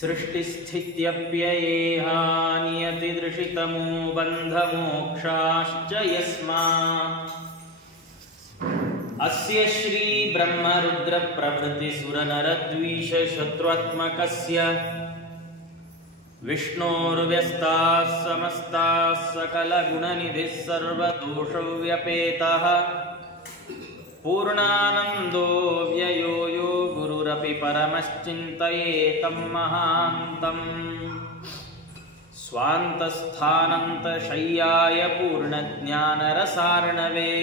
ಸೃಷ್ಟಿಸ್ಥಿತ್ಯಪ್ಯಯೇಹ ನಿಯತಿದೃಶಿತಮೋ ಬಂಧಮೋಕ್ಷಾಶ್ಚ ಯಸ್ಮಾತ್ ಅಸ್ಯ ಶ್ರೀ ಬ್ರಹ್ಮರುದ್ರ ಪ್ರಭೃತಿ ಸುರನರದ್ವೀಷ ಶತ್ರುತ್ಮಕಸ್ಯ ವಿಷ್ಣೋರ್ವ್ಯಸ್ತಾಃ ಸಮಸ್ತಾಃ ಸಕಲಗುಣನಿಧಿಃ ಸರ್ವದೋಷವ್ಯಪೇತಃ ಪೂರ್ಣಾನಂದೋ ವ್ಯಯೋ ಯೋ ಗುರುರಪಿ ಪರಮಶ್ಚಿಂತಯೇತಂ ಮಹಾಂತಂ ಸ್ವಾಂತಸ್ಥಾನಂತಶಯ್ಯಾಯ ಪೂರ್ಣಜ್ಞಾನರಸಾರ್ಣವೇ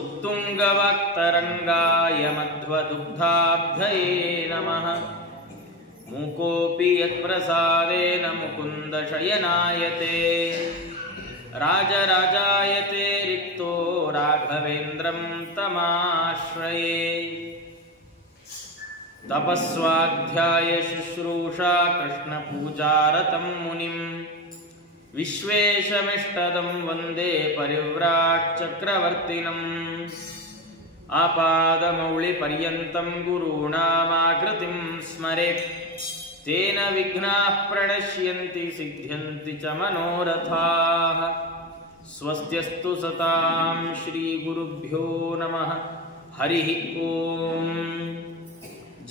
ಉತ್ತುಂಗವಾಕ್ತರಂಗಾಯ ಮಧ್ವದುಗ್ಧಾಬ್ಧಯೇ ನಮಃ ಮೂಕೋಪಿ ಯತ್ಪ್ರಸಾದೇನ ಮುಕುಂದಶಯನಾಯತೆ ರಾಜರಾಜಾಯತೆ ರಿಕ್ತೋ ರಾಘವೇಂದ್ರಂ ತಮಾಶ್ರಯೇ ತಪಸ್ವಾಧ್ಯಾಯ ಶುಶ್ರೂಷಾ ಕೃಷ್ಣಪೂಜಾರತಂ ಮುನಿಂ ವಿಶ್ವೇಶಮಿಷ್ಟದಂ ವಂದೇ ಪರಿವ್ರಾಟ್ ಚಕ್ರವರ್ತಿನಂ ಆಪಾದಮೌಳಿಪರ್ಯಂತಂ ಗುರುಣಾಮಾಕೃತಿಂ ಸ್ಮರೆತ್ ತೇನ ವಿಘ್ನಾಃ ಪ್ರಣಶ್ಯಂತಿ ಸಿದ್ಧ್ಯಂತಿ ಚ ಮನೋರಥಾಃ ಸ್ವಸ್ತ್ಯಸ್ತು ಸತಾಂ ಶ್ರೀ ಗುರುಭ್ಯೋ ನಮಃ ಹರಿಃ ಓಂ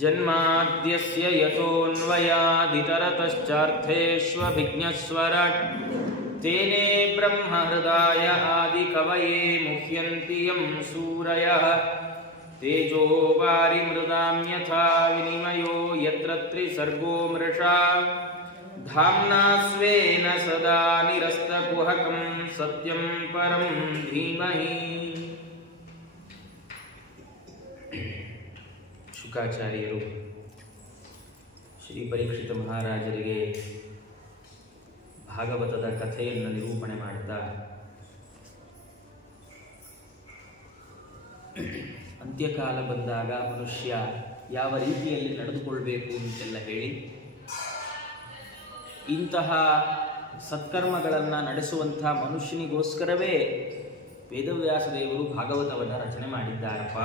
ಜನ್ಮಾದ್ಯಸ್ಯ ಯತೋನ್ವಯಾದಿತರತಶ್ಚಾರ್ಥೇಷ್ವಭಿಜ್ಞಸ್ವರಾಟ್ ತೇನೇ ಬ್ರಹ್ಮ ಹೃದಯ ಆದಿಕವಯೇ ಮುಹ್ಯಂತಿ ಯಂ ಸೂರಯಃ ತೇಜೋ ವಾರಿಮೃದಾಂ ಯಥಾ ವಿನಿಮಯೋ ಯತ್ರ ತ್ರಿಸರ್ಗೋ ಮೃಷಾ ಧಾಮ್ನಾ ಸ್ವೇನ ಸದಾ ನಿರಸ್ತಕುಹಕಂ ಸತ್ಯಂ ಪರಂ ಧೀಮಹಿ. ಶುಕಾಚಾರ್ಯರು ಶ್ರೀ ಪರೀಕ್ಷಿತ ಮಹಾರಾಜರಿಗೆ ಭಾಗವತದ ಕಥೆಯನ್ನು ನಿರೂಪಣೆ ಮಾಡುತ್ತಾ ಅಂತ್ಯಕಾಲ ಬಂದಾಗ ಮನುಷ್ಯ ಯಾವ ರೀತಿಯಲ್ಲಿ ನಡೆದುಕೊಳ್ಬೇಕು ಅಂತೆಲ್ಲ ಹೇಳಿ ಇಂತಹ ಸತ್ಕರ್ಮಗಳನ್ನು ನಡೆಸುವಂಥ ಮನುಷ್ಯನಿಗೋಸ್ಕರವೇ ವೇದವ್ಯಾಸ ದೇವರು ಭಾಗವತವನ್ನು ರಚನೆ ಮಾಡಿದ್ದಾರಪ್ಪ.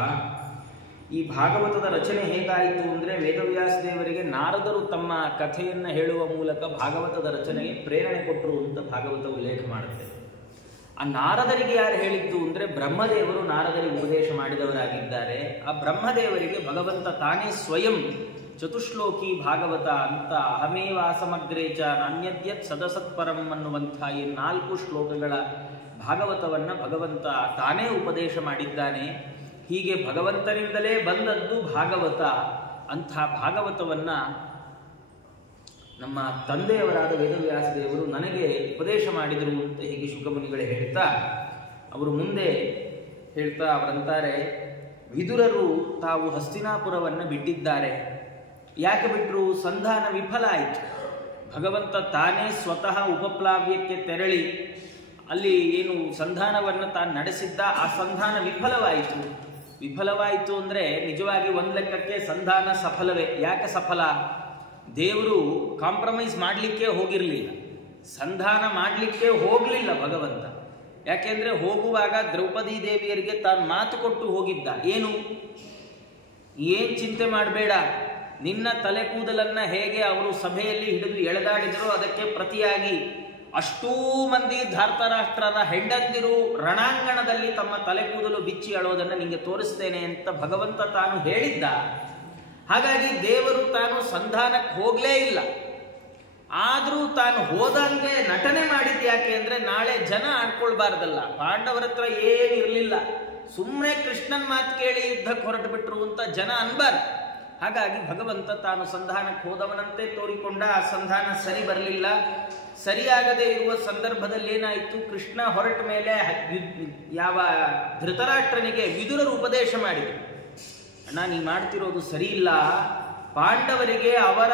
ಈ ಭಾಗವತದ ರಚನೆ ಹೇಗಾಯಿತು ಅಂದರೆ ವೇದವ್ಯಾಸ ದೇವರಿಗೆ ನಾರದರು ತಮ್ಮ ಕಥೆಯನ್ನು ಹೇಳುವ ಮೂಲಕ ಭಾಗವತದ ರಚನೆಗೆ ಪ್ರೇರಣೆ ಕೊಟ್ಟರು ಅಂತ ಭಾಗವತ ಉಲ್ಲೇಖ ಮಾಡುತ್ತೆ. ಆ ನಾರದರಿಗೆ ಯಾರು ಹೇಳಿದ್ದು ಅಂದರೆ ಬ್ರಹ್ಮದೇವರು ನಾರದರಿಗೆ ಉಪದೇಶ ಮಾಡಿದವರಾಗಿದ್ದಾರೆ. ಆ ಬ್ರಹ್ಮದೇವರಿಗೆ ಭಗವಂತ ತಾನೇ ಸ್ವಯಂ ಚತುಶ್ಲೋಕಿ ಭಾಗವತ ಅಂತ ಅಹಮೇವ ಸಮಗ್ರೇಚ ನಾಣ್ಯದ್ಯತ್ ಸದಸತ್ಪರಂ ಅನ್ನುವಂಥ ಈ 4 ಶ್ಲೋಕಗಳ ಭಾಗವತವನ್ನು ಭಗವಂತ ತಾನೇ ಉಪದೇಶ ಮಾಡಿದ್ದಾನೆ. ಹೀಗೆ ಭಗವಂತನಿಂದಲೇ ಬಂದದ್ದು ಭಾಗವತ. ಅಂಥ ಭಾಗವತವನ್ನು ನಮ್ಮ ತಂದೆಯವರಾದ ವೇದವ್ಯಾಸ ದೇವರು ನನಗೆ ಉಪದೇಶ ಮಾಡಿದರು ಅಂತ ಹೀಗೆ ಶುಕಮುನಿಗಳೇ ಹೇಳ್ತಾ ಅವರು ಮುಂದೆ ಹೇಳ್ತಾ ಅವರಂತಾರೆ, ವಿದುರರು ತಾವು ಹಸ್ತಿನಾಪುರವನ್ನು ಬಿಟ್ಟಿದ್ದಾರೆ. ಯಾಕೆ ಬಿಟ್ಟರು? ಸಂಧಾನ ವಿಫಲ ಆಯಿತು. ಭಗವಂತ ತಾನೇ ಸ್ವತಃ ಉಪಪ್ಲಾವ್ಯಕ್ಕೆ ತೆರಳಿ ಅಲ್ಲಿ ಏನು ಸಂಧಾನವನ್ನು ತಾನು ನಡೆಸಿದ್ದ, ಆ ಸಂಧಾನ ವಿಫಲವಾಯಿತು ಅಂದರೆ ನಿಜವಾಗಿ ಒಂದು ಲೆಕ್ಕಕ್ಕೆ ಸಂಧಾನ ಸಫಲವೇ. ಯಾಕೆ ಸಫಲ? ದೇವರು ಕಾಂಪ್ರಮೈಸ್ ಮಾಡಲಿಕ್ಕೆ ಹೋಗಿರಲಿಲ್ಲ, ಸಂಧಾನ ಮಾಡಲಿಕ್ಕೆ ಹೋಗಲಿಲ್ಲ ಭಗವಂತ. ಯಾಕೆಂದರೆ ಹೋಗುವಾಗ ದ್ರೌಪದಿ ದೇವಿಯರಿಗೆ ತಾನು ಮಾತು ಕೊಟ್ಟು ಹೋಗಿದ್ದ. ಏನು ಚಿಂತೆ ಮಾಡಬೇಡ, ನಿನ್ನ ತಲೆ ಕೂದಲನ್ನು ಹೇಗೆ ಅವರು ಸಭೆಯಲ್ಲಿ ಹಿಡಿದು ಎಳೆದಾಡಿದರೋ ಅದಕ್ಕೆ ಪ್ರತಿಯಾಗಿ ಅಷ್ಟೂ ಮಂದಿ ಧಾರ್ತರಾಷ್ಟ್ರರ ಹೆಂಡಂದಿರು ರಣಾಂಗಣದಲ್ಲಿ ತಮ್ಮ ತಲೆ ಕೂದಲು ಬಿಚ್ಚಿ ಅಳೋದನ್ನು ನಿಮಗೆ ತೋರಿಸ್ತೇನೆ ಅಂತ ಭಗವಂತ ತಾನು ಹೇಳಿದ್ದ. ಹಾಗಾಗಿ ದೇವರು ತಾನು ಸಂಧಾನಕ್ಕೆ ಹೋಗಲೇ ಇಲ್ಲ. ಆದರೂ ತಾನು ಹೋದಂಗೆ ನಟನೆ ಮಾಡಿದ್ದು ಯಾಕೆ ಅಂದರೆ ನಾಳೆ ಜನ ಆಡ್ಕೊಳ್ಬಾರ್ದಲ್ಲ. ಪಾಂಡವರ ಹತ್ರ ಏನಿರಲಿಲ್ಲ, ಸುಮ್ಮನೆ ಕೃಷ್ಣನ್ ಮಾತು ಕೇಳಿ ಯುದ್ಧಕ್ಕೆ ಹೊರಟು ಬಿಟ್ರು ಅಂತ ಜನ ಅನ್ಬಾರ್ದು. ಹಾಗಾಗಿ ಭಗವಂತ ತಾನು ಸಂಧಾನಕ್ಕೆ ಹೋದವನಂತೆ ತೋರಿಕೊಂಡ. ಆ ಸಂಧಾನ ಸರಿ ಬರಲಿಲ್ಲ. ಸರಿಯಾಗದೇ ಇರುವ ಸಂದರ್ಭದಲ್ಲಿ ಏನಾಯಿತು, ಕೃಷ್ಣ ಹೊರಟ ಮೇಲೆ ಯಾವ ಧೃತರಾಷ್ಟ್ರನಿಗೆ ವಿದುರರು ಉಪದೇಶ ಮಾಡಿದರು, ಅಣ್ಣ ನೀ ಮಾಡ್ತಿರೋದು ಸರಿ ಇಲ್ಲ, ಪಾಂಡವರಿಗೆ ಅವರ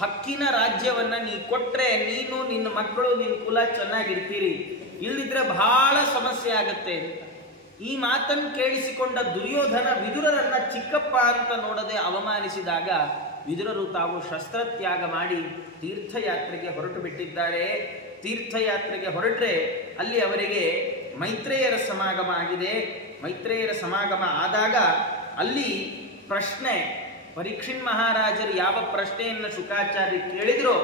ಹಕ್ಕಿನ ರಾಜ್ಯವನ್ನು ನೀ ಕೊಟ್ಟರೆ ನೀನು ನಿನ್ನ ಮಕ್ಕಳು ನಿನ್ನ ಕುಲ ಚೆನ್ನಾಗಿರ್ತೀರಿ, ಇಲ್ಲದಿದ್ರೆ ಬಹಳ ಸಮಸ್ಯೆ ಆಗತ್ತೆ. ಈ ಮಾತನ್ನು ಕೇಳಿಸಿಕೊಂಡ ದುರ್ಯೋಧನ ವಿದುರರನ್ನ ಚಿಕ್ಕಪ್ಪ ಅಂತ ನೋಡದೆ ಅವಮಾನಿಸಿದಾಗ ವಿದುರರು ತಾವು ಶಸ್ತ್ರತ್ಯಾಗ ಮಾಡಿ ತೀರ್ಥಯಾತ್ರೆಗೆ ಹೊರಟು ಬಿಟ್ಟಿದ್ದಾರೆ. ತೀರ್ಥಯಾತ್ರೆಗೆ ಹೊರಟ್ರೆ ಅಲ್ಲಿ ಅವರಿಗೆ ಮೈತ್ರೇಯರ ಸಮಾಗಮ ಆಗಿದೆ. ಮೈತ್ರೇಯರ ಸಮಾಗಮ ಆದಾಗ ಅಲ್ಲಿ ಪ್ರಶ್ನೆ, ಪರೀಕ್ಷಿತ್ ಮಹಾರಾಜರು ಯಾವ ಪ್ರಶ್ನೆಯನ್ನ ಶುಕಾಚಾರ್ಯ ಕೇಳಿದ್ರೋ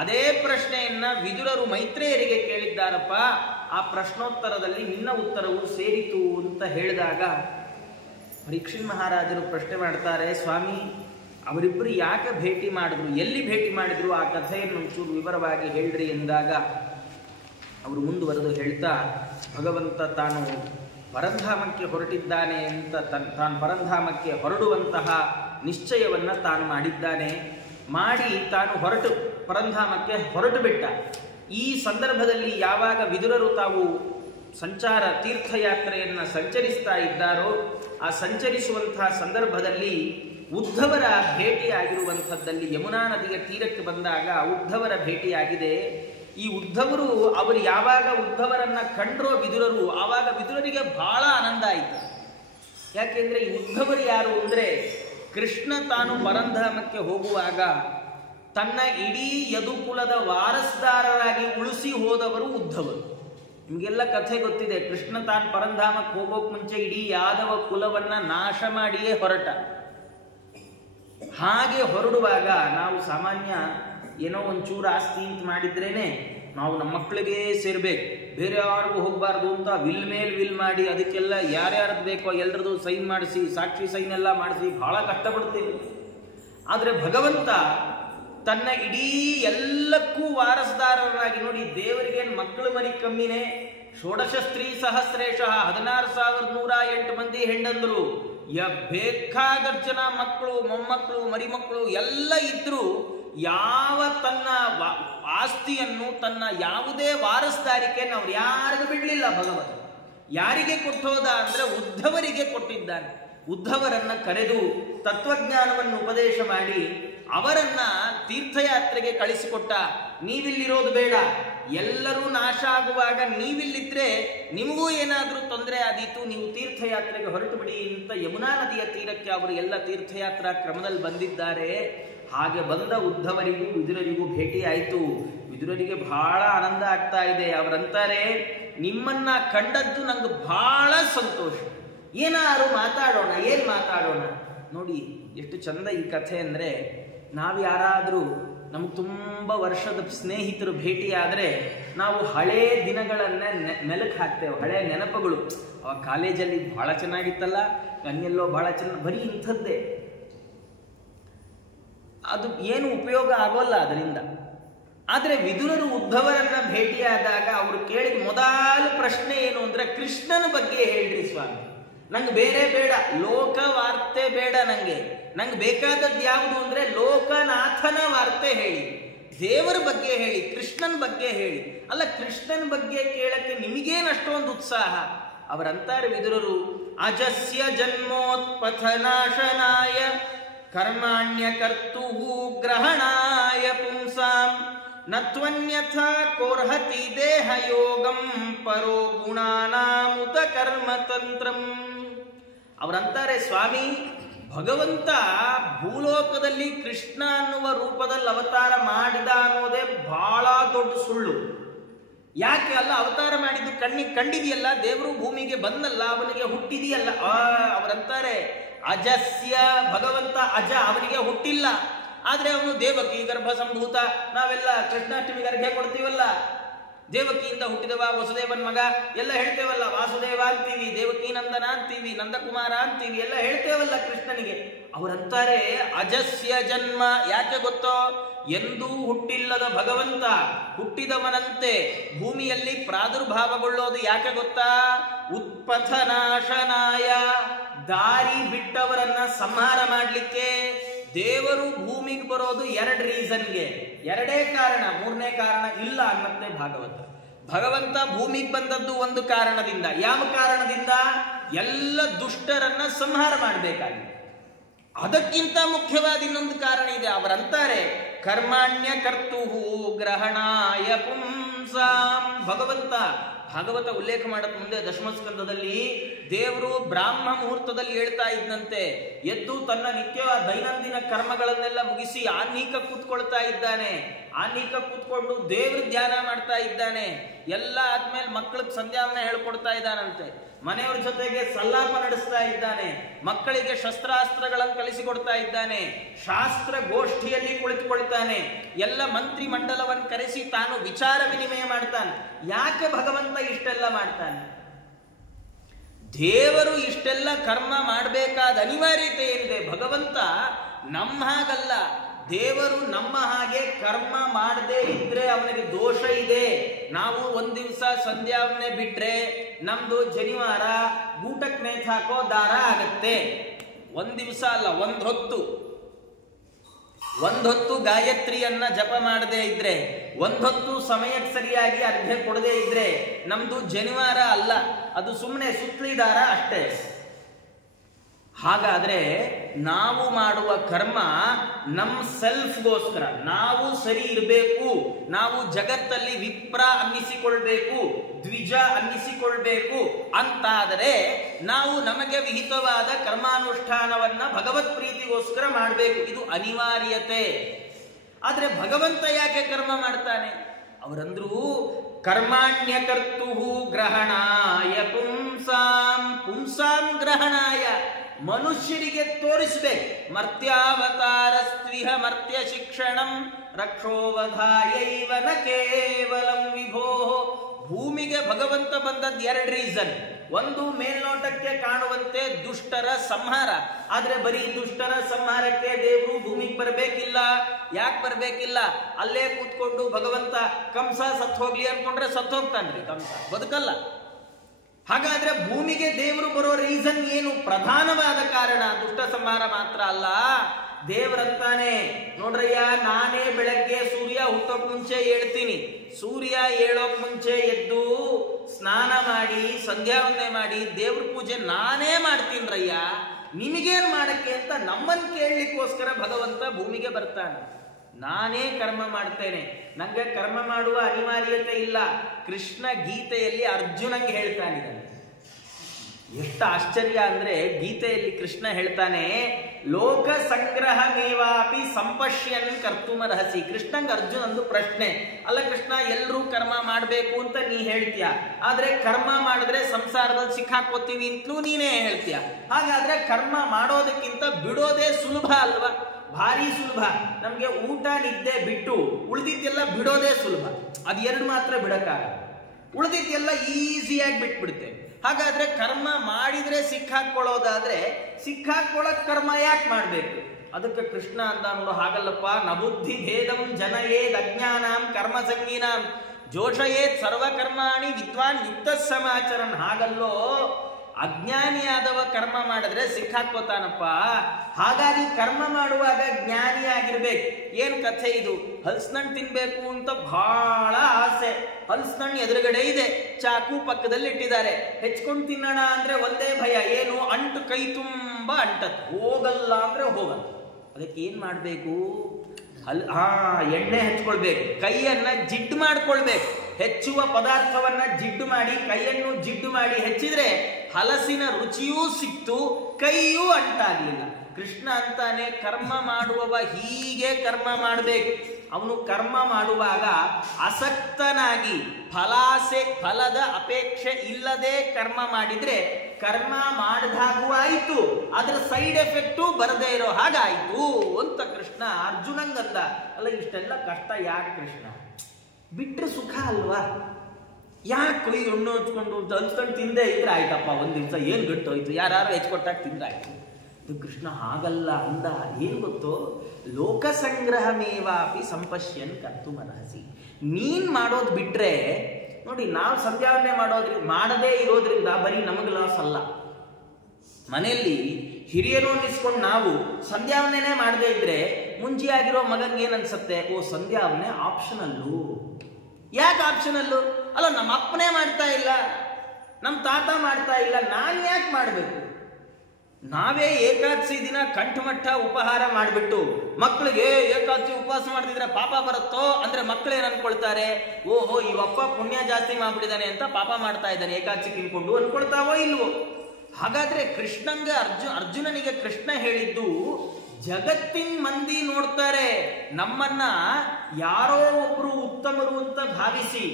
ಅದೇ ಪ್ರಶ್ನೆಯನ್ನ ವಿದುರರು ಮೈತ್ರೇಯರಿಗೆ ಕೇಳಿದ್ದಾರಪ್ಪ. ಆ ಪ್ರಶ್ನೋತ್ತರದಲ್ಲಿ ನಿನ್ನ ಉತ್ತರವು ಸೇರಿತು ಅಂತ ಹೇಳಿದಾಗ ಪರೀಕ್ಷಿತ್ ಮಹಾರಾಜರು ಪ್ರಶ್ನೆ ಮಾಡ್ತಾರೆ, ಸ್ವಾಮಿ ಅವರಿಬ್ಬರು ಯಾಕೆ ಭೇಟಿ ಮಾಡಿದ್ರು, ಎಲ್ಲಿ ಭೇಟಿ ಮಾಡಿದ್ರು, ಆ ಕಥೆಯನ್ನು ಒಂಚೂರು ವಿವರವಾಗಿ ಹೇಳ್ರಿ ಎಂದಾಗ ಅವರು ಮುಂದುವರೆದು ಹೇಳ್ತಾ, ಭಗವಂತ ತಾನು ಪರಂಧಾಮಕ್ಕೆ ಹೊರಟಿದ್ದಾನೆ ಅಂತ ತಾನು ಪರಂಧಾಮಕ್ಕೆ ಹೊರಡುವಂತಹ ನಿಶ್ಚಯವನ್ನ ತಾನು ಮಾಡಿದ್ದಾನೆ. ಮಾಡಿ ತಾನು ಪರಂಧಾಮಕ್ಕೆ ಹೊರಟು ಬಿಟ್ಟ. ಈ ಸಂದರ್ಭದಲ್ಲಿ ಯಾವಾಗ ವಿದುರರು ತಾವು ತೀರ್ಥಯಾತ್ರೆಯನ್ನು ಸಂಚರಿಸ್ತಾ ಇದ್ದಾರೋ ಆ ಸಂಚರಿಸುವಂತಹ ಸಂದರ್ಭದಲ್ಲಿ ಉದ್ಧವರ ಭೇಟಿಯಾಗಿರುವಂಥದ್ದಲ್ಲಿ ಯಮುನಾ ನದಿಯ ತೀರಕ್ಕೆ ಬಂದಾಗ ಉದ್ಧವರ ಭೇಟಿಯಾಗಿದೆ. ಈ ಉದ್ಧವರು ಅವರು ಯಾವಾಗ ಉದ್ಧವರನ್ನ ಕಂಡ್ರೋ ವಿದುರರು, ಆವಾಗ ವಿದುರರಿಗೆ ಬಹಳ ಆನಂದ ಆಯಿತು. ಯಾಕೆಂದ್ರೆ ಈ ಉದ್ಧವರು ಯಾರು ಅಂದ್ರೆ ಕೃಷ್ಣ ತಾನು ಪರಂಧಾಮಕ್ಕೆ ಹೋಗುವಾಗ ತನ್ನ ಇಡೀ ಯದುಕುಲದ ವಾರಸ್ದಾರರಾಗಿ ಉಳಿಸಿ ಹೋದವರು ಉದ್ಧವರು. ನಿಮಗೆಲ್ಲ ಕಥೆ ಗೊತ್ತಿದೆ. ಕೃಷ್ಣ ತಾನು ಪರಂಧಾಮಕ್ಕೆ ಹೋಗೋಕ್ ಮುಂಚೆ ಇಡೀ ಯಾದವ ಕುಲವನ್ನ ನಾಶ ಮಾಡಿಯೇ ಹೊರಟ. ಹಾಗೆ ಹೊರಡುವಾಗ ನಾವು ಸಾಮಾನ್ಯ ಏನೋ ಒಂಚೂರು ಆಸ್ತಿ ಅಂತ ಮಾಡಿದ್ರೇನೆ ನಾವು ನಮ್ಮ ಮಕ್ಕಳಿಗೆ ಸೇರ್ಬೇಕು, ಬೇರೆ ಯಾರಿಗೂ ಹೋಗ್ಬಾರ್ದು ಅಂತ ವಿಲ್ ಮೇಲ್ ವಿಲ್ ಮಾಡಿ ಅದಕ್ಕೆಲ್ಲ ಯಾರ್ಯಾರದ್ದು ಬೇಕೋ ಎಲ್ಲರದು ಸೈನ್ ಮಾಡಿಸಿ ಸಾಕ್ಷಿ ಸೈನ್ ಎಲ್ಲ ಮಾಡಿಸಿ ಬಹಳ ಕಷ್ಟಪಡ್ತೇವೆ. ಆದ್ರೆ ಭಗವಂತ ತನ್ನ ಇಡೀ ಎಲ್ಲಕ್ಕೂ ವಾರಸ್ದಾರರಾಗಿ ನೋಡಿ, ದೇವರಿಗೇನು ಮಕ್ಕಳು ಮರಿ ಕಮ್ಮಿನೇ, ಷೋಡಶ ಸ್ತ್ರೀ ಸಹಸ್ರೇಶ 16,108 ಮಂದಿ ಹೆಂಡಂದ್ರು, ಬೇಕಾದಷ್ಟು ಜನ ಮಕ್ಕಳು ಮೊಮ್ಮಕ್ಕಳು ಮರಿಮಕ್ಕಳು ಎಲ್ಲ ಇದ್ರು ಯಾವ ತನ್ನ ಆಸ್ತಿಯನ್ನು ತನ್ನ ಯಾವುದೇ ವಾರಸ್ದಾರಿಕೆಯನ್ನು ಅವ್ರು ಯಾರಿಗೂ ಬಿಡ್ಲಿಲ್ಲ. ಭಗವಂತ ಯಾರಿಗೆ ಕೊಟ್ಟೋದ ಅಂದ್ರೆ ಉದ್ಧವರಿಗೆ ಕೊಟ್ಟಿದ್ದಾನೆ. ಉದ್ಧವರನ್ನ ಕರೆದು ತತ್ವಜ್ಞಾನವನ್ನು ಉಪದೇಶ ಮಾಡಿ ಅವರನ್ನ ತೀರ್ಥಯಾತ್ರೆಗೆ ಕಳಿಸಿಕೊಟ್ಟ. ನೀವಿಲ್ಲಿರೋದು ಬೇಡ, ಎಲ್ಲರೂ ನಾಶ ಆಗುವಾಗ ನೀವಿಲ್ಲಿದ್ರೆ ನಿಮಗೂ ಏನಾದರೂ ತೊಂದರೆ ಆದೀತು, ನೀವು ತೀರ್ಥಯಾತ್ರೆಗೆ ಹೊರಟು ಬಿಡಿ ಅಂತ ಯಮುನಾ ನದಿಯ ತೀರಕ್ಕೆ ಅವರು ಎಲ್ಲ ತೀರ್ಥಯಾತ್ರಾ ಕ್ರಮದಲ್ಲಿ ಬಂದಿದ್ದಾರೆ. ಹಾಗೆ ಬಂದ ಉದ್ಧವರಿಗೂ ವಿದುರರಿಗೂ ಭೇಟಿ ಆಯಿತು. ವಿದುರರಿಗೆ ಬಹಳ ಆನಂದ ಆಗ್ತಾ ಇದೆ. ಅವರಂತಾರೆ, ನಿಮ್ಮನ್ನ ಕಂಡದ್ದು ನಂಗೆ ಬಹಳ ಸಂತೋಷ, ಏನಾರು ಮಾತಾಡೋಣ. ಏನ್ ಮಾತಾಡೋಣ ನೋಡಿ, ಎಷ್ಟು ಚಂದ ಈ ಕಥೆ ಅಂದ್ರೆ, ನಾವು ಯಾರಾದರೂ ನಮ್ಗೆ ತುಂಬ ವರ್ಷದ ಸ್ನೇಹಿತರು ಭೇಟಿ ಆದರೆ ನಾವು ಹಳೇ ದಿನಗಳನ್ನೇ ಮೆಲುಕು ಹಾಕ್ತೇವೆ, ಹಳೆ ನೆನಪುಗಳು. ಅವ ಕಾಲೇಜಲ್ಲಿ ಬಹಳ ಚೆನ್ನಾಗಿತ್ತಲ್ಲ, ಕಣ್ಣೆಲ್ಲೋ ಬಹಳ ಚೆನ್ನಾಗಿ, ಬರೀ ಇಂಥದ್ದೇ. ಅದು ಏನು ಉಪಯೋಗ ಆಗೋಲ್ಲ ಅದರಿಂದ. ಆದರೆ ವಿದುರರು ಉದ್ಧವರನ್ನ ಭೇಟಿಯಾದಾಗ ಅವರು ಕೇಳಿದ ಮೊದಲ ಪ್ರಶ್ನೆ ಏನು ಅಂದ್ರೆ, ಕೃಷ್ಣನ ಬಗ್ಗೆ ಹೇಳ್ರಿ ಸ್ವಾಮಿ, ನಂಗೆ ಬೇರೆ ಬೇಡ, ಲೋಕ ವಾರ್ತೆ ಬೇಡ, ನಂಗೆ ಬೇಕಾದದ್ದು ಯಾವುದು ಅಂದ್ರೆ ಲೋಕನಾಥನ ವಾರ್ತೆ ಹೇಳಿ, ದೇವರ ಬಗ್ಗೆ ಹೇಳಿ, ಕೃಷ್ಣನ ಬಗ್ಗೆ ಹೇಳಿ. ಅಲ್ಲ, ಕೃಷ್ಣನ ಬಗ್ಗೆ ಕೇಳಕ್ಕೆ ನಿಮಗೇನು ಅಷ್ಟೊಂದು ಉತ್ಸಾಹ? ಅವರಂತಾರೆ ವಿದುರರು, ಅಜಸ್ಯ ಜನ್ಮೋತ್ಪಥನಾಶನಾಯ ಕರ್ಮಾಣ್ಯ ಕರ್ತು ಗ್ರಹಣಾಯ ಪುಂಸಾಂ ನತ್ವನ್ಯಥಾ ಕೋರ್ಹತಿ ದೇಹ ಯೋಗಂ ಪರೋ ಗುಣಾನಾಮುತ ಕರ್ಮತಂತ್ರಂ. ಅವರಂತಾರೆ, ಸ್ವಾಮಿ, ಭಗವಂತ ಭೂಲೋಕದಲ್ಲಿ ಕೃಷ್ಣ ಅನ್ನುವ ರೂಪದಲ್ಲಿ ಅವತಾರ ಮಾಡಿದ ಅನ್ನೋದೇ ಬಹಳ ದೊಡ್ಡ ಸುಳ್ಳು. ಯಾಕೆ ಅಲ್ಲ, ಅವತಾರ ಮಾಡಿದ್ದು ಕಣ್ಣಿಗೆ ಕಂಡಿದೆಯಲ್ಲ, ದೇವರು ಭೂಮಿಗೆ ಬಂದಲ್ಲ, ಅವನಿಗೆ ಹುಟ್ಟಿದೆಯಲ್ಲ. ಅವರಂತಾರೆ, ಅಜಸ್ಯ, ಭಗವಂತ ಅಜ, ಅವನಿಗೆ ಹುಟ್ಟಿಲ್ಲ. ಆದ್ರೆ ಅವನು ದೇವಕಿ ಗರ್ಭ ಸಂಭೂತ. ನಾವೆಲ್ಲ ಕೃಷ್ಣಾಷ್ಟಮಿ ಗರ್ಭೆ ಕೊಡ್ತೀವಲ್ಲ, ದೇವಕಿಯಿಂದ ಹುಟ್ಟಿದವ ವಸುದೇವನ್ ಮಗ ಎಲ್ಲ ಹೇಳ್ತೇವಲ್ಲ, ವಾಸುದೇವ ಅಂತೀವಿ, ದೇವಕಿ ನಂದನ ಅಂತೀವಿ, ನಂದಕುಮಾರ ಅಂತೀವಿ, ಎಲ್ಲ ಹೇಳ್ತೇವಲ್ಲ ಕೃಷ್ಣನಿಗೆ. ಅವರಂತಾರೆ, ಅಜಸ್ಯ ಜನ್ಮ, ಯಾಕೆ ಗೊತ್ತೋ? ಎಂದೂ ಹುಟ್ಟಿಲ್ಲದ ಭಗವಂತ ಹುಟ್ಟಿದವನಂತೆ ಭೂಮಿಯಲ್ಲಿ ಪ್ರಾದುರ್ಭಾವಗೊಳ್ಳೋದು ಯಾಕೆ ಗೊತ್ತಾ? ಉತ್ಪಥನಾಶನಾಯ, ದಾರಿ ಬಿಟ್ಟವರನ್ನ ಸಂಹಾರ ಮಾಡಲಿಕ್ಕೆ. ದೇವರು ಭೂಮಿಗೆ ಬರೋದು 2 ರೀಸನ್ಗೆ, 2 ಕಾರಣ, 3ನೇ ಕಾರಣ ಇಲ್ಲ ಅನ್ನತ್ತೆ ಭಾಗವತ. ಭಗವಂತ ಭೂಮಿಗೆ ಬಂದದ್ದು ಒಂದು ಕಾರಣದಿಂದ. ಯಾವ ಕಾರಣದಿಂದ? ಎಲ್ಲ ದುಷ್ಟರನ್ನ ಸಂಹಾರ ಮಾಡಬೇಕಾಗಿದೆ. ಅದಕ್ಕಿಂತ ಮುಖ್ಯವಾದ ಇನ್ನೊಂದು ಕಾರಣ ಇದೆ. ಅವರಂತಾರೆ, ಕರ್ಮಾಣ್ಯ ಕರ್ತು ಗ್ರಹಣಾಯ ಪುಂಸಾಂ. ಭಗವಂತ ಭಾಗವತ ಉಲ್ಲೇಖ ಮಾಡದ ಮುಂದೆ ದಶಮಸ್ಕಂದದಲ್ಲಿ ದೇವರು ಬ್ರಾಹ್ಮ ಮುಹೂರ್ತದಲ್ಲಿ ಹೇಳ್ತಾ ಇದ್ದಂತೆ ಎದ್ದು ತನ್ನ ನಿತ್ಯ ದೈನಂದಿನ ಕರ್ಮಗಳನ್ನೆಲ್ಲ ಮುಗಿಸಿ ಆನ್ಹೀಕ ಕೂತ್ಕೊಳ್ತಾ ಇದ್ದಾನೆ. ಆನ್ಹೀಕ ಕೂತ್ಕೊಂಡು ದೇವ್ರ ಧ್ಯಾನ ಮಾಡ್ತಾ ಇದ್ದಾನೆ. ಎಲ್ಲ ಆದ್ಮೇಲೆ ಮಕ್ಕಳಿಗೆ ಸಂಧ್ಯಾವನೆ ಹೇಳ್ಕೊಡ್ತಾ ಇದ್ದಾನಂತೆ. ಮನೆಯವರ ಜೊತೆಗೆ ಸಲ್ಲಾಪ ನಡೆಸ್ತಾ ಇದ್ದಾನೆ, ಮಕ್ಕಳಿಗೆ ಶಸ್ತ್ರಾಸ್ತ್ರಗಳನ್ನು ಕಲಿಸಿಕೊಡ್ತಾ ಇದ್ದಾನೆ, ಶಾಸ್ತ್ರ ಗೋಷ್ಠಿಯಲ್ಲಿ ಕುಳಿತುಕೊಳ್ತಾನೆ, ಎಲ್ಲ ಮಂತ್ರಿ ಮಂಡಲವನ್ನು ಕರೆಸಿ ತಾನು ವಿಚಾರ ವಿನಿಮಯ ಮಾಡ್ತಾನೆ. ಯಾಕೆ ಭಗವಂತ ಇಷ್ಟೆಲ್ಲ ಮಾಡ್ತಾನೆ? ದೇವರು ಇಷ್ಟೆಲ್ಲ ಕರ್ಮ ಮಾಡಬೇಕಾದ ಅನಿವಾರ್ಯತೆ ಏನಿದೆ? ಭಗವಂತ ನಮ್ಮ ಹಾಗಲ್ಲ. ದೇವರು ನಮ್ಮ ಹಾಗೆ ಕರ್ಮ ಮಾಡದೇ ಇದ್ರೆ ಅವನಿಗೆ ದೋಷ ಇದೆ. ನಾವು ಒಂದ್ ದಿವಸ ಸಂಧ್ಯಾವನೆ ಬಿಟ್ರೆ ನಮ್ದು ಜನಿವಾರ ಗೂಟಕ್ಕೆ ನೇತು ಹಾಕೋ ದಾರ ಆಗತ್ತೆ. ಒಂದ್ ದಿವಸ ಅಲ್ಲ, ಒಂದೊತ್ತು ಗಾಯತ್ರಿಯನ್ನ ಜಪ ಮಾಡದೇ ಇದ್ರೆ, ಒಂದೊತ್ತು ಸಮಯಕ್ಕೆ ಸರಿಯಾಗಿ ಅರ್ಘ್ಯ ಕೊಡದೇ ಇದ್ರೆ ನಮ್ದು ಜನಿವಾರ ಅಲ್ಲ, ಅದು ಸುಮ್ಮನೆ ಸುತ್ತಲಿ ದಾರ ಅಷ್ಟೇ. ಹಾಗಾದ್ರೆ ನಾವು ಮಾಡುವ ಕರ್ಮ ನಮ್ಮ ಸೆಲ್ಫ್ಗೋಸ್ಕರ, ನಾವು ಸರಿ ಇರಬೇಕು, ನಾವು ಜಗತ್ತಲ್ಲಿ ವಿಪ್ರ ಅನ್ನಿಸಿಕೊಳ್ಬೇಕು, ದ್ವಿಜ ಅನ್ನಿಸಿಕೊಳ್ಬೇಕು ಅಂತಾದರೆ ನಾವು ನಮಗೆ ವಿಹಿತವಾದ ಕರ್ಮಾನುಷ್ಠಾನವನ್ನ ಭಗವತ್ ಪ್ರೀತಿಗೋಸ್ಕರ ಮಾಡಬೇಕು. ಇದು ಅನಿವಾರ್ಯತೆ. ಆದ್ರೆ ಭಗವಂತ ಯಾಕೆ ಕರ್ಮ ಮಾಡ್ತಾನೆ? ಅವರಂದ್ರು ಕರ್ಮಾಣ್ಯಕರ್ತು ಗ್ರಹಣಾಯ ಪುಂಸಾಂ ಗ್ರಹಣಾಯ, ಮನುಷ್ಯರಿಗೆ ತೋರಿಸ್ಬೇಕು. ಮರ್ತ್ಯಾವತಾರಸ್ತ್ವಿಹ ಮರ್ತ್ಯ ಶಿಕ್ಷಣಂ ರಕ್ಷೋವಧಾಯೈವ ನ ಕೇವಲಂ ವಿಭೋ. ಭೂಮಿಗೆ ಭಗವಂತ ಬಂದದ್ದು 2 ರೀಸನ್. ಒಂದು, ಮೇಲ್ನೋಟಕ್ಕೆ ಕಾಣುವಂತೆ ದುಷ್ಟರ ಸಂಹಾರ. ಆದ್ರೆ ಬರೀ ದುಷ್ಟರ ಸಂಹಾರಕ್ಕೆ ದೇವರು ಭೂಮಿಗೆ ಬರಬೇಕಿಲ್ಲ. ಯಾಕೆ ಬರಬೇಕಿಲ್ಲ? ಅಲ್ಲೇ ಕೂತ್ಕೊಂಡು ಭಗವಂತ ಕಂಸ ಸತ್ತು ಹೋಗ್ಲಿ ಅನ್ಕೊಂಡ್ರೆ ಸತ್ತು ಹೋಗ್ತಾನ್ರಿ, ಕಂಸ ಬದುಕಲ್ಲ. ಹಾಗಾದ್ರೆ ಭೂಮಿಗೆ ದೇವರು ಬರೋ ರೀಸನ್ ಏನು? ಪ್ರಧಾನವಾದ ಕಾರಣ ದುಷ್ಟ ಸಂಹಾರ ಮಾತ್ರ ಅಲ್ಲ. ದೇವರಂತಾನೆ, ನೋಡ್ರಯ್ಯ, ನಾನೇ ಬೆಳಗ್ಗೆ ಸೂರ್ಯ ಹುಟ್ಟೋಕ್ ಮುಂಚೆ ಹೇಳ್ತೀನಿ, ಸೂರ್ಯ ಏಳೋಕ್ ಮುಂಚೆ ಎದ್ದು ಸ್ನಾನ ಮಾಡಿ ಸಂಧ್ಯಾವಂದನೆ ಮಾಡಿ ದೇವ್ರ ಪೂಜೆ ನಾನೇ ಮಾಡ್ತೀನ್ರಯ್ಯ, ನಿಮಗೇನ್ ಮಾಡಕ್ಕೆ ಅಂತ ನಮ್ಮನ್ ಕೇಳಲಿಕ್ಕೋಸ್ಕರ ಭಗವಂತ ಭೂಮಿಗೆ ಬರ್ತಾನೆ. ನಾನೇ ಕರ್ಮ ಮಾಡ್ತೇನೆ, ನಂಗೆ ಕರ್ಮ ಮಾಡುವ ಅನಿವಾರ್ಯತೆ ಇಲ್ಲ. ಕೃಷ್ಣ ಗೀತೆಯಲ್ಲಿ ಅರ್ಜುನಂಗೆ ಹೇಳ್ತಾನಿದ್ದಾನೆ. ಎಷ್ಟು ಆಶ್ಚರ್ಯ ಅಂದ್ರೆ, ಗೀತೆಯಲ್ಲಿ ಕೃಷ್ಣ ಹೇಳ್ತಾನೆ, ಲೋಕ ಸಂಗ್ರಹ ಮೇವಾಪಿ ಸಂಪಶ್ಯನ್ ಕರ್ತುಮರ್ಹಸಿ. ಕೃಷ್ಣಂಗೆ ಅರ್ಜುನಂದು ಪ್ರಶ್ನೆ, ಅಲ್ಲ ಕೃಷ್ಣ, ಎಲ್ಲರೂ ಕರ್ಮ ಮಾಡಬೇಕು ಅಂತ ನೀ ಹೇಳ್ತೀಯ, ಆದ್ರೆ ಕರ್ಮ ಮಾಡಿದ್ರೆ ಸಂಸಾರದಲ್ಲಿ ಸಿಕ್ಕಾಕೋತೀವಿ ಅಂತಲೂ ನೀನೇ ಹೇಳ್ತೀಯ. ಹಾಗಾದ್ರೆ ಕರ್ಮ ಮಾಡೋದಕ್ಕಿಂತ ಬಿಡೋದೇ ಸುಲಭ ಅಲ್ವಾ? ಭಾರಿ ಸುಲಭ. ನಮ್ಗೆ ಊಟ ನಿದ್ದೆ ಬಿಟ್ಟು ಉಳಿದಿದ್ದೆಲ್ಲ ಬಿಡೋದೇ ಸುಲಭ. ಅದು 2 ಮಾತ್ರ ಬಿಡಕ್ಕಾಗಲ್ಲ, ಉಳಿದಿದ್ದೆಲ್ಲ ಈಸಿಯಾಗಿ ಬಿಟ್ಬಿಡುತ್ತೆ. ಹಾಗಾದ್ರೆ ಕರ್ಮ ಮಾಡಿದ್ರೆ ಸಿಕ್ಕಾಕೊಳ್ಳೋದಾದ್ರೆ ಸಿಕ್ಕಾಕೊಳ್ಳಕ್ ಕರ್ಮ ಯಾಕೆ ಮಾಡ್ಬೇಕು? ಅದಕ್ಕೆ ಕೃಷ್ಣ ಅಂತ ನೋಡು, ಹಾಗಲ್ಲಪ್ಪ. ನಬುದ್ಧಿ ಭೇದಂ ಜನಯೇದ್ ಅಜ್ಞಾನಾಂ ಕರ್ಮ ಸಂಗೀನಾಂ ಜೋಷಯೇತ್ ಸರ್ವಕರ್ಮಾಣಿ ವಿದ್ವಾನ್ ಯುಕ್ತ ಸಮಾಚರನ್. ಹಾಗಲ್ಲೋ, ಅಜ್ಞಾನಿಯಾದವ ಕರ್ಮ ಮಾಡಿದ್ರೆ ಸಿಕ್ಕಾಕೋತಾನಪ್ಪ. ಹಾಗಾಗಿ ಕರ್ಮ ಮಾಡುವಾಗ ಜ್ಞಾನಿಯಾಗಿರ್ಬೇಕು. ಏನ್ ಕಥೆ ಇದು? ಹಲಸಿನಣ್ಣು ತಿನ್ಬೇಕು ಅಂತ ಬಹಳ ಆಸೆ, ಹಲಸಿನಣ್ಣು ಎದುರುಗಡೆ ಇದೆ, ಚಾಕು ಪಕ್ಕದಲ್ಲಿ ಇಟ್ಟಿದ್ದಾರೆ, ಹೆಚ್ಕೊಂಡು ತಿನ್ನೋಣ ಅಂದ್ರೆ ಒಂದೇ ಭಯ, ಏನು? ಅಂಟು ಕೈ ತುಂಬಾ ಅಂಟತ್, ಹೋಗಲ್ಲ ಅಂದ್ರೆ ಹೋಗಲ್ಲ. ಅದಕ್ಕೆ ಏನ್ ಮಾಡ್ಬೇಕು? ಎಣ್ಣೆ ಹಚ್ಕೊಳ್ಬೇಕು, ಕೈಯನ್ನ ಜಿಡ್ಡು ಮಾಡ್ಕೊಳ್ಬೇಕು. ಹೆಚ್ಚುವ ಪದಾರ್ಥವನ್ನ ಜಿಡ್ಡು ಮಾಡಿ, ಕೈಯನ್ನು ಜಿಡ್ಡು ಮಾಡಿ ಹೆಚ್ಚಿದ್ರೆ ಹಲಸಿನ ರುಚಿಯೂ ಸಿಕ್ತು, ಕೈಯೂ ಅಂಟಾಗ್ಲಿಲ್ಲ. ಕೃಷ್ಣ ಅಂತಾನೆ, ಕರ್ಮ ಮಾಡುವವ ಹೀಗೆ ಕರ್ಮ ಮಾಡಬೇಕು. ಅವನು ಕರ್ಮ ಮಾಡುವಾಗ ಆಸಕ್ತನಾಗಿ ಫಲದ ಅಪೇಕ್ಷೆ ಇಲ್ಲದೆ ಕರ್ಮ ಮಾಡಿದ್ರೆ ಕರ್ಮ ಮಾಡಿದಾಗೂ ಆಯ್ತು, ಅದರ ಸೈಡ್ ಎಫೆಕ್ಟು ಬರದೇ ಇರೋ ಹಾಗಾಯ್ತು ಅಂತ ಕೃಷ್ಣ ಅರ್ಜುನಂಗಂದ. ಅಲ್ಲ, ಇಷ್ಟೆಲ್ಲ ಕಷ್ಟ ಯಾಕೆ ಕೃಷ್ಣ? ಬಿಟ್ರೆ ಸುಖ ಅಲ್ವಾ? ಯಾಕೆ ಈ ಹಣ್ಣು ಹಚ್ಕೊಂಡು ಹಂಚ್ಕೊಂಡು ತಿಂದೇ ಇದ್ರೆ ಆಯ್ತಪ್ಪ, ಒಂದ್ ದಿವಸ ಏನ್ ಗಟ್ಟು ಹೋಯ್ತು, ಯಾರು ಹೆಚ್ಕೊಟ್ಟಾಗ ತಿಂದ್ರಾಯ್ತು. ಕೃಷ್ಣ ಹಾಗಲ್ಲ ಅಂದ. ಏನ್ ಗೊತ್ತೋ? ಲೋಕ ಸಂಗ್ರಹಮೇವಾಪಿ ಸಂಪಶ್ಯನ್ ಕರ್ತುಮರ್ಹಸಿ. ನೀನ್ ಮಾಡೋದು ಬಿಟ್ರೆ ನೋಡಿ, ನಾವು ಸಂಧ್ಯಾವನೆ ಮಾಡದೇ ಇರೋದ್ರಿಂದ ಬರೀ ನಮಗೆ ಲಾಸ್ ಅಲ್ಲ. ಮನೆಯಲ್ಲಿ ಹಿರಿಯರು ಅನ್ನಿಸ್ಕೊಂಡು ನಾವು ಸಂಧ್ಯಾವನೆ ಮಾಡದೇ ಇದ್ರೆ ಮುಂಚೆಯಾಗಿರೋ ಮಗನ್ಗೆ ಏನ್ ಅನ್ಸತ್ತೆ? ಓ, ಸಂಧ್ಯಾವನೆ ಆಪ್ಷನಲ್ಲು. ಯಾಕೆ ಆಪ್ಷನಲ್ಲು? ಅಲ್ಲ, ನಮ್ಮ ಅಪ್ಪನೇ ಮಾಡ್ತಾ ಇಲ್ಲ, ನಮ್ಮ ತಾತ ಮಾಡ್ತಾ ಇಲ್ಲ, ನಾನು ಯಾಕೆ ಮಾಡಬೇಕು? ನಾವೇ ಏಕಾದಶಿ ದಿನ ಕಂಠಮಟ್ಟ ಉಪಹಾರ ಮಾಡಿಬಿಟ್ಟು ಮಕ್ಕಳಿಗೆ ಏಕಾದಶಿ ಉಪವಾಸ ಮಾಡ್ತಿದ್ರೆ ಪಾಪ ಬರುತ್ತೋ ಅಂದ್ರೆ ಮಕ್ಕಳೇನು ಅನ್ಕೊಳ್ತಾರೆ? ಓಹೋ, ಇವಪ್ಪ ಪುಣ್ಯ ಜಾಸ್ತಿ ಮಾಡ್ಬಿಟ್ಟಿದ್ದಾನೆ ಅಂತ ಪಾಪ ಮಾಡ್ತಾ ಇದ್ದಾನೆ ಏಕಾದಶಿ ತಿನ್ಕೊಂಡು ಅನ್ಕೊಳ್ತಾವೋ ಇಲ್ವೋ? ಹಾಗಾದ್ರೆ ಕೃಷ್ಣಂಗೆ ಅರ್ಜುನನಿಗೆ ಕೃಷ್ಣ ಹೇಳಿದ್ದು ಜಗತ್ತಿನ ಮಂದಿ ನೋಡ್ತಾರೆ, ನಮ್ಮನ್ನ ಯಾರೋ ಒಬ್ರು ಉತ್ತಮರು ಅಂತ ಭಾವಿಸಿ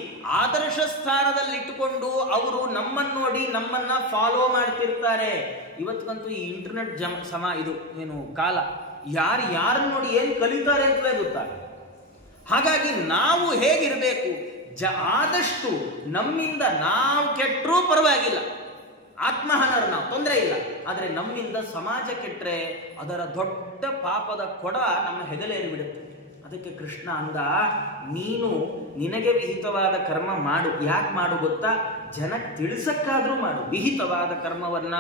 ಆದರ್ಶ ಸ್ಥಾನದಲ್ಲಿಟ್ಟುಕೊಂಡು ಅವರು ನಮ್ಮನ್ನು ನೋಡಿ ನಮ್ಮನ್ನ ಫಾಲೋ ಮಾಡ್ತಿರ್ತಾರೆ. ಇವತ್ತಿಗಂತೂ ಈ ಇಂಟರ್ನೆಟ್ ಇದು ಏನು ಕಾಲ, ಯಾರನ್ನ ನೋಡಿ ಏನ್ ಕಲಿತಾರೆ ಅಂತಲೇ ಗೊತ್ತಾಗ. ಹಾಗಾಗಿ ನಾವು ಹೇಗಿರಬೇಕು, ಆದಷ್ಟು ನಮ್ಮಿಂದ ನಾವು ಕೆಟ್ಟರೂ ಪರವಾಗಿಲ್ಲ, ಆತ್ಮಹನರು ನಾವು ತೊಂದರೆ ಇಲ್ಲ, ಆದರೆ ನಮ್ಮಿಂದ ಸಮಾಜ ಕೆಟ್ಟರೆ ಅದರ ದೊಡ್ಡ ಪಾಪದ ಕೊಡ ನಮ್ಮ ಹೆಗಲೇರಿ ಬಿಡುತ್ತೆ. ಅದಕ್ಕೆ ಕೃಷ್ಣ ಅಂದ, ನೀನು ನಿನಗೆ ವಿಹಿತವಾದ ಕರ್ಮ ಮಾಡು. ಯಾಕೆ ಮಾಡು ಗೊತ್ತಾ? ಜನಕ್ಕೆ ತಿಳಿಸಕ್ಕಾದ್ರೂ ಮಾಡು. ವಿಹಿತವಾದ ಕರ್ಮವನ್ನ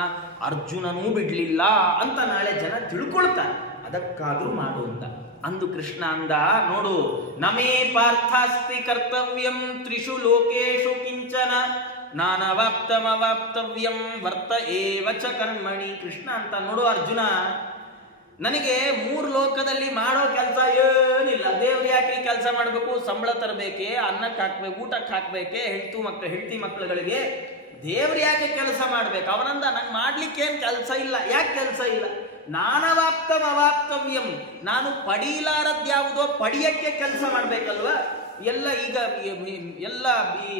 ಅರ್ಜುನನೂ ಬಿಡ್ಲಿಲ್ಲ ಅಂತ ನಾಳೆ ಜನ ತಿಳ್ಕೊಳ್ತಾರೆ, ಅದಕ್ಕಾದ್ರೂ ಮಾಡು ಅಂತ ಅಂದು ಕೃಷ್ಣ ಅಂದ, ನೋಡು, ನಮೇ ಪಾರ್ಥಾಸ್ತಿ ಕರ್ತವ್ಯಂ ತ್ರಿಷು ಲೋಕೇಶು ಕಿಂಚನ ನಾನವಾಪ್ತಮವಾಪ್ತವ್ಯಂ ವರ್ತ ಏವ ಚ ಕರ್ಮಣಿ. ಕೃಷ್ಣ ಅಂತ, ನೋಡು ಅರ್ಜುನ, ನನಗೆ 3 ಲೋಕದಲ್ಲಿ ಮಾಡೋ ಕೆಲಸ ಏನಿಲ್ಲ. ದೇವ್ರು ಯಾಕೆ ಕೆಲಸ ಮಾಡಬೇಕು? ಸಂಬಳ ತರಬೇಕೆ, ಅನ್ನಕ್ಕೆ ಹಾಕ್ಬೇಕು, ಊಟಕ್ಕೆ ಹಾಕ್ಬೇಕೆ, ಹೆಂಡತಿ ಮಕ್ಕಳುಗಳಿಗೆ ದೇವ್ರು ಯಾಕೆ ಕೆಲಸ ಮಾಡ್ಬೇಕು? ಅವನಂದ, ನಂಗೆ ಮಾಡ್ಲಿಕ್ಕೇನು ಕೆಲಸ ಇಲ್ಲ. ಯಾಕೆ ಕೆಲಸ ಇಲ್ಲ? ನಾನವಾಪ್ತಮವಾಪ್ತವ್ಯಂ, ನಾನು ಪಡೀಲಾರದ್ಯಾವುದೋ ಪಡಿಯಕ್ಕೆ ಕೆಲಸ ಮಾಡ್ಬೇಕಲ್ವ. ಎಲ್ಲ ಈಗ ಎಲ್ಲ ಈ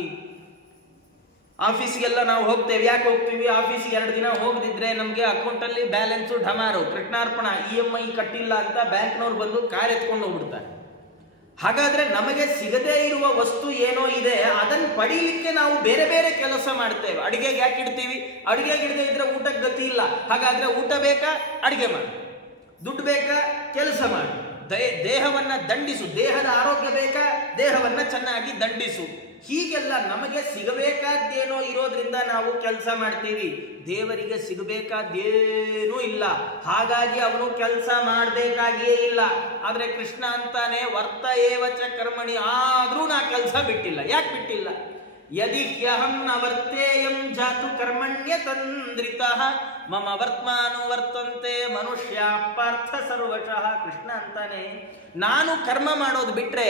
ಆಫೀಸ್ಗೆಲ್ಲ ನಾವು ಹೋಗ್ತೇವೆ. ಯಾಕೆ ಹೋಗ್ತೀವಿ? ಆಫೀಸ್ಗೆ 2 ದಿನ ಹೋಗದಿದ್ರೆ ನಮಗೆ ಅಕೌಂಟಲ್ಲಿ ಬ್ಯಾಲೆನ್ಸು ಢಮಾರು, ಕೃಷ್ಣಾರ್ಪಣ, EMI ಕಟ್ಟಿಲ್ಲ ಅಂತ ಬ್ಯಾಂಕ್ನವ್ರು ಬಂದು ಕಾರ್ ಎತ್ಕೊಂಡು ಹೋಗ್ಬಿಡ್ತಾರೆ. ಹಾಗಾದ್ರೆ ನಮಗೆ ಸಿಗದೇ ಇರುವ ವಸ್ತು ಏನೋ ಇದೆ, ಅದನ್ನು ಪಡೀಲಿಕ್ಕೆ ನಾವು ಬೇರೆ ಬೇರೆ ಕೆಲಸ ಮಾಡ್ತೇವೆ. ಅಡಿಗೆಗೆ ಯಾಕೆ ಇಡ್ತೀವಿ? ಅಡಿಗೆಗೆ ಇಡದೇ ಇದ್ರೆ ಊಟಕ್ಕೆ ಗತಿ ಇಲ್ಲ. ಹಾಗಾದ್ರೆ ಊಟ ಬೇಕಾ? ಅಡಿಗೆ ಮಾಡಿ. ದುಡ್ಡು ಬೇಕಾ? ಕೆಲಸ ಮಾಡಿ. ದೇಹವನ್ನ ದಂಡಿಸು. ದೇಹದ ಆರೋಗ್ಯ ಬೇಕಾ? ದೇಹವನ್ನ ಚೆನ್ನಾಗಿ ದಂಡಿಸು. ಹೀಗೆಲ್ಲ ನಮಗೆ ಸಿಗಬೇಕಾದ್ದೇನೋ ಇರೋದ್ರಿಂದ ನಾವು ಕೆಲಸ ಮಾಡ್ತೀವಿ. ದೇವರಿಗೆ ಸಿಗಬೇಕಾದ್ದೇನೂ ಇಲ್ಲ, ಹಾಗಾಗಿ ಅವನು ಕೆಲಸ ಮಾಡಬೇಕಾಗಿಯೇ ಇಲ್ಲ. ಆದ್ರೆ ಕೃಷ್ಣ ಅಂತಾನೆ, ವರ್ತ ಏವಚ ಕರ್ಮಣಿ, ಆದ್ರೂ ನಾ ಕೆಲಸ ಬಿಟ್ಟಿಲ್ಲ. ಯಾಕೆ ಬಿಟ್ಟಿಲ್ಲ? ಯದಿ ಹ್ಯಹಂ ನ ವರ್ತೇಯಂ ಜಾತು ಕರ್ಮಣ್ಯ ತಂದ್ರಿತಃ ಮಮ ವರ್ತ್ಮಾನು ವರ್ತಂತೆ ಮನುಷ್ಯ ಪಾರ್ಥ ಸರ್ವಶಃ. ಕೃಷ್ಣ ಅಂತಾನೆ, ನಾನು ಕರ್ಮ ಮಾಡೋದು ಬಿಟ್ರೆ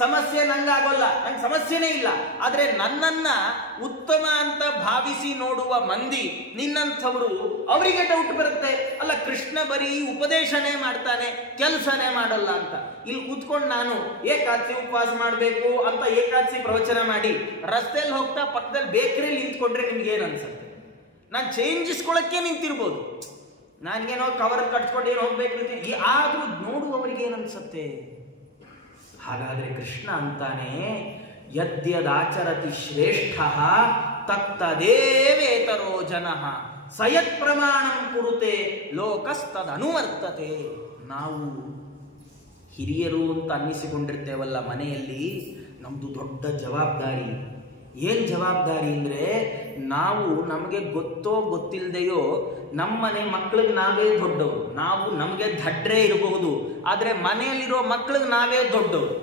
ಸಮಸ್ಯೆ ನಂಗಾಗೋಲ್ಲ, ನಂಗೆ ಸಮಸ್ಯೆನೇ ಇಲ್ಲ. ಆದ್ರೆ ನನ್ನನ್ನ ಉತ್ತಮ ಅಂತ ಭಾವಿಸಿ ನೋಡುವ ಮಂದಿ ನಿನ್ನಂಥವರು, ಅವರಿಗೆ ಡೌಟ್ ಬರುತ್ತೆ, ಅಲ್ಲ ಕೃಷ್ಣ ಬರೀ ಉಪದೇಶನೇ ಮಾಡ್ತಾನೆ, ಕೆಲಸನೇ ಮಾಡಲ್ಲ ಅಂತ. ಇಲ್ಲಿ ಕೂತ್ಕೊಂಡು ನಾನು ಏಕಾದಶಿ ಉಪವಾಸ ಮಾಡಬೇಕು ಅಂತ ಏಕಾದಶಿ ಪ್ರವಚನ ಮಾಡಿ ರಸ್ತೆಯಲ್ಲಿ ಹೋಗ್ತಾ ಪಕ್ಕದಲ್ಲಿ ಬೇಕರಿಲಿ ನಿಂತ್ಕೊಂಡ್ರೆ ನಿಮ್ಗೆ ಏನ್ ಅನ್ಸುತ್ತೆ? ನಾನು ಚೇಂಜಿಸ್ಕೊಳಕ್ಕೆ ನಿಂತಿರ್ಬೋದು, ನಾನೇನೋ ಕವರ್ ಕಟ್ಸ್ಕೊಂಡು ಏನು ಹೋಗ್ಬೇಕು, ಆದ್ರೂ ನೋಡುವವರಿಗೆ ಏನನ್ಸುತ್ತೆ? ಹಾಗಾದ್ರೆ ಕೃಷ್ಣ ಅಂತಾನೆ, ಯದ್ಯದಾಚರತಿ ಶ್ರೇಷ್ಠ ತತ್ತದೇವೇತರೋ ಜನಃ ಸಯತ್ ಪ್ರಮಾಣಂ ಕುರುತೆ ಲೋಕಸ್ತದನುವರ್ತತೆ. ನಾವು ಹಿರಿಯರು ಅಂತ ಅನ್ನಿಸಿಕೊಂಡಿರ್ತೇವಲ್ಲ ಮನೆಯಲ್ಲಿ, ನಮ್ದು ದೊಡ್ಡ ಜವಾಬ್ದಾರಿ. ಏನ್ ಜವಾಬ್ದಾರಿ ಅಂದ್ರೆ, ನಾವು ನಮಗೆ ಗೊತ್ತೋ ಗೊತ್ತಿಲ್ಲದೆಯೋ ನಮ್ಮನೆ ಮಕ್ಕಳಿಗೆ ನಾವೇ ದೊಡ್ಡವರು. ನಾವು ನಮಗೆ ದಡ್ರೆ ಇರಬಹುದು, ಆದ್ರೆ ಮನೆಯಲ್ಲಿರೋ ಮಕ್ಕಳಿಗೆ ನಾವೇ ದೊಡ್ಡವರು.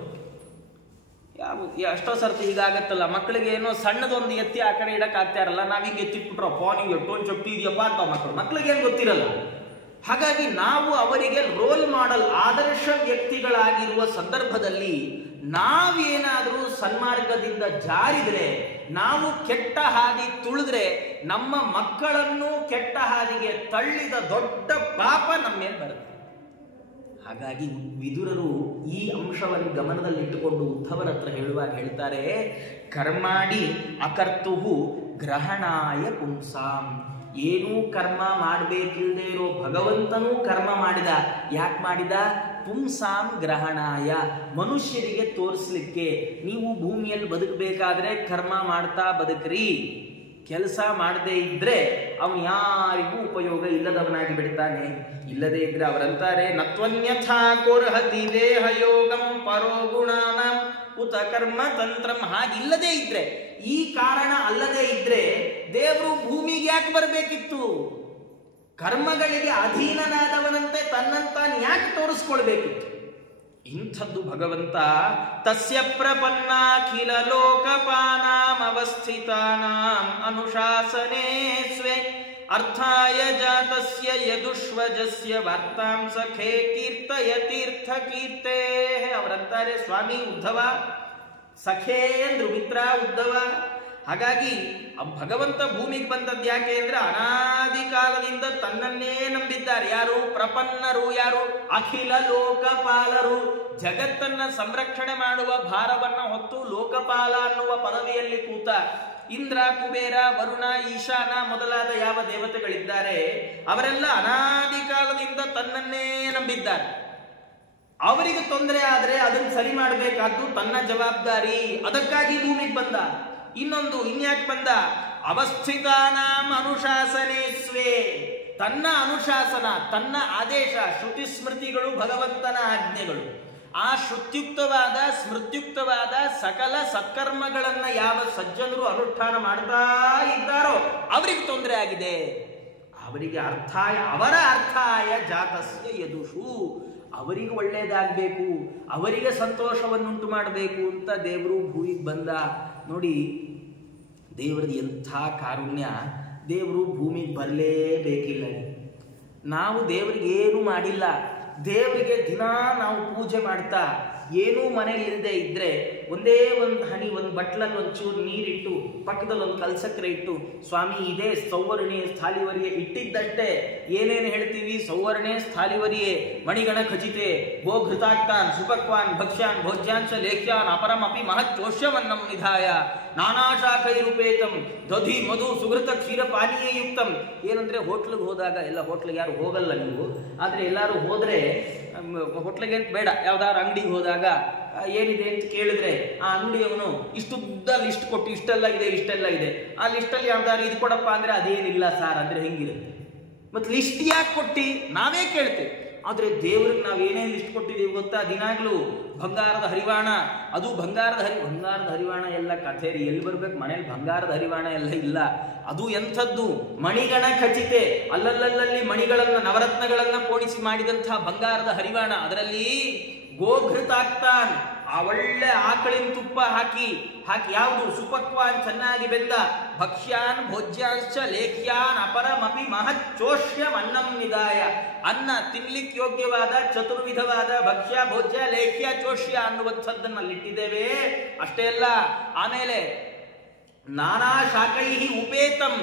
ಎಷ್ಟೋ ಸರ್ತಿ ಹೀಗಾಗತ್ತಲ್ಲ, ಮಕ್ಕಳಿಗೆ ಏನೋ ಸಣ್ಣದೊಂದು ಎತ್ತಿ ಆ ಕಡೆ ಇಡಕ್ ಆಗ್ತಾ ಇರಲ್ಲ, ನಾವ್ ಹಿಂಗೆ ಎತ್ತಿಟ್ಬಿಟ್ರಪ್ಪ ನೀವು ಎಷ್ಟೊಂದು ಶಕ್ತಿ ಇದೆಯಪ್ಪ ಅಂತ ಮಕ್ಕಳಿಗೇನು ಗೊತ್ತಿರಲ್ಲ. ಹಾಗಾಗಿ ನಾವು ಅವರಿಗೆ ರೋಲ್ ಮಾಡೆಲ್, ಆದರ್ಶ ವ್ಯಕ್ತಿಗಳಾಗಿರುವ ಸಂದರ್ಭದಲ್ಲಿ ನಾವೇನಾದರೂ ಸನ್ಮಾರ್ಗದಿಂದ ಜಾರಿದ್ರೆ, ನಾವು ಕೆಟ್ಟ ಹಾದಿ ತುಳಿದ್ರೆ, ನಮ್ಮ ಮಕ್ಕಳನ್ನು ಕೆಟ್ಟ ಹಾದಿಗೆ ತಳ್ಳಿದ ದೊಡ್ಡ ಪಾಪ ನಮ್ಮ ಮೇಲೆ ಬರುತ್ತೆ. ಹಾಗಾಗಿ ವಿದುರರು ಈ ಅಂಶವನ್ನು ಗಮನದಲ್ಲಿಟ್ಟುಕೊಂಡು ಉದ್ಧವರ ಹತ್ರ ಹೇಳುವಾಗ ಹೇಳ್ತಾರೆ, ಕರ್ಮಾಡಿ ಅಕರ್ತುಹು ಗ್ರಹಣಾಯ ಪುಂಸಾಂ. ಏನೂ ಕರ್ಮ ಮಾಡಬೇಕಿಲ್ಲದೆ ಇರೋ ಭಗವಂತನೂ ಕರ್ಮ ಮಾಡಿದ. ಯಾಕೆ ಮಾಡಿದ? ಪುಂಸಾಂ ಗ್ರಹಣಾಯ, ಮನುಷ್ಯರಿಗೆ ತೋರಿಸ್ಲಿಕ್ಕೆ. ನೀವು ಭೂಮಿಯಲ್ಲಿ ಬದುಕಬೇಕಾದ್ರೆ ಕರ್ಮ ಮಾಡ್ತಾ ಬದುಕ್ರಿ, ಕೆಲಸ ಮಾಡದೇ ಇದ್ರೆ ಅವನು ಯಾರಿಗೂ ಉಪಯೋಗ ಇಲ್ಲದವನಾಗಿ ಬಿಡ್ತಾನೆ. ಇಲ್ಲದೇ ಇದ್ರೆ ಅವರಂತಾರೆ, ನತ್ವನ್ಯಥಾ ಕೋರ್ಹತಿ ದೇಹ ಯೋಗಂ ಪರೋ ಗುಣಾನಾಂ ಉತ ಕರ್ಮ ತಂತ್ರಂ. ಹಾಗಿಲ್ಲದೇ ಇದ್ರೆ, ಈ ಕಾರಣ ಅಲ್ಲದೆ ಇದ್ರೆ ದೇವರು ಭೂಮಿಗೆ ಯಾಕೆ ಬರಬೇಕಿತ್ತು? ಕರ್ಮಗಳಿಗೆ ಅಧೀನನಾದವನಂತೆ ತನ್ನಂತಾನು ಯಾಕೆ ತೋರಿಸ್ಕೊಳ್ಬೇಕಿತ್ತು? ಇಂಥದ್ದು ಭಗವಂತ ತಸ್ಯ ಪ್ರಪನ್ನಾಖಿಲ ಲೋಕಪಾನಾಂ ಅವಸ್ಥಿತಾನಾಂ ಅನುಶಾಸನೆ ಸ್ವೇ ಅರ್ಥಾಯ ಜಾತಸ್ಯ ಯದುಷ್ವಜಸ್ಯ ವಾರ್ತಾಂ ಸಖೇ ಕೀರ್ತಯ ತೀರ್ಥ ಕೀರ್ತೆ. ಅವರಂತಾರೆ, ಸ್ವಾಮಿ ಉದ್ಧವ, ಸಖೇ ಅಂದ್ರು ಮಿತ್ರ ಉದ್ಧವ. ಹಾಗಾಗಿ ಭಗವಂತ ಭೂಮಿಗೆ ಬಂದದ್ದು ಯಾಕೆ ಅಂದ್ರೆ, ಅನಾದಿ ಕಾಲದಿಂದ ತನ್ನನ್ನೇ ನಂಬಿದ್ದಾರೆ. ಯಾರು? ಪ್ರಪನ್ನರು. ಯಾರು? ಅಖಿಲ ಲೋಕಪಾಲರು. ಜಗತ್ತನ್ನ ಸಂರಕ್ಷಣೆ ಮಾಡುವ ಭಾರವನ್ನ ಹೊತ್ತು ಲೋಕಪಾಲ ಅನ್ನುವ ಪದವಿಯಲ್ಲಿ ಕೂತ ಇಂದ್ರ, ಕುಬೇರ, ವರುಣ, ಈಶಾನ ಮೊದಲಾದ ಯಾವ ದೇವತೆಗಳಿದ್ದಾರೆ ಅವರೆಲ್ಲ ಅನಾದಿ ಕಾಲದಿಂದ ತನ್ನನ್ನೇ ನಂಬಿದ್ದಾರೆ. ಅವರಿಗೆ ತೊಂದರೆ ಆದ್ರೆ ಅದನ್ನು ಸರಿ ಮಾಡಬೇಕಾದ್ದು ತನ್ನ ಜವಾಬ್ದಾರಿ. ಅದಕ್ಕಾಗಿ ಭೂಮಿಗೆ ಬಂದ. ಇನ್ನೊಂದು ಇನ್ಯಾಕೆ ಬಂದ? ಅವಸ್ಥಿತಾನಾಂ ಅನುಶಾಸನೆ ಸ್ವೇ. ತನ್ನ ಅನುಶಾಸನ, ತನ್ನ ಆದೇಶ, ಶ್ರುತಿ ಸ್ಮೃತಿಗಳು ಭಗವಂತನ ಆಜ್ಞೆಗಳು. ಆ ಶ್ರುತ್ಯುಕ್ತವಾದ ಸ್ಮೃತ್ಯುಕ್ತವಾದ ಸಕಲ ಸತ್ಕರ್ಮಗಳನ್ನ ಯಾವ ಸಜ್ಜನರು ಅನುಷ್ಠಾನ ಮಾಡ್ತಾ ಇದ್ದಾರೋ ಅವರಿಗೆ ತೊಂದರೆ ಆಗಿದೆ. ಅವರಿಗೆ ಅವರ ಅರ್ಥಾಯ ಜಾತಸ್ಯ ಯದುಷು. ಅವರಿಗೆ ಒಳ್ಳೇದಾಗಬೇಕು, ಅವರಿಗೆ ಸಂತೋಷವನ್ನುಂಟು ಮಾಡಬೇಕು ಅಂತ ದೇವರು ಭೂಮಿಗೆ ಬಂದ. ನೋಡಿ ದೇವರದು ಎಂಥ ಕಾರುಣ್ಯ. ದೇವರು ಭೂಮಿಗೆ ಬರಲೇಬೇಕಿಲ್ಲ. ನಾವು ದೇವರಿಗೆ ಏನೂ ಮಾಡಿಲ್ಲ. ದೇವರಿಗೆ ದಿನಾ ನಾವು ಪೂಜೆ ಮಾಡ್ತಾ ಏನೂ ಮನೆಯಲ್ಲಿ ಇಲ್ಲದೆ ಇದ್ರೆ ಒಂದೇ ಒಂದು ಹನಿ, ಒಂದು ಬಟ್ಲಲ್ಲಿ ಒಂಚೂರು ನೀರಿಟ್ಟು ಪಕ್ಕದಲ್ಲಿ ಒಂದು ಕಲ್ಸಕ್ರೆ ಇಟ್ಟು ಸ್ವಾಮಿ ಇದೇ ಸೌವರ್ಣೆ ಸ್ಥಾಲಿವರಿಯೇ ಇಟ್ಟಿದ್ದಷ್ಟೇ. ಏನೇನು ಹೇಳ್ತೀವಿ? ಸೌವರ್ಣೆ ಸ್ಥಾಲಿವರಿಯೇ ಮಣಿಗಣ ಖಚಿತೆ ಗೋಘೃತಾಕ್ತಾನ್ ಸುಪಕ್ವಾನ್ ಭಕ್ಷ್ಯಾನ್ ಭೋಜ್ಯಾಂಶ ಲೇಖ್ಯಾನ್ ಅಪರಮಪಿ ಮಹಚ್ಚೋಷ್ಯವನ್ನಂ ನಿಧಾಯ ನಾನಾಶಾಖೈರುಪೇತಂ ದಧಿ ಮಧು ಸುಘೃತ ಕ್ಷೀರ ಪಾನೀಯ ಯುಕ್ತಂ. ಏನಂದ್ರೆ ಹೋಟ್ಲಿಗೆ ಹೋದಾಗ, ಎಲ್ಲ ಹೋಟ್ಲಿಗೆ ಯಾರು ಹೋಗಲ್ಲ ನೀವು, ಆದರೆ ಎಲ್ಲರೂ ಹೋದ್ರೆ ಹೋಟ್ಲಿಗೆ ಅಂತ ಬೇಡ, ಯಾವ್ದಾದ್ರು ಅಂಗಡಿಗೆ ಹೋದಾಗ ಏನಿದೆ ಅಂತ ಕೇಳಿದ್ರೆ ಆ ಅಂಗಡಿಯವನು ಇಷ್ಟುದ್ದ ಲಿಸ್ಟ್ ಕೊಟ್ಟು ಇಷ್ಟೆಲ್ಲ ಇದೆ ಇಷ್ಟೆಲ್ಲ ಇದೆ, ಆ ಲಿಸ್ಟಲ್ಲಿ ಯಾವ್ದಾದ್ರು ಇದು ಕೊಡಪ್ಪ ಅಂದ್ರೆ ಅದೇನಿಲ್ಲ ಸಾರ್ ಅಂದ್ರೆ ಹೆಂಗಿರುತ್ತೆ? ಮತ್ತೆ ಲಿಸ್ಟ್ ಯಾಕೆ ಕೊಟ್ಟು ನಾವೇ ಕೇಳ್ತೇವೆ. ಆದ್ರೆ ದೇವ್ರಿಗೆ ನಾವು ಏನೇನು ಲಿಸ್ಟ್ ಕೊಟ್ಟಿದ್ದೀವಿ ಗೊತ್ತಾ? ದಿನಾಗ್ಲೂ ಬಂಗಾರದ ಹರಿವಾಣ, ಅದು ಬಂಗಾರದ ಹರಿವಾಣ ಎಲ್ಲ ಕಥೆ ರೀ. ಎಲ್ಲಿ ಬರ್ಬೇಕು? ಮನೇಲಿ ಬಂಗಾರದ ಹರಿವಾಣ ಎಲ್ಲ ಇಲ್ಲ. ಅದು ಎಂಥದ್ದು? ಮಣಿಗಣ ಖಚಿತೆ, ಅಲ್ಲಲ್ಲಲ್ಲಿ ಮಣಿಗಳನ್ನ ನವರತ್ನಗಳನ್ನ ಪೋಣಿಸಿ ಮಾಡಿದಂತಹ ಬಂಗಾರದ ಹರಿವಾಣ. ಅದರಲ್ಲಿ ಗೋಘೃತಾಕ್ತಾನ್, ಆ ಒಳ್ಳೆ ಆಕಳಿನ ತುಪ್ಪ ಹಾಕಿ ಯಾವುದು? ಸುಪಕ್ವಾನ್, ಚೆನ್ನಾಗಿ ಬೆಂದ, ಭಕ್ಷ್ಯಾನ್ ಭೋಜ್ಯಾಂಶ ಲೇಖ್ಯಾನ್ ಅಪರಮಪಿ ಮಹಚ್ಚೋಷ್ಯಂ ಅನ್ನಂ ನಿಧಾಯ. ಅನ್ನ ತಿನ್ಲಿಕ್ಕೆ ಯೋಗ್ಯವಾದ ಚತುರ್ವಿಧವಾದ ಭಕ್ಷ್ಯ ಭೋಜ್ಯ ಲೇಖ್ಯ ಚೋಷ್ಯ ಅನ್ನುವಂಥದ್ದನ್ನು ಅಲ್ಲಿಟ್ಟಿದ್ದೇವೆ. ಅಷ್ಟೇ ಅಲ್ಲ, ಆಮೇಲೆ ನಾನಾ ಶಾಖೈ ಉಪೇತಂ,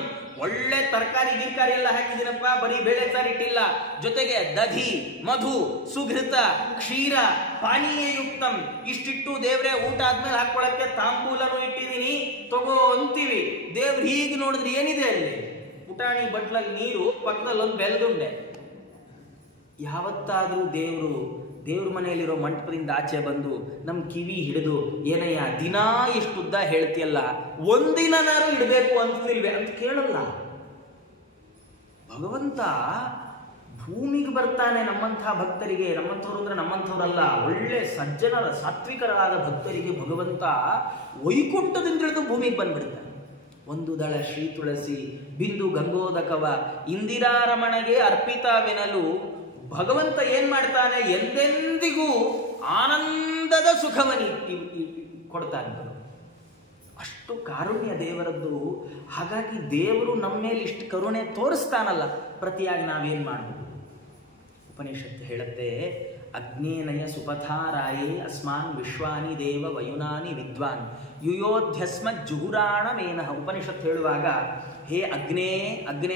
ಒಳ್ಳೆ ತರಕಾರಿ ಗಿರ್ಕಾರಿ ಎಲ್ಲ ಹಾಕಿದಿನಪ್ಪ, ಬರೀ ಬೇಳೆ ಸಾರು ಇಟ್ಟಿಲ್ಲ. ಜೊತೆಗೆ ದಧಿ ಮಧು ಸುಘೃತ ಕ್ಷೀರ ಪಾನೀಯ ಯುಕ್ತಂ, ಇಷ್ಟಿಟ್ಟು ದೇವ್ರೆ ಊಟ ಆದ್ಮೇಲೆ ಹಾಕೊಳ್ಳಕ್ಕೆ ತಾಂಬೂಲನು ಇಟ್ಟಿದ್ದೀನಿ ತಗೋ ಅಂತೀವಿ. ದೇವ್ರು ಹೀಗೆ ನೋಡಿದ್ರೆ ಏನಿದೆ ಅಲ್ಲಿ? ಪುಟಾಣಿ ಬಟ್ಲಲ್ಲಿ ನೀರು, ಪಕ್ಕದಲ್ಲಿ ಒಂದು ಬೆಲ್ದುಂಡೆ. ಯಾವತ್ತಾದ್ರೂ ದೇವ್ರ ಮನೆಯಲ್ಲಿರೋ ಮಂಟಪದಿಂದ ಆಚೆ ಬಂದು ನಮ್ಮ ಕಿವಿ ಹಿಡಿದು ಏನಯ್ಯ ದಿನಾ ಇಷ್ಟುದ್ದ ಹೇಳ್ತಿಯಲ್ಲ, ಒಂದಿನಾರು ಇಡಬೇಕು ಅನ್ಸ್ಲಿಲ್ವೇ ಅಂತ ಕೇಳಲ್ಲ. ಭಗವಂತ ಭೂಮಿಗೆ ಬರ್ತಾನೆ ನಮ್ಮಂಥ ಭಕ್ತರಿಗೆ. ನಮ್ಮಂಥವ್ರು ಅಂದ್ರೆ ನಮ್ಮಂಥವ್ರಲ್ಲ, ಒಳ್ಳೆ ಸಜ್ಜನರ ಸಾತ್ವಿಕರಾದ ಭಕ್ತರಿಗೆ ಭಗವಂತ ವೈಕುಂಠದಿಂದ ಹಿಡಿದು ಭೂಮಿಗೆ ಬಂದ್ಬಿಡ್ತಾನೆ. ಒಂದು ದಳ ಶ್ರೀ ತುಳಸಿ ಬಿಂದು ಗಂಗೋದಕವ ಇಂದಿರಾರಮಣಗೆ ಅರ್ಪಿತವೆನಲು ಭಗವಂತ ಏನ್ ಮಾಡ್ತಾನೆ? ಎಂದೆಂದಿಗೂ ಆನಂದದ ಸುಖವನಿ ಕೊಡ್ತಾನೆ. ಅಷ್ಟು ಕಾರುಣ್ಯ ದೇವರದ್ದು. ಹಾಗಾಗಿ ದೇವರು ನಮ್ಮ ಮೇಲೆ ಇಷ್ಟು ಕರುಣೆ ತೋರಿಸ್ತಾನಲ್ಲ, ಪ್ರತಿಯಾಗಿ ನಾವೇನ್ ಮಾಡಬಹುದು? ಉಪನಿಷತ್ತು ಹೇಳುತ್ತೆ, ಅಗ್ನೇನಯ ಸುಪಥಾರಾಯೇ ಅಸ್ಮಾನ್ ವಿಶ್ವಾನಿ ದೇವ ವಯುನಾನಿ ವಿದ್ವಾನ್ ಯುಯೋಧ್ಯಸ್ಮ ಜುಹುರಾಣ ಮೇನಃ. ಉಪನಿಷತ್ತು ಹೇಳುವಾಗ ಹೇ ಅಗ್ನೇ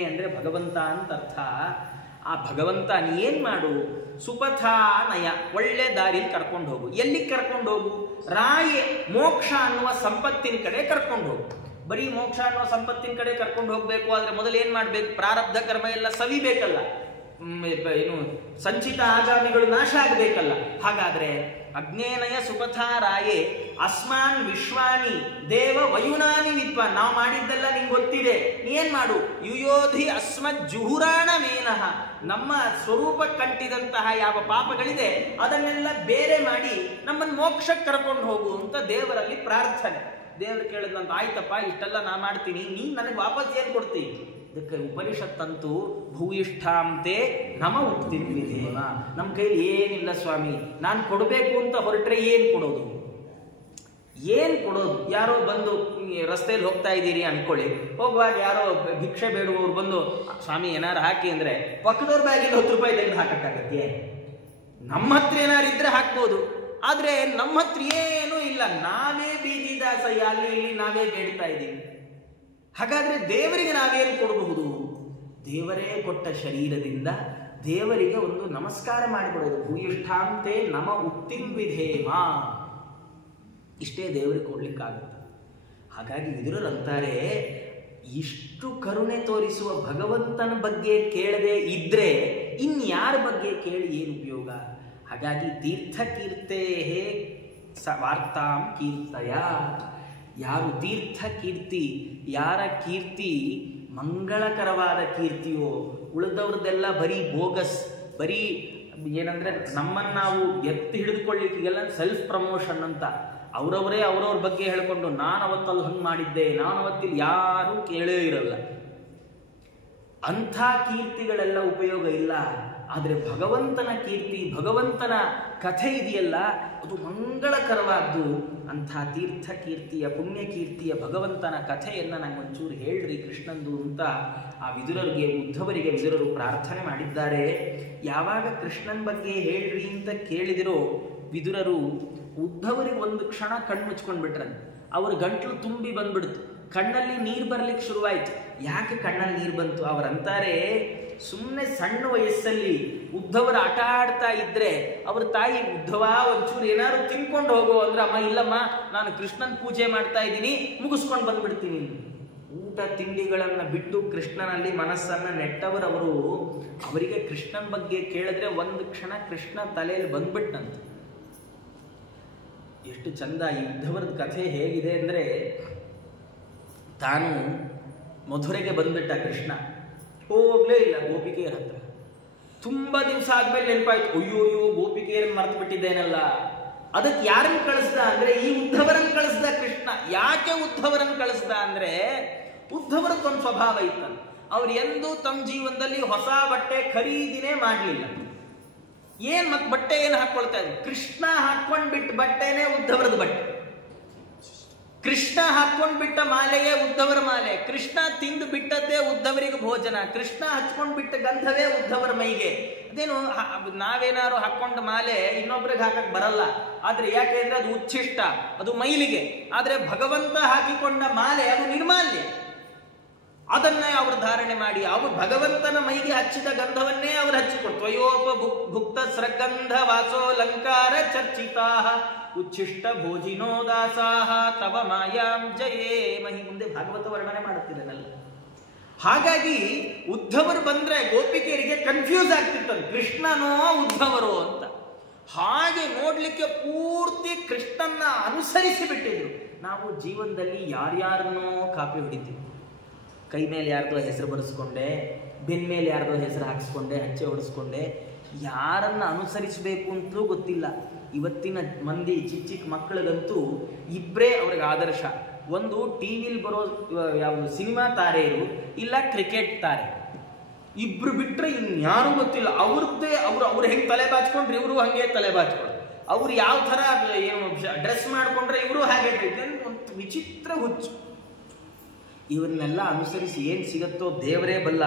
ಅಂದ್ರೆ ಭಗವಂತ ಅಂತ ಅರ್ಥ. ಆ ಭಗವಂತ ನೀ ಏನ್ ಮಾಡು? ಸುಪಥಾನಯ, ಒಳ್ಳೆ ದಾರಿಯಲ್ಲಿ ಕರ್ಕೊಂಡು ಹೋಗು. ಎಲ್ಲಿಗೆ ಕರ್ಕೊಂಡು ಹೋಗು? ರಾಯೆ, ಮೋಕ್ಷ ಅನ್ನುವ ಸಂಪತ್ತಿನ ಕಡೆ ಕರ್ಕೊಂಡು ಹೋಗು. ಬರೀ ಮೋಕ್ಷ ಅನ್ನುವ ಸಂಪತ್ತಿನ ಕಡೆ ಕರ್ಕೊಂಡು ಹೋಗ್ಬೇಕು ಆದ್ರೆ ಮೊದಲು ಏನ್ ಮಾಡ್ಬೇಕು? ಪ್ರಾರಬ್ಧ ಕರ್ಮ ಎಲ್ಲ ಸವಿಬೇಕಲ್ಲ, ಏನು ಸಂಚಿತ ಆಗಾಮಿಗಳು ನಾಶ ಆಗಬೇಕಲ್ಲ. ಹಾಗಾದ್ರೆ ಅಗ್ನೇನಯ ಸುಪಥಾರಾಯೇ ಅಸ್ಮಾನ್ ವಿಶ್ವಾನಿ ದೇವ ವಯುನಾನಿ ವಿದ್ವಾನ್, ನಾವು ಮಾಡಿದ್ದೆಲ್ಲ ನಿಂಗೆ ಗೊತ್ತಿದೆ, ನೀ ಏನ್ ಮಾಡು? ಯುಯೋಧಿ ಅಸ್ಮತ್ ಜುಹುರಾಣ ಮೇನಃ, ನಮ್ಮ ಸ್ವರೂಪ ಕಂಟಿದಂತಹ ಯಾವ ಪಾಪಗಳಿದೆ ಅದನ್ನೆಲ್ಲ ಬೇರೆ ಮಾಡಿ ನಮ್ಮನ್ನು ಮೋಕ್ಷಕ್ಕೆ ಕರ್ಕೊಂಡು ಹೋಗು ಅಂತ ದೇವರಲ್ಲಿ ಪ್ರಾರ್ಥನೆ. ದೇವರು ಕೇಳಿದಂತ, ಆಯ್ತಪ್ಪ ಇಷ್ಟೆಲ್ಲ ನಾ ಮಾಡ್ತೀನಿ, ನೀ ನನಗೆ ವಾಪಸ್ ಏನ್ ಕೊಡ್ತೀನಿ? ಇದಕ್ಕೆ ಉಪನಿಷತ್ತಂತೂ ಭೂಯಿಷ್ಠಾಂತೆ ನಮ ಉಕ್ತಿಂ ವಿಧೇಮ, ನಮ್ಮ ಕೈಲಿ ಏನಿಲ್ಲ ಸ್ವಾಮಿ, ನಾನು ಕೊಡಬೇಕು ಅಂತ ಹೊರಟ್ರೆ ಏನ್ ಕೊಡೋದು? ಯಾರೋ ಬಂದು ರಸ್ತೆಯಲ್ಲಿ ಹೋಗ್ತಾ ಇದ್ದೀರಿ ಅನ್ಕೊಳ್ಳಿ, ಹೋಗುವಾಗ ಯಾರೋ ಭಿಕ್ಷೆ ಬೇಡುವವ್ರು ಬಂದು ಸ್ವಾಮಿ ಏನಾರು ಹಾಕಿ ಅಂದ್ರೆ ಪಕ್ಕದವ್ರ ಬ್ಯಾಗಿಂದ 10 ರೂಪಾಯಿ ತೆಗೆದು ಹಾಕಕ್ಕಾಗತ್ತೆ? ನಮ್ಮ ಹತ್ರ ಏನಾರು ಇದ್ರೆ ಹಾಕ್ಬೋದು, ಆದ್ರೆ ನಮ್ಮ ಹತ್ರ ಏನೂ ಇಲ್ಲ, ನಾವೇ ಬೀದಿ ದಾಸಯ್ಯ, ಅಲ್ಲಿ ಇಲ್ಲಿ ನಾವೇ ಬೇಡ್ತಾ ಇದ್ದೀವಿ. ಹಾಗಾದ್ರೆ ದೇವರಿಗೆ ನಾವೇನು ಕೊಡಬಹುದು? ದೇವರೇ ಕೊಟ್ಟ ಶರೀರದಿಂದ ದೇವರಿಗೆ ಒಂದು ನಮಸ್ಕಾರ ಮಾಡಿಬಿಡೋದು. ಭೂಯಿಷ್ಠಾಂತೆ ನಮ ಉಕ್ತಿಂ ವಿಧೇಮ, ಇಷ್ಟೇ ದೇವರಿಗೆ ಕೊಡ್ಲಿಕ್ಕಾಗುತ್ತೆ. ಹಾಗಾಗಿ ವಿದುರರಂತಾರೆ, ಇಷ್ಟು ಕರುಣೆ ತೋರಿಸುವ ಭಗವಂತನ ಬಗ್ಗೆ ಕೇಳದೆ ಇದ್ರೆ ಇನ್ಯಾರ ಬಗ್ಗೆ ಕೇಳಿ ಏನು ಉಪಯೋಗ? ಹಾಗಾಗಿ ತೀರ್ಥಕೀರ್ತೇ ವಾರ್ತಾಂ ಕೀರ್ತಯ. ಯಾರು ತೀರ್ಥ ಕೀರ್ತಿ, ಯಾರ ಕೀರ್ತಿ ಮಂಗಳಕರವಾದ ಕೀರ್ತಿಯೋ, ಉಳಿದವ್ರದ್ದೆಲ್ಲ ಬರೀ ಬೋಗಸ್, ಬರೀ ಏನಂದ್ರೆ ನಮ್ಮನ್ನು ನಾವು ಎತ್ತಿ ಹಿಡಿದುಕೊಳ್ಳಿಕ್ಕೆಲ್ಲ ಸೆಲ್ಫ್ ಪ್ರಮೋಷನ್ ಅಂತ ಅವರವರೇ ಅವರವ್ರ ಬಗ್ಗೆ ಹೇಳ್ಕೊಂಡು ನಾನು ಅವತ್ತಲ್ಲಿ ಹಂಗೆ ಮಾಡಿದ್ದೆ, ನಾನು ಅವತ್ತಿಲ್ಲಿ ಯಾರೂ ಕೇಳೇ ಇರಲ್ಲ. ಅಂಥ ಕೀರ್ತಿಗಳೆಲ್ಲ ಉಪಯೋಗ ಇಲ್ಲ. ಆದರೆ ಭಗವಂತನ ಕೀರ್ತಿ, ಭಗವಂತನ ಕಥೆ ಇದೆಯಲ್ಲ, ಅದು ಮಂಗಳಕರವಾದ್ದು. ಅಂಥ ತೀರ್ಥ ಕೀರ್ತಿಯ, ಪುಣ್ಯ ಕೀರ್ತಿಯ ಭಗವಂತನ ಕಥೆಯನ್ನು ನಂಗೊಂಚೂರು ಹೇಳ್ರಿ ಕೃಷ್ಣಂದು ಅಂತ ಆ ವಿದುರರಿಗೆ, ಉದ್ಧವರಿಗೆ ವಿದುರರು ಪ್ರಾರ್ಥನೆ ಮಾಡಿದ್ದಾರೆ. ಯಾವಾಗ ಕೃಷ್ಣನ ಬಗ್ಗೆ ಹೇಳ್ರಿ ಅಂತ ಕೇಳಿದಿರೋ ವಿದುರರು ಉದ್ಧವರಿಗೆ ಒಂದು ಕ್ಷಣ ಕಣ್ಣು ಮುಚ್ಕೊಂಡ್ಬಿಟ್ರಂತೆ. ಅವ್ರ ಗಂಟ್ಲು ತುಂಬಿ ಬಂದ್ಬಿಡ್ತು, ಕಣ್ಣಲ್ಲಿ ನೀರು ಬರ್ಲಿಕ್ಕೆ ಶುರುವಾಯಿತು. ಯಾಕೆ ಕಣ್ಣಲ್ಲಿ ನೀರು ಬಂತು? ಅವರಂತಾರೆ, ಸುಮ್ಮನೆ ಸಣ್ಣ ವಯಸ್ಸಲ್ಲಿ ಉದ್ಧವರು ಆಟ ಆಡ್ತಾ ಇದ್ರೆ ಅವ್ರ ತಾಯಿ, ಉದ್ಧವ ಒಂಚೂರು ಏನಾದ್ರು ತಿನ್ಕೊಂಡು ಹೋಗೋ ಅಂದ್ರೆ, ಅಮ್ಮ ಇಲ್ಲಮ್ಮ ನಾನು ಕೃಷ್ಣನ್ ಪೂಜೆ ಮಾಡ್ತಾ ಇದ್ದೀನಿ, ಮುಗಿಸ್ಕೊಂಡು ಬಂದ್ಬಿಡ್ತೀನಿ. ಊಟ ತಿಂಡಿಗಳನ್ನ ಬಿಟ್ಟು ಕೃಷ್ಣನಲ್ಲಿ ಮನಸ್ಸನ್ನ ನೆಟ್ಟವರವರು, ಅವರಿಗೆ ಕೃಷ್ಣನ್ ಬಗ್ಗೆ ಕೇಳಿದ್ರೆ ಒಂದು ಕ್ಷಣ ಕೃಷ್ಣ ತಲೆಯಲ್ಲಿ ಬಂದ್ಬಿಟ್ಟಂತೆ. ಎಷ್ಟು ಚಂದ ಈ ಉದ್ಧವರದ ಕಥೆ ಹೇಗಿದೆ ಅಂದ್ರೆ, ತಾನು ಮಧುರೆಗೆ ಬಂದ್ಬಿಟ್ಟ ಕೃಷ್ಣ, ಹೋಗ್ಲೇ ಇಲ್ಲ ಗೋಪಿಕೆಯರ ಹತ್ರ. ತುಂಬಾ ದಿವಸ ಆದ್ಮೇಲೆ ನೆನಪಾಯ್ತು, ಅಯ್ಯೋಯ್ಯೋ ಗೋಪಿಕೆಯರನ್ನು ಮರೆತು ಬಿಟ್ಟಿದ್ದೇನಲ್ಲ. ಅದಕ್ಕೆ ಯಾರನ್ನು ಕಳಿಸ್ದ ಅಂದ್ರೆ ಈ ಉದ್ಧವರನ್ನು ಕಳಿಸ್ದ ಕೃಷ್ಣ. ಯಾಕೆ ಉದ್ಧವರನ್ನು ಕಳಿಸ್ದ ಅಂದ್ರೆ, ಉದ್ಧವರಕ್ಕೊಂದು ಸ್ವಭಾವ ಇತ್ತಲ್ಲ, ಅವ್ರು ಎಂದೂ ತಮ್ಮ ಜೀವನದಲ್ಲಿ ಹೊಸ ಬಟ್ಟೆ ಖರೀದಿನೇ ಮಾಡಲಿಲ್ಲ. ಮತ್ತೆ ಬಟ್ಟೆ ಏನು ಹಾಕೊಳ್ತಾ ಇದ್ರು? ಕೃಷ್ಣ ಹಾಕೊಂಡ್ಬಿಟ್ಟು ಬಟ್ಟೆನೇ ಉದ್ಧವರದ ಬಟ್ಟೆ, ಕೃಷ್ಣ ಹಾಕೊಂಡ್ಬಿಟ್ಟ ಮಾಲೆಯೇ ಉದ್ಧವರ ಮಾಲೆ, ಕೃಷ್ಣ ತಿಂದು ಬಿಟ್ಟದ್ದೇ ಉದ್ಧವರಿಗೆ ಭೋಜನ, ಕೃಷ್ಣ ಹಚ್ಕೊಂಡ್ಬಿಟ್ಟ ಗಂಧವೇ ಉದ್ಧವರ ಮೈಗೆ. ಅದೇನು ನಾವೇನಾರು ಹಾಕೊಂಡ ಮಾಲೆ ಇನ್ನೊಬ್ರಿಗೆ ಹಾಕಕ್ ಬರಲ್ಲ, ಆದ್ರೆ ಯಾಕೆ ಅಂದ್ರೆ ಅದು ಉಚ್ಛಿಷ್ಟ, ಅದು ಮೈಲಿಗೆ. ಆದ್ರೆ ಭಗವಂತ ಹಾಕಿಕೊಂಡ ಮಾಲೆ ಅದು ನಿರ್ಮಾಲ್ಯ, ಅದನ್ನೇ ಅವರು ಧಾರಣೆ ಮಾಡಿ ಅವರು ಭಗವಂತನ ಮೈಗೆ ಹಚ್ಚಿದ ಗಂಧವನ್ನೇ ಅವರು ಹಚ್ಚಿಕೊಟ್ಟು, ತ್ವಯೋಪ ಭುಕ್ತ ಸ್ರಗಂಧ ವಾಸೋಲಂಕಾರ ಚರ್ಚಿತಾ ಉಚ್ಛಿಷ್ಟ ಭೋಜಿನೋ ದಾಸಾಹ ತವ ಮಾಯಾಂ ಜಯೇ ಮಹಿ. ಮುಂದೆ ಭಾಗವತ ವರ್ಣನೆ ಮಾಡುತ್ತಿರಲ್ಲ. ಹಾಗಾಗಿ ಉದ್ಧವರು ಬಂದ್ರೆ ಗೋಪಿಕೆಯರಿಗೆ ಕನ್ಫ್ಯೂಸ್ ಆಗ್ತಿರ್ತದೆ, ಕೃಷ್ಣನೋ ಉದ್ಧವರೋ ಅಂತ. ಹಾಗೆ ನೋಡ್ಲಿಕ್ಕೆ ಪೂರ್ತಿ ಕೃಷ್ಣನ್ನ ಅನುಸರಿಸಿ ಬಿಟ್ಟಿದ್ರು. ನಾವು ಜೀವನದಲ್ಲಿ ಯಾರ್ಯಾರನ್ನೋ ಕಾಪಿ ಹೊಡಿತೀವಿ. ಕೈ ಮೇಲೆ ಯಾರ್ದೋ ಹೆಸರು ಬರೆಸ್ಕೊಂಡೆ, ಬೆನ್ ಮೇಲೆ ಯಾರ್ದೋ ಹೆಸರು ಹಾಕಿಸ್ಕೊಂಡೆ, ಹಚ್ಚೆ ಹೊಡಿಸ್ಕೊಂಡೆ, ಯಾರನ್ನ ಅನುಸರಿಸಬೇಕು ಅಂತಲೂ ಗೊತ್ತಿಲ್ಲ. ಇವತ್ತಿನ ಮಂದಿ ಚಿಕ್ಕ ಚಿಕ್ಕ ಮಕ್ಕಳಿಗಂತೂ ಇಬ್ಬರೇ ಅವ್ರಿಗೆ ಆದರ್ಶ. ಒಂದು ಟಿವಿಲಿ ಬರೋ ಯಾವುದು ಸಿನಿಮಾ ತಾರೆಯರು, ಇಲ್ಲ ಕ್ರಿಕೆಟ್ ತಾರೆ. ಇಬ್ರು ಬಿಟ್ರೆ ಇನ್ಯಾರೂ ಗೊತ್ತಿಲ್ಲ. ಅವ್ರದ್ದೇ ಅವ್ರು ಹೆಂಗೆ ತಲೆ ಬಾಚ್ಕೊಂಡ್ರೆ ಇವರು ಹಂಗೆ ತಲೆ ಬಾಚ್ಕೊಂಡು, ಅವ್ರು ಯಾವ ಥರ ಏನು ಡ್ರೆಸ್ ಮಾಡ್ಕೊಂಡ್ರೆ ಇವರು ಹಾಗೆ. ಒಂದು ವಿಚಿತ್ರ ಹುಚ್ಚು. ಇವನ್ನೆಲ್ಲ ಅನುಸರಿಸಿ ಏನು ಸಿಗುತ್ತೋ ದೇವರೇ ಬಲ್ಲ.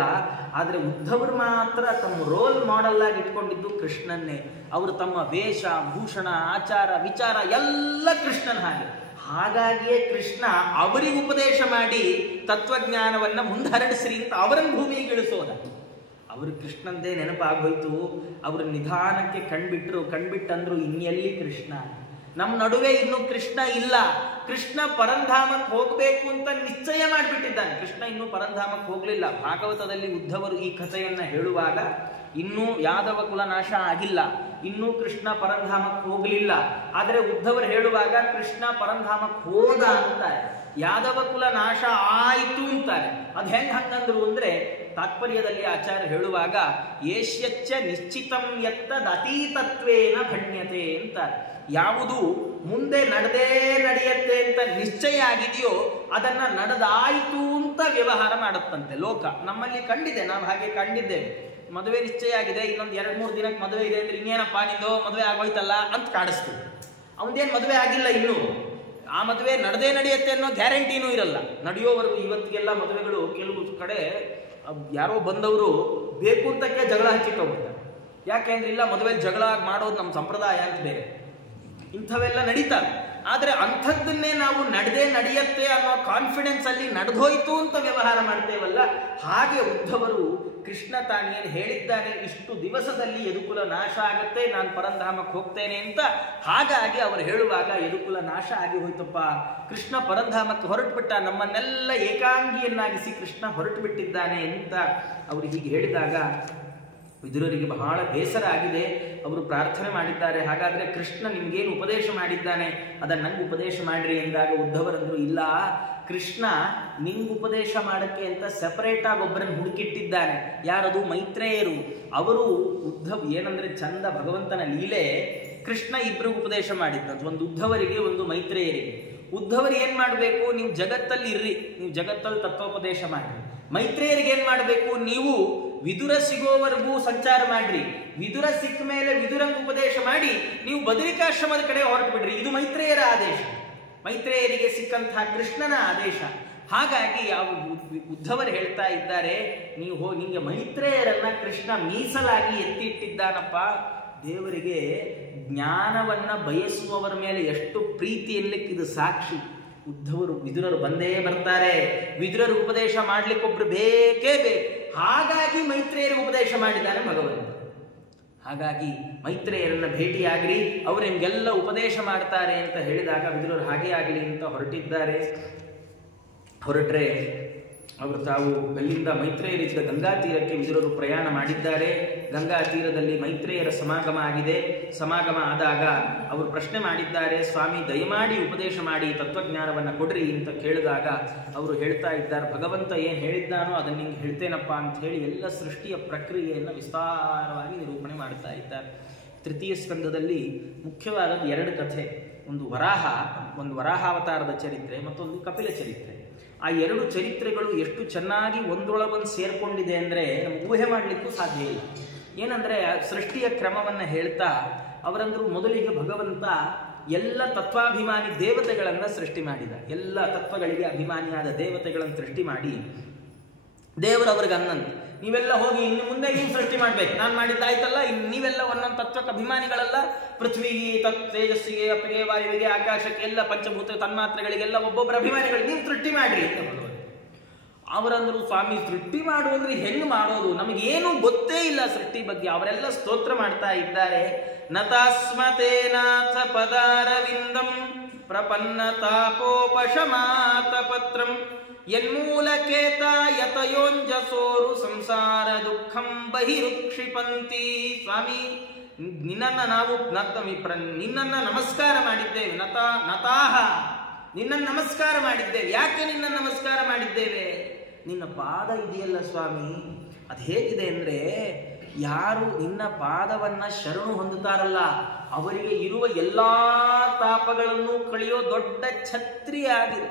ಆದರೆ ಉದ್ಧವರು ಮಾತ್ರ ತಮ್ಮ ರೋಲ್ ಮಾಡೆಲ್ ಆಗಿ ಇಟ್ಕೊಂಡಿದ್ದು ಕೃಷ್ಣನ್ನೇ. ಅವರು ತಮ್ಮ ವೇಷ ಭೂಷಣ ಆಚಾರ ವಿಚಾರ ಎಲ್ಲ ಕೃಷ್ಣನ ಹಾಗೆ. ಹಾಗಾಗಿಯೇ ಕೃಷ್ಣ ಅವರಿಗೆ ಉಪದೇಶ ಮಾಡಿ ತತ್ವಜ್ಞಾನವನ್ನು ಮುಂದರಡಿಸ್ರಿ ಅಂತ ಅವರನ್ನು ಭೂಮಿಗೆ ಇಳಿಸೋದ. ಅವರು ಕೃಷ್ಣಂದೇ ನೆನಪಾಗೋಯ್ತು. ಅವರು ನಿಧಾನಕ್ಕೆ ಕಣ್ಬಿಟ್ಟಂದ್ರು ಇನ್ನೆಲ್ಲಿ ಕೃಷ್ಣ. ನಮ್ಮ ನಡುವೆ ಇನ್ನೂ ಕೃಷ್ಣ ಇಲ್ಲ. ಕೃಷ್ಣ ಪರಂಧಾಮಕ್ಕೆ ಹೋಗಬೇಕು ಅಂತ ನಿಶ್ಚಯ ಮಾಡಿಬಿಟ್ಟಿದ್ದಾನೆ. ಕೃಷ್ಣ ಇನ್ನೂ ಪರಂಧಾಮಕ್ಕೆ ಹೋಗಲಿಲ್ಲ. ಭಾಗವತದಲ್ಲಿ ಉದ್ಧವರು ಈ ಕಥೆಯನ್ನು ಹೇಳುವಾಗ ಇನ್ನೂ ಯಾದವ ಕುಲ ನಾಶ ಆಗಿಲ್ಲ, ಇನ್ನೂ ಕೃಷ್ಣ ಪರಂಧಾಮಕ್ಕೆ ಹೋಗಲಿಲ್ಲ. ಆದರೆ ಉದ್ಧವರು ಹೇಳುವಾಗ ಕೃಷ್ಣ ಪರಂಧಾಮಕ್ಕೆ ಹೋದ ಅಂತಾರೆ, ಯಾದವ ಕುಲ ನಾಶ ಆಯಿತು ಅಂತಾರೆ. ಅದು ಹಂಗಂದ್ರು ಅಂದ್ರೆ ತಾತ್ಪರ್ಯದಲ್ಲಿ ಆಚಾರ್ಯ ಹೇಳುವಾಗ ಏಷ್ಯಚ್ಚ ನಿಶ್ಚಿತಂ ಯತ್ತದತೀತತ್ವೇನ ಭಣ್ಯತೆ ಅಂತಾರೆ. ಯಾವುದು ಮುಂದೆ ನಡೆದೇ ನಡೆಯುತ್ತೆ ಅಂತ ನಿಶ್ಚಯ ಆಗಿದೆಯೋ ಅದನ್ನ ನಡೆದಾಯಿತು ಅಂತ ವ್ಯವಹಾರ ಮಾಡುತ್ತಂತೆ ಲೋಕ. ನಮ್ಮಲ್ಲಿ ಕಂಡಿದೆ, ನಾವು ಹಾಗೆ ಕಂಡಿದ್ದೇವೆ. ಮದುವೆ ನಿಶ್ಚಯ ಆಗಿದೆ, ಇನ್ನೊಂದು 2-3 ದಿನಕ್ಕೆ ಮದುವೆ ಇದೆ ಅಂದ್ರೆ ಇನ್ನೇನಪ್ಪ ನಿಂದು ಮದುವೆ ಆಗೋಯ್ತಲ್ಲ ಅಂತ ಕಾಡಿಸ್ತೀವಿ. ಅವನದೇನು ಮದುವೆ ಆಗಿಲ್ಲ ಇನ್ನೂ. ಆ ಮದುವೆ ನಡೆದೇ ನಡೆಯುತ್ತೆ ಅನ್ನೋ ಗ್ಯಾರಂಟಿನೂ ಇರಲ್ಲ. ನಡೆಯೋವರೆಗೂ ಇವತ್ತಿಗೆಲ್ಲ ಮದುವೆಗಳು ಕೆಲವು ಕಡೆ ಯಾರೋ ಬಂದವರು ಬೇಕು ಅಂತಕ್ಕೆ ಜಗಳ ಹಚ್ಚಿಟ್ಟೋಗ್ಬಿಡ್ತಾರೆ. ಯಾಕೆಂದ್ರೆ ಇಲ್ಲ ಮದುವೆ ಜಗಳ ಮಾಡೋದು ನಮ್ಮ ಸಂಪ್ರದಾಯ ಅಂತ ಬೇರೆ. ಇಂಥವೆಲ್ಲ ನಡೀತಾರೆ. ಆದರೆ ಅಂಥದ್ದನ್ನೇ ನಾವು ನಡೆಯುತ್ತೆ ಅನ್ನೋ ಕಾನ್ಫಿಡೆನ್ಸ್ ಅಲ್ಲಿ ನಡೆದೋಯ್ತು ಅಂತ ವ್ಯವಹಾರ ಮಾಡ್ತೇವಲ್ಲ, ಹಾಗೆ ಉದ್ಧವರು ಕೃಷ್ಣ ತಾನೇನು ಹೇಳಿದ್ದಾನೆ, ಇಷ್ಟು ದಿವಸದಲ್ಲಿ ಯದುಕುಲ ನಾಶ ಆಗತ್ತೆ, ನಾನು ಪರಂಧಾಮಕ್ಕೆ ಹೋಗ್ತೇನೆ ಅಂತ. ಹಾಗಾಗಿ ಅವರು ಹೇಳುವಾಗ ಯದುಕುಲ ನಾಶ ಆಗಿ ಹೋಯ್ತಪ್ಪ, ಕೃಷ್ಣ ಪರಂಧಾಮಕ್ಕೆ ಹೊರಟು ಬಿಟ್ಟ, ನಮ್ಮನ್ನೆಲ್ಲ ಏಕಾಂಗಿಯನ್ನಾಗಿಸಿ ಕೃಷ್ಣ ಹೊರಟು ಬಿಟ್ಟಿದ್ದಾನೆ ಅಂತ ಅವರು ಹೀಗೆ ಹೇಳಿದಾಗ ವಿದುರರಿಗೆ ಬಹಳ ಬೇಸರ ಆಗಿದೆ. ಅವರು ಪ್ರಾರ್ಥನೆ ಮಾಡಿದ್ದಾರೆ, ಹಾಗಾದ್ರೆ ಕೃಷ್ಣ ನಿಮ್ಗೇನು ಉಪದೇಶ ಮಾಡಿದ್ದಾನೆ ಅದನ್ನು ನಂಗೆ ಉಪದೇಶ ಮಾಡ್ರಿ ಎಂದಾಗ ಉದ್ಧವರಂದ್ರು, ಇಲ್ಲ, ಕೃಷ್ಣ ನಿಂಗೆ ಉಪದೇಶ ಮಾಡಕ್ಕೆ ಅಂತ ಸೆಪರೇಟ್ ಆಗಿ ಒಬ್ಬರನ್ನು ಹುಡುಕಿಟ್ಟಿದ್ದಾನೆ. ಯಾರದು? ಮೈತ್ರೇಯರು. ಅವರು ಏನಂದ್ರೆ ಚಂದ ಭಗವಂತನ ಲೀಲೆ, ಕೃಷ್ಣ ಇಬ್ಬರಿಗೂ ಉಪದೇಶ ಮಾಡಿದ್ದಂತ, ಒಂದು ಉದ್ಧವರಿಗೆ ಒಂದು ಮೈತ್ರೇಯರಿಗೆ. ಉದ್ಧವರು ಏನ್ ಮಾಡಬೇಕು, ನೀವು ಜಗತ್ತಲ್ಲಿ ಇರ್ರಿ, ನೀವು ಜಗತ್ತಲ್ಲಿ ತತ್ವೋಪದೇಶ ಮಾಡ್ರಿ. ಮೈತ್ರೇಯರಿಗೆ ಏನ್ ಮಾಡಬೇಕು, ನೀವು ವಿದುರ ಸಿಗೋವರೆಗೂ ಸಂಚಾರ ಮಾಡ್ರಿ, ವಿದುರ ಸಿಕ್ಕ ಮೇಲೆ ವಿದುರಂಗ ಉಪದೇಶ ಮಾಡಿ ನೀವು ಬದರಿಕಾಶ್ರಮದ ಕಡೆ ಹೊರಟು ಬಿಡ್ರಿ. ಇದು ಮೈತ್ರೇಯರ ಆದೇಶ, ಮೈತ್ರೇಯರಿಗೆ ಸಿಕ್ಕಂತಹ ಕೃಷ್ಣನ ಆದೇಶ. ಹಾಗಾಗಿ ಉದ್ಧವರು ಹೇಳ್ತಾ ಇದ್ದಾರೆ, ನಿಂಗೆ ಮೈತ್ರೇಯರನ್ನ ಕೃಷ್ಣ ಮೀಸಲಾಗಿ ಎತ್ತಿಟ್ಟಿದ್ದಾನಪ್ಪ. ದೇವರಿಗೆ ಜ್ಞಾನವನ್ನ ಬಯಸುವವರ ಮೇಲೆ ಎಷ್ಟು ಪ್ರೀತಿ ಎನ್ಲಿಕ್ಕಿದು ಸಾಕ್ಷಿ. ವಿದುರರು ಬಂದೇ ಬರ್ತಾರೆ, ವಿದುರರು ಉಪದೇಶ ಮಾಡ್ಲಿಕ್ಕೊಬ್ರು ಬೇಕೇ ಬೇಕು. ಹಾಗಾಗಿ ಮೈತ್ರೇಯರಿಗೆ ಉಪದೇಶ ಮಾಡಿದ್ದಾನೆ ಭಗವಂತ. ಹಾಗಾಗಿ ಮೈತ್ರೇಯರನ್ನ ಭೇಟಿಯಾಗ್ರಿ, ಅವರು ನಿಮ್ಗೆಲ್ಲ ಉಪದೇಶ ಮಾಡ್ತಾರೆ ಅಂತ ಹೇಳಿದಾಗ ವಿದುರರು ಹಾಗೆ ಆಗಲಿ ಅಂತ ಹೊರಟ್ರೆ ಅವರು ತಾವು ಅಲ್ಲಿಂದ ಮೈತ್ರೇಯರಿದ್ದ ಗಂಗಾ ತೀರಕ್ಕೆ ವಿದುರರು ಪ್ರಯಾಣ ಮಾಡಿದ್ದಾರೆ. ಗಂಗಾ ತೀರದಲ್ಲಿ ಮೈತ್ರೇಯರ ಸಮಾಗಮ ಆಗಿದೆ. ಸಮಾಗಮ ಆದಾಗ ಅವರು ಪ್ರಶ್ನೆ ಮಾಡಿದ್ದಾರೆ, ಸ್ವಾಮಿ ದಯಮಾಡಿ ಉಪದೇಶ ಮಾಡಿ ತತ್ವಜ್ಞಾನವನ್ನು ಕೊಡ್ರಿ ಅಂತ ಕೇಳಿದಾಗ ಅವರು ಹೇಳ್ತಾ ಇದ್ದಾರೆ, ಭಗವಂತ ಏನು ಹೇಳಿದ್ದಾನೋ ಅದನ್ನು ನಿಂಗೆ ಹೇಳ್ತೇನಪ್ಪ ಅಂತ ಹೇಳಿ ಎಲ್ಲ ಸೃಷ್ಟಿಯ ಪ್ರಕ್ರಿಯೆಯನ್ನು ವಿಸ್ತಾರವಾಗಿ ನಿರೂಪಣೆ ಮಾಡ್ತಾ ಇದ್ದಾರೆ. ತೃತೀಯ ಸ್ಕಂದದಲ್ಲಿ ಮುಖ್ಯವಾದದ್ದು ಎರಡು ಕಥೆ, ಒಂದು ವರಾಹಾವತಾರದ ಚರಿತ್ರೆ, ಮತ್ತೊಂದು ಕಪಿಲ ಚರಿತ್ರೆ. ಆ ಎರಡು ಚರಿತ್ರೆಗಳು ಎಷ್ಟು ಚೆನ್ನಾಗಿ ಒಂದೊಳಗೊಂದು ಸೇರ್ಕೊಂಡಿದೆ ಅಂದರೆ ನಮ್ಗೆ ಊಹೆ ಮಾಡಲಿಕ್ಕೂ ಸಾಧ್ಯ ಇಲ್ಲ. ಏನಂದರೆ ಸೃಷ್ಟಿಯ ಕ್ರಮವನ್ನು ಹೇಳ್ತಾ ಅವರಂದ್ರು, ಮೊದಲಿಗೆ ಭಗವಂತ ಎಲ್ಲ ತತ್ವಾಭಿಮಾನಿ ದೇವತೆಗಳನ್ನು ಸೃಷ್ಟಿ ಮಾಡಿದ, ಎಲ್ಲ ತತ್ವಗಳಿಗೆ ಅಭಿಮಾನಿಯಾದ ದೇವತೆಗಳನ್ನು ಸೃಷ್ಟಿ ಮಾಡಿ ದೇವರವ್ರಿಗೆ ಅನ್ನಂತೆ, ನೀವೆಲ್ಲ ಹೋಗಿ ಇನ್ನು ಮುಂದೆ ನೀವು ಸೃಷ್ಟಿ ಮಾಡ್ಬೇಕು, ನಾನು ಮಾಡಿದ್ದಾಯ್ತಲ್ಲ, ಇನ್ನು ನೀವೆಲ್ಲ ಒಂದೊಂದು ತತ್ವಕ್ಕೆ ಅಭಿಮಾನಿಗಳಲ್ಲ, ಪೃಥ್ವಿಗೆ, ತೇಜಸ್ಸಿಗೆ, ಅಪ್ಪಿಗೆ, ವಾಯುವಿಗೆ, ಆಕಾಶಕ್ಕೆ, ಎಲ್ಲ ಪಂಚಭೂತ ತನ್ಮಾತ್ರೆಗಳಿಗೆಲ್ಲ ಒಬ್ಬೊಬ್ಬರ ಅಭಿಮಾನಿಗಳು ನೀವು ಸೃಷ್ಟಿ ಮಾಡ್ರಿ ಅಂತ ಭಗವಂತ. ಅವರಂದ್ರು, ಸ್ವಾಮಿ ಸೃಷ್ಟಿ ಮಾಡುವಂದ್ರೆ ಹೆಂಗ್ ಮಾಡೋದು, ನಮಗೇನು ಗೊತ್ತೇ ಇಲ್ಲ ಸೃಷ್ಟಿ ಬಗ್ಗೆ. ಅವರೆಲ್ಲ ಸ್ತೋತ್ರ ಮಾಡ್ತಾ ಇದ್ದಾರೆ, ನತಾಸ್ಮತೇನಾಥ ಪದಾರವಿಂದಂ ಪ್ರಪನ್ನ ತಾಪೋಪಶಮಾತ ಪತ್ರಂ ಯನ್ಮೂಲಕೇತ ಯತಯೋಂಜಸೋರು ಸಂಸಾರ ದುಃಖಂ ಬಹಿರುಕ್ಷಿಪಂತಿ. ಸ್ವಾಮಿ ನಿನ್ನನ್ನು ನಾವು ನಿನ್ನನ್ನು ನಮಸ್ಕಾರ ಮಾಡಿದ್ದೇವೆ, ನತಾಹ ನಿನ್ನನ್ನು ನಮಸ್ಕಾರ ಮಾಡಿದ್ದೇವೆ. ಯಾಕೆ ನಿನ್ನ ನಮಸ್ಕಾರ ಮಾಡಿದ್ದೇವೆ? ನಿನ್ನ ಪಾದ ಇದೆಯಲ್ಲ ಸ್ವಾಮಿ, ಅದು ಹೇಗಿದೆ ಅಂದ್ರೆ, ಯಾರು ನಿನ್ನ ಪಾದವನ್ನ ಶರಣು ಹೊಂದುತ್ತಾರಲ್ಲ ಅವರಿಗೆ ಇರುವ ಎಲ್ಲಾ ತಾಪಗಳನ್ನು ಕಳೆಯೋ ದೊಡ್ಡ ಛತ್ರಿ ಆಗಿದೆ.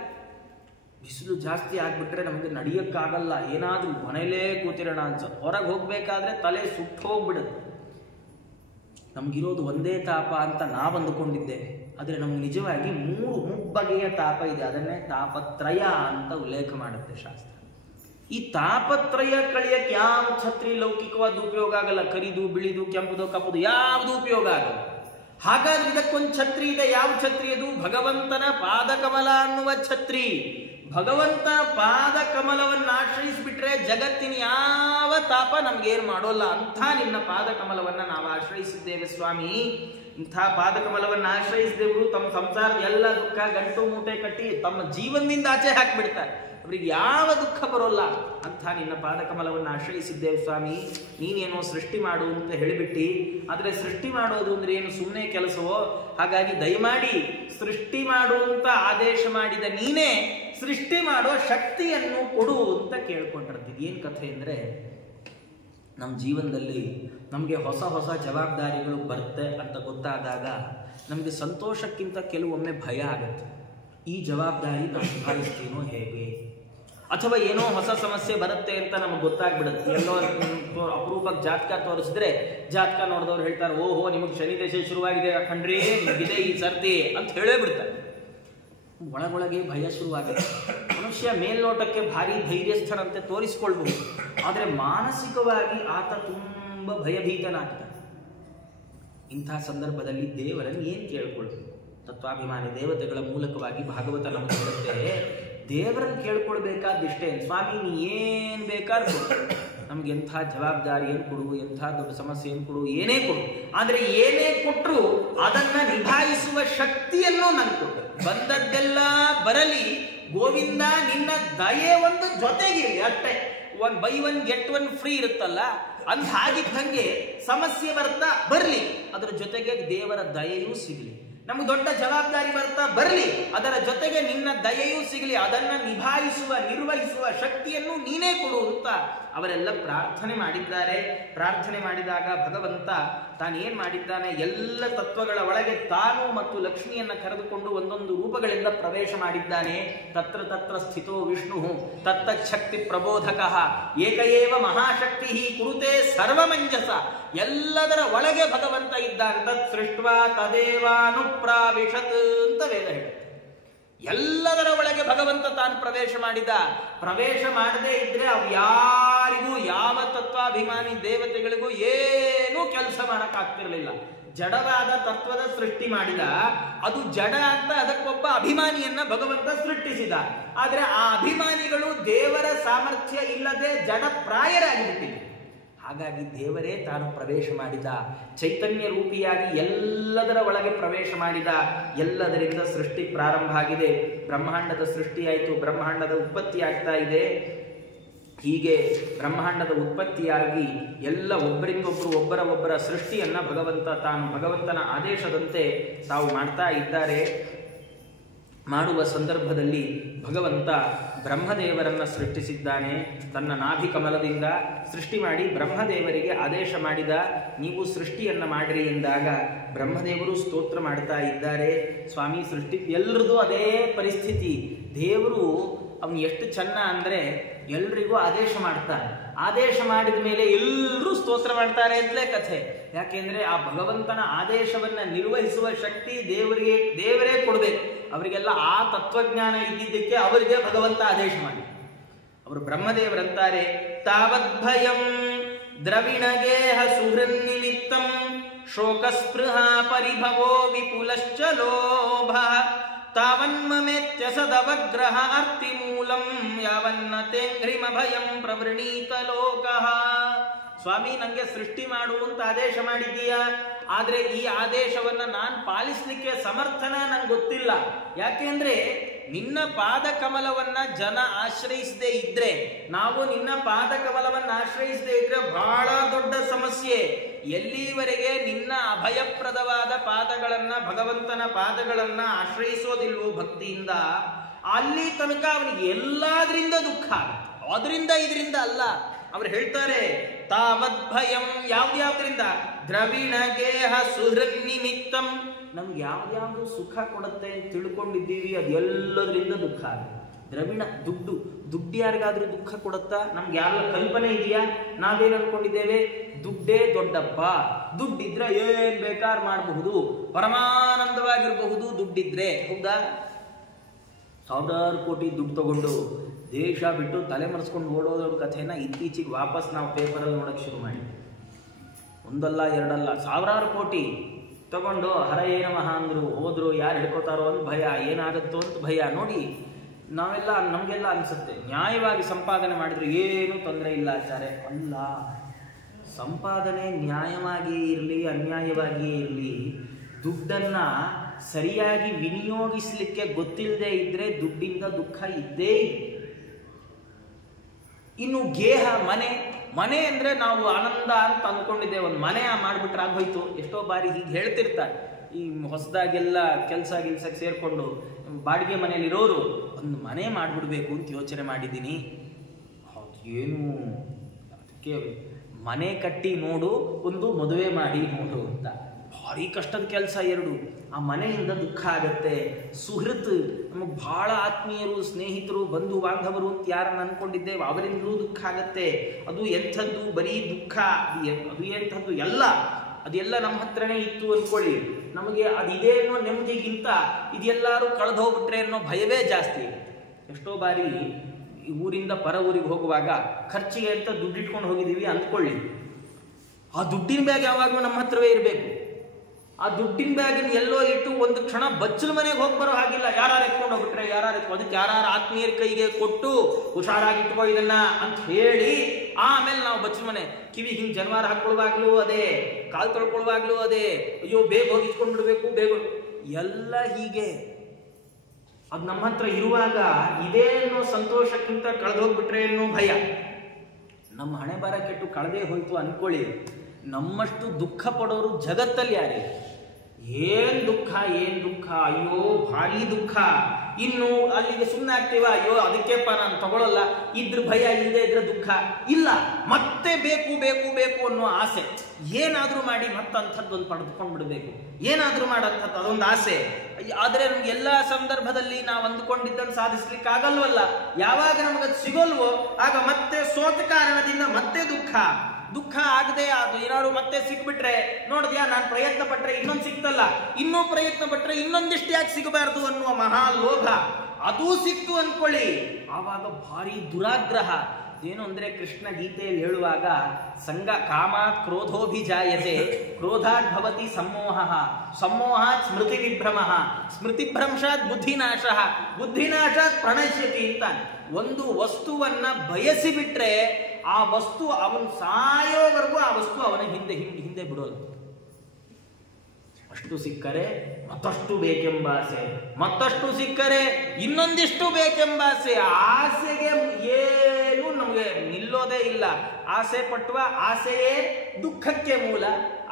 ಬಿಸಿಲು ಜಾಸ್ತಿ ಆಗ್ಬಿಟ್ರೆ ನಮಗೆ ನಡೆಯಕ್ಕಾಗಲ್ಲ, ಏನಾದ್ರೂ ಮನೇಲೇ ಕೂತಿರೋಣ ಅನ್ಸೋದು, ಹೊರಗೆ ಹೋಗ್ಬೇಕಾದ್ರೆ ತಲೆ ಸುಟ್ಟು ಹೋಗ್ಬಿಡುತ್ತೆ. ನಮ್ಗಿರೋದು ಒಂದೇ ತಾಪ ಅಂತ ನಾವು ಅಂದುಕೊಂಡಿದ್ದೇವೆ, ಆದರೆ ನಮ್ಗೆ ನಿಜವಾಗಿ 3 ಮುಬ್ಬಗೆಯ ತಾಪ ಇದೆ. ಅದನ್ನೇ ತಾಪತ್ರಯ ಅಂತ ಉಲ್ಲೇಖ ಮಾಡುತ್ತೆ ಶಾಸ್ತ್ರ. ಈ ತಾಪತ್ರಯ ಕಳಿಯಕ್ಕೆ ಯಾವ ಛತ್ರಿ ಲೌಕಿಕವಾದ ಉಪಯೋಗ ಆಗಲ್ಲ. ಕರಿದು, ಬಿಳಿದು, ಕೆಂಪುದು, ಕಪ್ಪುದು ಯಾವುದು ಉಪಯೋಗ ಆಗಲ್ಲ. ಹಾಗಾದ್ರೆ ಇದಕ್ಕೊಂದು ಛತ್ರಿ ಇದೆ. ಯಾವ ಛತ್ರಿ ಅದು? ಭಗವಂತನ ಪಾದಕಮಲ ಅನ್ನುವ ಛತ್ರಿ. ಭಗವಂತ ಪಾದ ಕಮಲವನ್ನು ಆಶ್ರಯಿಸಿಬಿಟ್ರೆ ಜಗತ್ತಿನ ಯಾವ ತಾಪ ನಮ್ಗೇನು ಮಾಡೋಲ್ಲ. ಅಂಥ ನಿನ್ನ ಪಾದ ಕಮಲವನ್ನು ನಾವು ಆಶ್ರಯಿಸಿದ್ದೇವೆ ಸ್ವಾಮಿ. ಇಂಥ ಪಾದ ಕಮಲವನ್ನು ಆಶ್ರಯಿಸಿದೆವರು ತಮ್ಮ ಸಂಸಾರದ ಎಲ್ಲ ದುಃಖ ಗಂಟು ಮೂಟೆ ಕಟ್ಟಿ ತಮ್ಮ ಜೀವನದಿಂದ ಆಚೆ ಹಾಕಿಬಿಡ್ತಾರೆ. ಅವರಿಗೆ ಯಾವ ದುಃಖ ಬರೋಲ್ಲ. ಅಂಥ ನಿನ್ನ ಪಾದ ಕಮಲವನ್ನು ಆಶ್ರಯಿಸಿದ್ದೇವೆ ಸ್ವಾಮಿ. ನೀನೇನೋ ಸೃಷ್ಟಿ ಮಾಡು ಅಂತ ಹೇಳಿಬಿಟ್ಟು, ಆದರೆ ಸೃಷ್ಟಿ ಮಾಡೋದು ಅಂದ್ರೆ ಏನು ಸುಮ್ಮನೆ ಕೆಲಸವೋ? ಹಾಗಾಗಿ ದಯಮಾಡಿ ಸೃಷ್ಟಿ ಮಾಡುವಂತ ಆದೇಶ ಮಾಡಿದ ನೀನೇ ಸೃಷ್ಟಿ ಮಾಡೋ ಶಕ್ತಿಯನ್ನು ಕೊಡು ಅಂತ ಕೇಳ್ಕೊಂಡಿರ್ತೀವಿ. ಏನು ಕಥೆ ಅಂದರೆ, ನಮ್ಮ ಜೀವನದಲ್ಲಿ ನಮಗೆ ಹೊಸ ಹೊಸ ಜವಾಬ್ದಾರಿಗಳು ಬರುತ್ತೆ ಅಂತ ಗೊತ್ತಾದಾಗ ನಮಗೆ ಸಂತೋಷಕ್ಕಿಂತ ಕೆಲವೊಮ್ಮೆ ಭಯ ಆಗುತ್ತೆ. ಈ ಜವಾಬ್ದಾರಿ ನಾವು ನಿಭಾಯಿಸ್ತೀನೋ ಹೇಗೆ, ಅಥವಾ ಏನೋ ಹೊಸ ಸಮಸ್ಯೆ ಬರುತ್ತೆ ಅಂತ ನಮಗೆ ಗೊತ್ತಾಗ್ಬಿಡುತ್ತೆ. ಎಲ್ಲೋ ಅಪರೂಪಕ್ಕೆ ಜಾತಕ ತೋರಿಸಿದ್ರೆ ಜಾತಕ ನೋಡಿದವ್ರು ಹೇಳ್ತಾರೆ, ಓಹೋ ನಿಮಗೆ ಶನಿ ದಶೆ ಶುರುವಾಗಿದೆ ಕಣ್ರಿ, ನಿಮಗಿದೆ ಈ ಸರ್ತಿ ಅಂತ ಹೇಳೇ ಬಿಡ್ತಾರೆ. ಒಳಗೊಳಗೆ ಭಯ ಶುರುವಾಗುತ್ತೆ. ಮನುಷ್ಯ ಮೇಲ್ನೋಟಕ್ಕೆ ಭಾರಿ ಧೈರ್ಯಸ್ಥರಂತೆ ತೋರಿಸ್ಕೊಳ್ಬಹುದು, ಆದರೆ ಮಾನಸಿಕವಾಗಿ ಆತ ತುಂಬ ಭಯಭೀತನಾಗ್ತಾನೆ. ಇಂಥ ಸಂದರ್ಭದಲ್ಲಿ ದೇವರನ್ನು ಏನು ಕೇಳ್ಕೊಳ್ಬೇಕು? ತತ್ವಾಭಿಮಾನಿ ದೇವತೆಗಳ ಮೂಲಕವಾಗಿ ಭಾಗವತ ನಮಗೆ ಹೇಳುತ್ತೆ, ದೇವರನ್ನು ಕೇಳ್ಕೊಳ್ಬೇಕಾದಿಷ್ಟೇ, ಸ್ವಾಮಿ ನೀ ಏನು ಬೇಕಾದ್ರೂ ನಮ್ಗೆ ಎಂಥ ಜವಾಬ್ದಾರಿಯನ್ನು ಕೊಡು, ಎಂಥ ದೊಡ್ಡ ಸಮಸ್ಯೆಯನ್ನು ಕೊಡು, ಏನೇ ಕೊಡು, ಆದರೆ ಏನೇ ಕೊಟ್ಟರು ಅದನ್ನ ನಿಭಾಯಿಸುವ ಶಕ್ತಿಯನ್ನು ನನ್ಗೆ ಕೊಡು. ಬಂದದ್ದೆಲ್ಲ ಬರಲಿ ಗೋವಿಂದ, ನಿನ್ನ ದಯೆ ಒಂದು ಜೊತೆಗಿರಲಿ ಅಷ್ಟೇ. By one get one free ಇರುತ್ತಲ್ಲ, ಅಂತ ಹಾಗಿದ್ದಂಗೆ ಸಮಸ್ಯೆ ಬರ್ತಾ ಬರಲಿ, ಅದರ ಜೊತೆಗೆ ದೇವರ ದಯೆಯೂ ಸಿಗಲಿ. ನಮ್ಗೆ ದೊಡ್ಡ ಜವಾಬ್ದಾರಿ ಬರ್ತಾ ಬರಲಿ, ಅದರ ಜೊತೆಗೆ ನಿನ್ನ ದಯೆಯೂ ಸಿಗಲಿ, ಅದನ್ನ ನಿಭಾಯಿಸುವ ನಿರ್ವಹಿಸುವ ಶಕ್ತಿಯನ್ನು ನೀನೇ ಕೊಡು ಅಂತ ಅವರೆಲ್ಲ ಪ್ರಾರ್ಥನೆ ಮಾಡಿದ್ದಾರೆ. ಪ್ರಾರ್ಥನೆ ಮಾಡಿದಾಗ ಭಗವಂತ ತಾನೇನ್ ಮಾಡಿದ್ದಾನೆ, ಎಲ್ಲ ತತ್ವಗಳ ಒಳಗೆ ತಾನು ಮತ್ತು ಲಕ್ಷ್ಮಿಯನ್ನ ಕರೆದುಕೊಂಡು ಒಂದೊಂದು ರೂಪಗಳಿಂದ ಪ್ರವೇಶ ಮಾಡಿದ್ದಾನೆ. ತತ್ರ ತತ್ರ ಸ್ಥಿತೋ ವಿಷ್ಣು ತತ್ತಚ್ಛಕ್ತಿ ಪ್ರಬೋಧಕ ಏಕಏವ ಮಹಾಶಕ್ತಿ ಕುರುತೆ ಸರ್ವಮಂಜಸ. ಎಲ್ಲದರ ಒಳಗೆ ಭಗವಂತ ಇದ್ದಾನೆ. ತತ್ ಸೃಷ್ಟ್ವಾ ತದೇವಾನುಪ್ರಾವಿಶತ್ ಅಂತ ವೇದ ಹೇಳುತ್ತೆ. ಎಲ್ಲದರ ಒಳಗೆ ಭಗವಂತ ತಾನು ಪ್ರವೇಶ ಮಾಡಿದ. ಪ್ರವೇಶ ಮಾಡದೇ ಇದ್ರೆ ಅವು ಯಾರಿಗೂ, ಯಾವ ತತ್ವಾಭಿಮಾನಿ ದೇವತೆಗಳಿಗೂ ಏನೂ ಕೆಲಸ ಮಾಡಕ್ಕಾಗ್ತಿರ್ಲಿಲ್ಲ. ಜಡವಾದ ತತ್ವದ ಸೃಷ್ಟಿ ಮಾಡಿದ, ಅದು ಜಡ ಅಂತ ಅದಕ್ಕೊಬ್ಬ ಅಭಿಮಾನಿಯನ್ನ ಭಗವಂತ ಸೃಷ್ಟಿಸಿದ. ಆದ್ರೆ ಆ ಅಭಿಮಾನಿಗಳು ದೇವರ ಸಾಮರ್ಥ್ಯ ಇಲ್ಲದೆ ಜಡ ಪ್ರಾಯರಾಗಿಬಿಟ್ಟಿದೆ. ಹಾಗಾಗಿ ದೇವರೇ ತಾನು ಪ್ರವೇಶ ಮಾಡಿದ, ಚೈತನ್ಯ ರೂಪಿಯಾಗಿ ಎಲ್ಲದರ ಒಳಗೆ ಪ್ರವೇಶ ಮಾಡಿದ. ಎಲ್ಲದರಿಂದ ಸೃಷ್ಟಿ ಪ್ರಾರಂಭ ಆಗಿದೆ. ಬ್ರಹ್ಮಾಂಡದ ಸೃಷ್ಟಿಯಾಯಿತು, ಬ್ರಹ್ಮಾಂಡದ ಉತ್ಪತ್ತಿ ಆಗ್ತಾ ಇದೆ. ಹೀಗೆ ಬ್ರಹ್ಮಾಂಡದ ಉತ್ಪತ್ತಿಯಾಗಿ ಎಲ್ಲ ಒಬ್ಬರ ಸೃಷ್ಟಿಯನ್ನ ಭಗವಂತನ ಆದೇಶದಂತೆ ತಾವು ಮಾಡ್ತಾ ಇದ್ದಾರೆ. ಮಾಡುವ ಸಂದರ್ಭದಲ್ಲಿ ಭಗವಂತ ಬ್ರಹ್ಮದೇವರನ್ನ ಸೃಷ್ಟಿಸಿದ್ದಾನೆ. ತನ್ನ ನಾಭಿ ಕಮಲದಿಂದ ಸೃಷ್ಟಿ ಮಾಡಿ ಬ್ರಹ್ಮದೇವರಿಗೆ ಆದೇಶ ಮಾಡಿದ, ನೀವು ಸೃಷ್ಟಿಯನ್ನ ಮಾಡ್ರಿ ಎಂದಾಗ ಬ್ರಹ್ಮದೇವರು ಸ್ತೋತ್ರ ಮಾಡ್ತಾ ಇದ್ದಾರೆ. ಸ್ವಾಮಿ ಸೃಷ್ಟಿ ಎಲ್ರದ್ದು ಅದೇ ಪರಿಸ್ಥಿತಿ. ದೇವರು ಅವನು ಎಷ್ಟು ಚೆನ್ನ ಅಂದ್ರೆ ಎಲ್ರಿಗೂ ಆದೇಶ ಮಾಡ್ತಾನೆ. ಆದೇಶ ಮಾಡಿದ ಮೇಲೆ ಎಲ್ಲರೂ ಸ್ತೋತ್ರ ಮಾಡ್ತಾರೆ ಅಂತಲೇ ಕಥೆ. ಯಾಕೆಂದ್ರೆ ಆ ಭಗವಂತನ ಆದೇಶವನ್ನ ನಿರ್ವಹಿಸುವ ಶಕ್ತಿ ದೇವರೇ ಕೊಡ್ಬೇಕು. ಅವರಿಗೆಲ್ಲ ಆ ತತ್ವಜ್ಞಾನ ಇದ್ದಿದ್ದಕ್ಕೆ ಅವರಿಗೆ ಭಗವಂತ ಆದೇಶ ಮಾಡಿ. ಅವರು ಬ್ರಹ್ಮದೇವರಂತಾರೆ, ತಾವದ್ಭಯಂ ದ್ರವಿಣಗೇಹ ಸುಹೃನ್ನಿಮಿತ್ತಂ ಶೋಕಸ್ಪೃಹ ಪರಿಭವೋ ವಿಪುಲಶ್ಚ ಲೋಭ ತಾವನ್ಮಮೇತ್ಯ ಸದವಗ್ರಹ ಅರ್ತಿಮೂಲಂ ಯಾವನ್ನ ತೇಂಘ್ರಿಮ ಭಯಂ ಪ್ರವೃಣೀತ ಲೋಕಃ. ಸ್ವಾಮಿ ನಂಗೆ ಸೃಷ್ಟಿ ಮಾಡು ಅಂತ ಆದೇಶ ಮಾಡಿದ್ದೀಯಾ, ಆದ್ರೆ ಈ ಆದೇಶವನ್ನ ನಾನು ಪಾಲಿಸ್ಲಿಕ್ಕೆ ಸಮರ್ಥನ ನಂಗೆ ಗೊತ್ತಿಲ್ಲ. ಯಾಕೆಂದ್ರೆ ನಿನ್ನ ಪಾದ ಕಮಲವನ್ನ ಜನ ಆಶ್ರಯಿಸದೇ ಇದ್ರೆ, ನಾವು ನಿನ್ನ ಪಾದ ಕಮಲವನ್ನ ಆಶ್ರಯಿಸದೇ ಇದ್ರೆ ಬಹಳ ದೊಡ್ಡ ಸಮಸ್ಯೆ. ಎಲ್ಲಿವರೆಗೆ ನಿನ್ನ ಅಭಯಪ್ರದವಾದ ಪಾದಗಳನ್ನ, ಭಗವಂತನ ಪಾದಗಳನ್ನ ಆಶ್ರಯಿಸೋದಿಲ್ವೋ ಭಕ್ತಿಯಿಂದ, ಅಲ್ಲಿ ತನಕ ಅವನಿಗೆ ಎಲ್ಲಾದ್ರಿಂದ ದುಃಖ ಆಗುತ್ತೆ. ಅದರಿಂದ ಇದರಿಂದ ಅಲ್ಲ. ಅವ್ರು ಹೇಳ್ತಾರೆ, ತಾವದ್ಭಯಂ ಯಾವ್ದ್ಯಾವ್ದ್ರಿಂದ, ದ್ರವಿಣ ಗೇಹ ಸುಹೃನ್ ನಿಮಿತ್ತಂ. ನಮ್ಗೆ ಯಾವ್ದ್ಯಾವ್ದು ಸುಖ ಕೊಡುತ್ತೆ ಅಂತ ತಿಳ್ಕೊಂಡಿದ್ದೀವಿ, ಅದು ಎಲ್ಲದರಿಂದ ದುಃಖ ಆಗುತ್ತೆ. ದ್ರವಿಣ ದುಡ್ಡು ಯಾರಿಗಾದ್ರೂ ದುಃಖ ಕೊಡುತ್ತಾ? ನಮ್ಗೆ ಯಾರ ಕಲ್ಪನೆ ಇದೆಯಾ? ನಾವೇನ್ ಅನ್ಕೊಂಡಿದ್ದೇವೆ, ದುಡ್ಡೇ ದೊಡ್ಡಪ್ಪ, ದುಡ್ಡಿದ್ರೆ ಏನ್ ಬೇಕಾದ್ರೂ ಮಾಡಬಹುದು, ಪರಮಾನಂದವಾಗಿರಬಹುದು ದುಡ್ಡಿದ್ರೆ. ಹೌದಾ? ಸಾವಿರಾರು ಕೋಟಿ ದುಡ್ಡು ತಗೊಂಡು ದೇಶ ಬಿಟ್ಟು ತಲೆ ಮರೆಸ್ಕೊಂಡು ಓಡೋದ್ರ ಕಥೆನ ಇತ್ತೀಚೆಗೆ ವಾಪಸ್ ನಾವು ಪೇಪರಲ್ಲಿ ನೋಡೋಕೆ ಶುರು ಮಾಡಿ. ಒಂದಲ್ಲ ಎರಡಲ್ಲ, ಸಾವಿರಾರು ಕೋಟಿ ತಗೊಂಡು ಹರಯೇ ನಮಃ ಅಂದ್ರು, ಹೋದ್ರು, ಯಾರು ಹಿಡ್ಕೋತಾರೋ ಅಂತ ಭಯ, ಏನಾಗುತ್ತೋ ಅಂತ ಭಯ. ನೋಡಿ, ನಮಗೆಲ್ಲ ಅನ್ಸುತ್ತೆ ನ್ಯಾಯವಾಗಿ ಸಂಪಾದನೆ ಮಾಡಿದ್ರೆ ಏನು ತೊಂದರೆ ಇಲ್ಲ ಆಚಾರ್ಯ. ಅಲ್ಲ, ಸಂಪಾದನೆ ನ್ಯಾಯವಾಗಿ ಇರಲಿ ಅನ್ಯಾಯವಾಗಿಯೇ ಇರಲಿ, ದುಡ್ಡನ್ನ ಸರಿಯಾಗಿ ವಿನಿಯೋಗಿಸ್ಲಿಕ್ಕೆ ಗೊತ್ತಿಲ್ಲದೆ ಇದ್ರೆ ದುಡ್ಡಿಂದ ದುಃಖ ಇದ್ದೇ ಇದೆ. ಇನ್ನು ಗೇಹ, ಮನೆ ಅಂದ್ರೆ ನಾವು ಆನಂದ ಅಂತ ಅಂದ್ಕೊಂಡಿದ್ದೇವೆ. ಒಂದು ಮನೆ ಮಾಡಿಬಿಟ್ರೆ ಆಗೋಯ್ತು. ಎಷ್ಟೋ ಬಾರಿ ಹೀಗೆ ಹೇಳ್ತಿರ್ತಾರೆ, ಈ ಹೊಸದಾಗೆಲ್ಲ ಕೆಲ್ಸಕ್ಕೆ ಸೇರ್ಕೊಂಡು ಬಾಡಿಗೆ ಮನೆಯಲ್ಲಿರೋರು, ಒಂದು ಮನೆ ಮಾಡಿಬಿಡ್ಬೇಕು ಅಂತ ಯೋಚನೆ ಮಾಡಿದ್ದೀನಿ. ಹೌದು, ಏನು ಅದಕ್ಕೆ ಮನೆ ಕಟ್ಟಿ ನೋಡು, ಒಂದು ಮದುವೆ ಮಾಡಿ ನೋಡು ಅಂತ. ಭಾರಿ ಕಷ್ಟದ ಕೆಲಸ ಎರಡು. ಆ ಮನೆಯಿಂದ ದುಃಖ ಆಗತ್ತೆ. ಸುಹೃತ್, ನಮಗೆ ಬಹಳ ಆತ್ಮೀಯರು, ಸ್ನೇಹಿತರು, ಬಂಧು ಬಾಂಧವರು ಅಂತ ಯಾರನ್ನು ಅನ್ಕೊಂಡಿದ್ದೇವೆ ಅವರಿಂದಲೂ ದುಃಖ ಆಗತ್ತೆ. ಅದು ಎಂಥದ್ದು, ಬರೀ ದುಃಖ. ಅದು ಎಂಥದ್ದು, ಅದೆಲ್ಲ ನಮ್ಮ ಹತ್ರನೇ ಇತ್ತು ಅಂದ್ಕೊಳ್ಳಿ, ನಮಗೆ ಅದಿದೆ ಅನ್ನೋ ನೆಮ್ಮದಿಗಿಂತ ಇದೆಲ್ಲರೂ ಕಳೆದು ಹೋಗ್ಬಿಟ್ರೆ ಅನ್ನೋ ಭಯವೇ ಜಾಸ್ತಿ. ಎಷ್ಟೋ ಬಾರಿ ಊರಿಂದ ಪರ ಊರಿಗೆ ಹೋಗುವಾಗ ಖರ್ಚಿಗೆ ಅಂತ ದುಡ್ಡಿಟ್ಕೊಂಡು ಹೋಗಿದ್ದೀವಿ ಅಂದ್ಕೊಳ್ಳಿ, ಆ ದುಡ್ಡಿನ ಬ್ಯಾಗ್ ಯಾವಾಗಲೂ ನಮ್ಮ ಹತ್ರವೇ ಇರಬೇಕು. ಆ ದುಡ್ಡಿನ ಬ್ಯಾಗಿನ ಎಲ್ಲೋ ಇಟ್ಟು ಒಂದು ಕ್ಷಣ ಬಚ್ಚಲ ಮನೆಗೆ ಹೋಗಿ ಬರೋ ಹಾಗಿಲ್ಲ. ಯಾರು ಎತ್ಕೊಂಡು ಹೋಗ್ಬಿಟ್ರೆ ಅದಕ್ಕೆ ಯಾರು ಆತ್ಮೀಯರ ಕೈಗೆ ಕೊಟ್ಟು ಹುಷಾರಾಗಿ ಇಟ್ಕೋ ಇದನ್ನ ಅಂತ ಹೇಳಿ ಆಮೇಲೆ ನಾವು ಬಚ್ಚಲ ಮನೆ ಕಿವಿ ಹಿಂಗ್ ಜನವಾರ ಹಾಕೊಳ್ಳುವಾಗ್ಲೂ ಅದೇ, ಕಾಲು ತೊಳ್ಕೊಳ್ಳುವಾಗ್ಲೂ ಅದೇ, ಅಯ್ಯೋ ಬೇಗ ಹೋಗಿ ಇಟ್ಕೊಂಡ್ ಬಿಡ್ಬೇಕು ಬೇಗ ಎಲ್ಲ ಹೀಗೆ. ಅದು ನಮ್ಮ ಹತ್ರ ಇರುವಾಗ ಇದೇ ಅನ್ನೋ ಸಂತೋಷಕ್ಕಿಂತ ಕಳೆದೋಗ್ಬಿಟ್ರೆ ಅನ್ನೋ ಭಯ. ನಮ್ಮ ಹಣೆ ಬರ ಕೆಟ್ಟು ಕಳೆದೇ ಹೋಯ್ತು ಅನ್ಕೊಳ್ಳಿ, ನಮ್ಮಷ್ಟು ದುಃಖ ಪಡೋರು ಜಗತ್ತಲ್ಲಿ ಯಾರೇ? ಏನ್ ದುಃಖ ಅಯ್ಯೋ ಭಾರಿ ದುಃಖ. ಇನ್ನು ಅಲ್ಲಿಗೆ ಸುಮ್ಮನೆ ಆಗ್ತೀವ, ಅಯ್ಯೋ ಅದಕ್ಕೆಪ್ಪ ನಾನು ತಗೊಳ್ಳಲ್ಲ, ಇದ್ರ ಭಯ, ಇಲ್ಲದೆ ಇದ್ರೆ ದುಃಖ ಇಲ್ಲ, ಮತ್ತೆ ಬೇಕು ಬೇಕು ಬೇಕು ಅನ್ನೋ ಆಸೆ. ಏನಾದ್ರೂ ಮಾಡಿ ಮತ್ತಂಥದ್ದೊಂದು ಪಡೆದುಕೊಂಡು ಬಿಡಬೇಕು, ಏನಾದ್ರೂ ಮಾಡಂಥದ್ದು ಅದೊಂದು ಆಸೆ. ಆದ್ರೆ ನಮ್ಗೆ ಎಲ್ಲಾ ಸಂದರ್ಭದಲ್ಲಿ ನಾವು ಅಂದುಕೊಂಡಿದ್ದನ್ನು ಸಾಧಿಸ್ಲಿಕ್ಕೆ ಆಗಲ್ವಲ್ಲ. ಯಾವಾಗ ನಮಗದು ಸಿಗೋಲ್ವೋ ಆಗ ಮತ್ತೆ ಸೋತ ಕಾರಣದಿಂದ ಮತ್ತೆ ದುಃಖ ಆಗದೆ ಅದು ಏನಾದ್ರು ಮತ್ತೆ ಸಿಕ್ಬಿಟ್ರೆ, ನೋಡಿದ್ಯಾ ನಾನು ಪ್ರಯತ್ನ ಪಟ್ರೆ ಇನ್ನೊಂದು ಸಿಕ್ತಲ್ಲ, ಇನ್ನೂ ಪ್ರಯತ್ನ ಪಟ್ರೆ ಇನ್ನೊಂದಿಷ್ಟು ಯಾಕೆ ಸಿಗಬಾರ್ದು ಅನ್ನುವ ಮಹಾಲೋಭ ಅದೂ ಸಿಕ್ತು ಅನ್ಕೊಳ್ಳಿ, ಆವಾಗ ಭಾರಿ ದುರಾಗ್ರಹ. ಏನು ಅಂದ್ರೆ ಕೃಷ್ಣ ಗೀತೆಯಲ್ಲಿ ಹೇಳುವಾಗ ಸಂಗ ಕಾಮ ಕ್ರೋಧೋಭಿಜಾಯತೆ ಕ್ರೋಧಾತ್ ಭವತಿ ಸಮೋಹಾತ್ ಸ್ಮೃತಿ ವಿಭ್ರಮ ಸ್ಮೃತಿಭ್ರಂಶಾತ್ ಬುದ್ಧಿನಾಶಾತ್ ಪ್ರಣಶ್ಯತಿ ಅಂತ. ಒಂದು ವಸ್ತುವನ್ನ ಬಯಸಿ ಬಿಟ್ರೆ ಆ ವಸ್ತು ಅವನು ಸಾಯೋವರೆಗೂ ಆ ವಸ್ತು ಅವನ ಹಿಂದೆ ಬಿಡೋಲ್ಲ. ಅಷ್ಟು ಸಿಕ್ಕರೆ ಮತ್ತಷ್ಟು ಬೇಕೆಂಬಾಸೆ, ಮತ್ತಷ್ಟು ಸಿಕ್ಕರೆ ಇನ್ನೊಂದಿಷ್ಟು ಬೇಕೆಂಬಾಸೆ. ಆಸೆಗೆ ಏನು ನಮಗೆ ನಿಲ್ಲೋದೇ ಇಲ್ಲ. ಆಸೆ ಪಟ್ಟುವ ಆಸೆಯೇ ದುಃಖಕ್ಕೆ ಮೂಲ.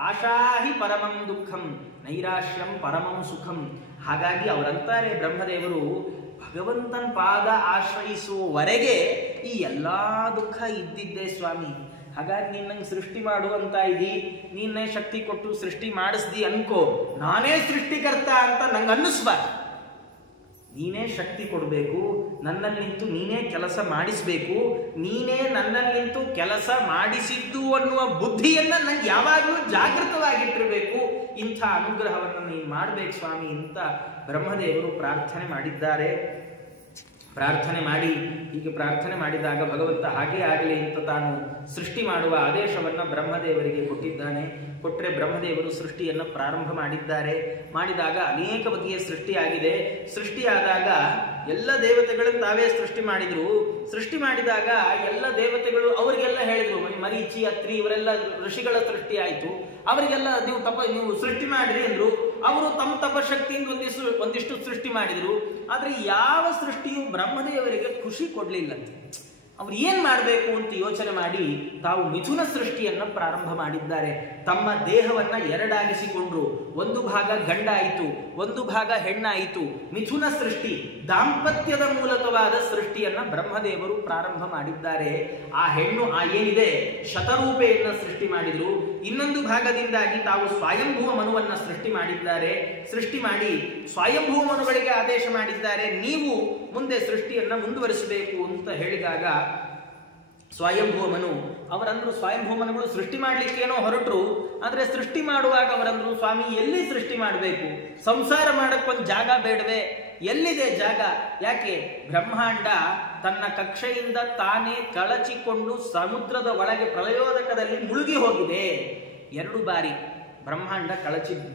ಆಶಾಹಿ ಪರಮಂ ದುಃಖಂ ನೈರಾಶ್ಯಂ ಪರಮಂ ಸುಖಂ. ಹಾಗಾಗಿ ಅವರಂತಾರೆ ಬ್ರಹ್ಮದೇವರು, ಭಗವಂತನ ಪಾದ ಆಶ್ರಯಿಸುವವರೆಗೆ ಈ ಎಲ್ಲಾ ದುಃಖ ಇದ್ದಿದ್ದೆ ಸ್ವಾಮಿ. ಹಾಗಾಗಿ ನೀನ್ ನಂಗೆ ಸೃಷ್ಟಿ ಮಾಡು ಅಂತ ಇದ್ದಿ, ನೀನೇ ಶಕ್ತಿ ಕೊಟ್ಟು ಸೃಷ್ಟಿ ಮಾಡಿಸ್ದಿ ಅನ್ಕೋ, ನಾನೇ ಸೃಷ್ಟಿಕರ್ತ ಅಂತ ನಂಗೆ ಅನ್ನಿಸ್ಬಾರ್ದು. ನೀನೇ ಶಕ್ತಿ ಕೊಡಬೇಕು, ನನ್ನಲ್ಲಿ ನಿಂತು ನೀನೇ ಕೆಲಸ ಮಾಡಿಸ್ಬೇಕು, ನೀನೇ ನನ್ನಲ್ಲಿ ನಿಂತು ಕೆಲಸ ಮಾಡಿಸಿದ್ದು ಅನ್ನುವ ಬುದ್ಧಿಯನ್ನ ನಂಗೆ ಯಾವಾಗಲೂ ಜಾಗೃತವಾಗಿಟ್ಟಿರಬೇಕು. ಇಂಥ ಅನುಗ್ರಹವನ್ನು ನೀನು ಮಾಡ್ಬೇಕು ಸ್ವಾಮಿ ಅಂತ ಬ್ರಹ್ಮದೇವರು ಪ್ರಾರ್ಥನೆ ಮಾಡಿದ್ದಾರೆ. ಪ್ರಾರ್ಥನೆ ಮಾಡಿದಾಗ ಭಗವಂತ ಹಾಗೇ ಆಗಲಿ ಅಂತ ತಾನು ಸೃಷ್ಟಿ ಮಾಡುವ ಆದೇಶವನ್ನ ಬ್ರಹ್ಮದೇವರಿಗೆ ಕೊಟ್ಟಿದ್ದಾನೆ. ಕೊಟ್ಟರೆ ಬ್ರಹ್ಮದೇವರು ಸೃಷ್ಟಿಯನ್ನು ಪ್ರಾರಂಭ ಮಾಡಿದಾಗ ಅನೇಕ ಬಗೆಯ ಸೃಷ್ಟಿಯಾಗಿದೆ. ಸೃಷ್ಟಿಯಾದಾಗ ಎಲ್ಲ ದೇವತೆಗಳನ್ನು ತಾವೇ ಸೃಷ್ಟಿ ಮಾಡಿದ್ರು. ಸೃಷ್ಟಿ ಮಾಡಿದಾಗ ಎಲ್ಲ ದೇವತೆಗಳು ಅವರಿಗೆಲ್ಲ ಹೇಳಿದ್ರು, ಮರೀಚಿ, ಅತ್ರಿ ಇವರೆಲ್ಲ ಋಷಿಗಳ ಸೃಷ್ಟಿ ಆಯಿತು. ಅವರಿಗೆಲ್ಲ ನೀವು ಸೃಷ್ಟಿ ಮಾಡ್ರಿ ಅಂದ್ರು. ಅವರು ತಮ್ಮ ತಪಶಕ್ತಿಯಿಂದ ಒಂದಿಷ್ಟು ಸೃಷ್ಟಿ ಮಾಡಿದ್ರು. ಆದ್ರೆ ಯಾವ ಸೃಷ್ಟಿಯು ಬ್ರಹ್ಮದೇವರಿಗೆ ಖುಷಿ ಕೊಡ್ಲಿಲ್ಲ. ಅವ್ರು ಏನ್ ಮಾಡಬೇಕು ಅಂತ ಯೋಚನೆ ಮಾಡಿ ತಾವು ಮಿಥುನ ಸೃಷ್ಟಿಯನ್ನ ಪ್ರಾರಂಭ ಮಾಡಿದ್ದಾರೆ. ತಮ್ಮ ದೇಹವನ್ನ ಎರಡಾಗಿಸಿಕೊಂಡ್ರು. ಒಂದು ಭಾಗ ಗಂಡ ಆಯಿತು, ಒಂದು ಭಾಗ ಹೆಣ್ಣಾಯಿತು. ಮಿಥುನ ಸೃಷ್ಟಿ, ದಾಂಪತ್ಯದ ಮೂಲಕವಾದ ಸೃಷ್ಟಿಯನ್ನ ಬ್ರಹ್ಮದೇವರು ಪ್ರಾರಂಭ ಮಾಡಿದ್ದಾರೆ. ಆ ಹೆಣ್ಣು ಏನಿದೆ ಶತರೂಪೆಯನ್ನ ಸೃಷ್ಟಿ ಮಾಡಿದ್ರು. ಇನ್ನೊಂದು ಭಾಗದಿಂದಾಗಿ ತಾವು ಸ್ವಯಂಭೂವ ಮನುವನ್ನ ಸೃಷ್ಟಿ ಮಾಡಿದ್ದಾರೆ. ಸೃಷ್ಟಿ ಮಾಡಿ ಸ್ವಯಂಭೂವ ಮನುಗಳಿಗೆ ಆದೇಶ ಮಾಡಿದ್ದಾರೆ, ನೀವು ಮುಂದೆ ಸೃಷ್ಟಿಯನ್ನ ಮುಂದುವರಿಸಬೇಕು ಅಂತ ಹೇಳಿದಾಗ ಸ್ವಯಂಭೂವ ಮನು ಅವರಂದ್ರು, ಸ್ವಯಂಭೂವ ಮನುಗಳು ಸೃಷ್ಟಿ ಮಾಡ್ಲಿಕ್ಕೆ ಏನೋ ಹೊರಟರು. ಆದ್ರೆ ಸೃಷ್ಟಿ ಮಾಡುವಾಗ ಅವರಂದ್ರು, ಸ್ವಾಮಿ ಎಲ್ಲಿ ಸೃಷ್ಟಿ ಮಾಡಬೇಕು? ಸಂಸಾರ ಮಾಡಕ್ಕೊಂದು ಜಾಗ ಬೇಡವೆ? ಎಲ್ಲಿದೆ ಜಾಗ? ಯಾಕೆ ಬ್ರಹ್ಮಾಂಡ ತನ್ನ ಕಕ್ಷೆಯಿಂದ ತಾನೇ ಕಳಚಿಕೊಂಡು ಸಮುದ್ರದ ಒಳಗೆ ಪ್ರಳಯೋದಕದಲ್ಲಿ ಮುಳುಗಿ ಹೋಗಿದೆ. 2 ಬಾರಿ ಬ್ರಹ್ಮಾಂಡ ಕಳಚಿದ್ದು.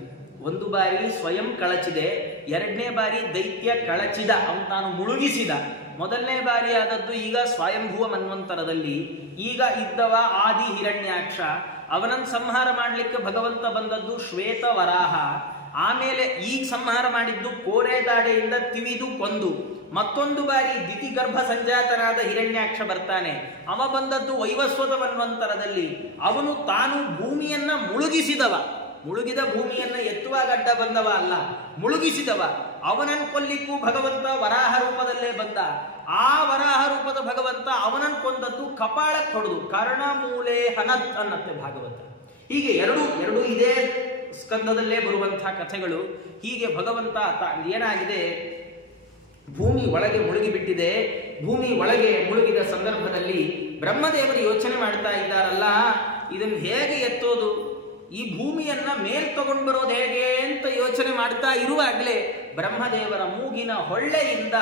1 ಬಾರಿ ಸ್ವಯಂ ಕಳಚಿದೆ, 2ನೇ ಬಾರಿ ದೈತ್ಯ ಕಳಚಿದ, ಅವನು ತಾನು ಮುಳುಗಿಸಿದ. ಮೊದಲನೇ ಬಾರಿ ಆದದ್ದು ಈಗ ಸ್ವಯಂಭುವ ಮನ್ವಂತರದಲ್ಲಿ. ಈಗ ಇದ್ದವ ಆದಿ ಹಿರಣ್ಯಾಕ್ಷ, ಅವನನ್ನು ಸಂಹಾರ ಮಾಡಲಿಕ್ಕೆ ಭಗವಂತ ಬಂದದ್ದು ಶ್ವೇತ ವರಾಹ. ಆಮೇಲೆ ಈಗ ಸಂಹಾರ ಮಾಡಿದ್ದು ಕೋರೆ ದಾಡೆಯಿಂದ ತಿವಿದು ಕೊಂದು. ಮತ್ತೊಂದು ಬಾರಿ ದಿತಿಗರ್ಭ ಸಂಜಾತನಾದ ಹಿರಣ್ಯಾಕ್ಷ ಬರ್ತಾನೆ. ಅವ ಬಂದದ್ದು ವೈವಸ್ವತ ಮನ್ವಂತರದಲ್ಲಿ. ಅವನು ತಾನು ಭೂಮಿಯನ್ನ ಮುಳುಗಿಸಿದವ. ಮುಳುಗಿದ ಭೂಮಿಯನ್ನ ಎತ್ತುವಾಗ ಅಡ್ಡ ಬಂದವ ಅಲ್ಲ, ಮುಳುಗಿಸಿದವ. ಅವನನ್ನು ಕೊಲ್ಲಿಕ್ಕೂ ಭಗವಂತ ವರಾಹ ರೂಪದಲ್ಲೇ ಬಂದ. ಆ ವರಾಹ ರೂಪದ ಭಗವಂತ ಅವನನ್ನು ಕೊಂದದ್ದು ಕಪಾಳಕ್ಕೆ ಹೊಡೆದು. ಕರ್ಣಮೂಲೆ ಹನತ್ ಅನ್ನತ್ತೆ ಭಾಗವತ. ಹೀಗೆ ಎರಡು ಇದೇ ಸ್ಕಂದದಲ್ಲೇ ಬರುವಂತಹ ಕಥೆಗಳು. ಹೀಗೆ ಭಗವಂತ ಏನಾಗಿದೆ, ಭೂಮಿ ಒಳಗೆ ಮುಳುಗಿಬಿಟ್ಟಿದೆ. ಭೂಮಿ ಒಳಗೆ ಮುಳುಗಿದ ಸಂದರ್ಭದಲ್ಲಿ ಬ್ರಹ್ಮದೇವರು ಯೋಚನೆ ಮಾಡ್ತಾ ಇದ್ದಾರಲ್ಲ, ಇದನ್ನು ಹೇಗೆ ಎತ್ತೋದು, ಈ ಭೂಮಿಯನ್ನ ಮೇಲ್ ತಗೊಂಡು ಬರೋದು ಹೇಗೆ ಅಂತ ಯೋಚನೆ ಮಾಡ್ತಾ ಇರುವಾಗಲೇ ಬ್ರಹ್ಮದೇವರ ಮೂಗಿನ ಹೊಳ್ಳೆಯಿಂದ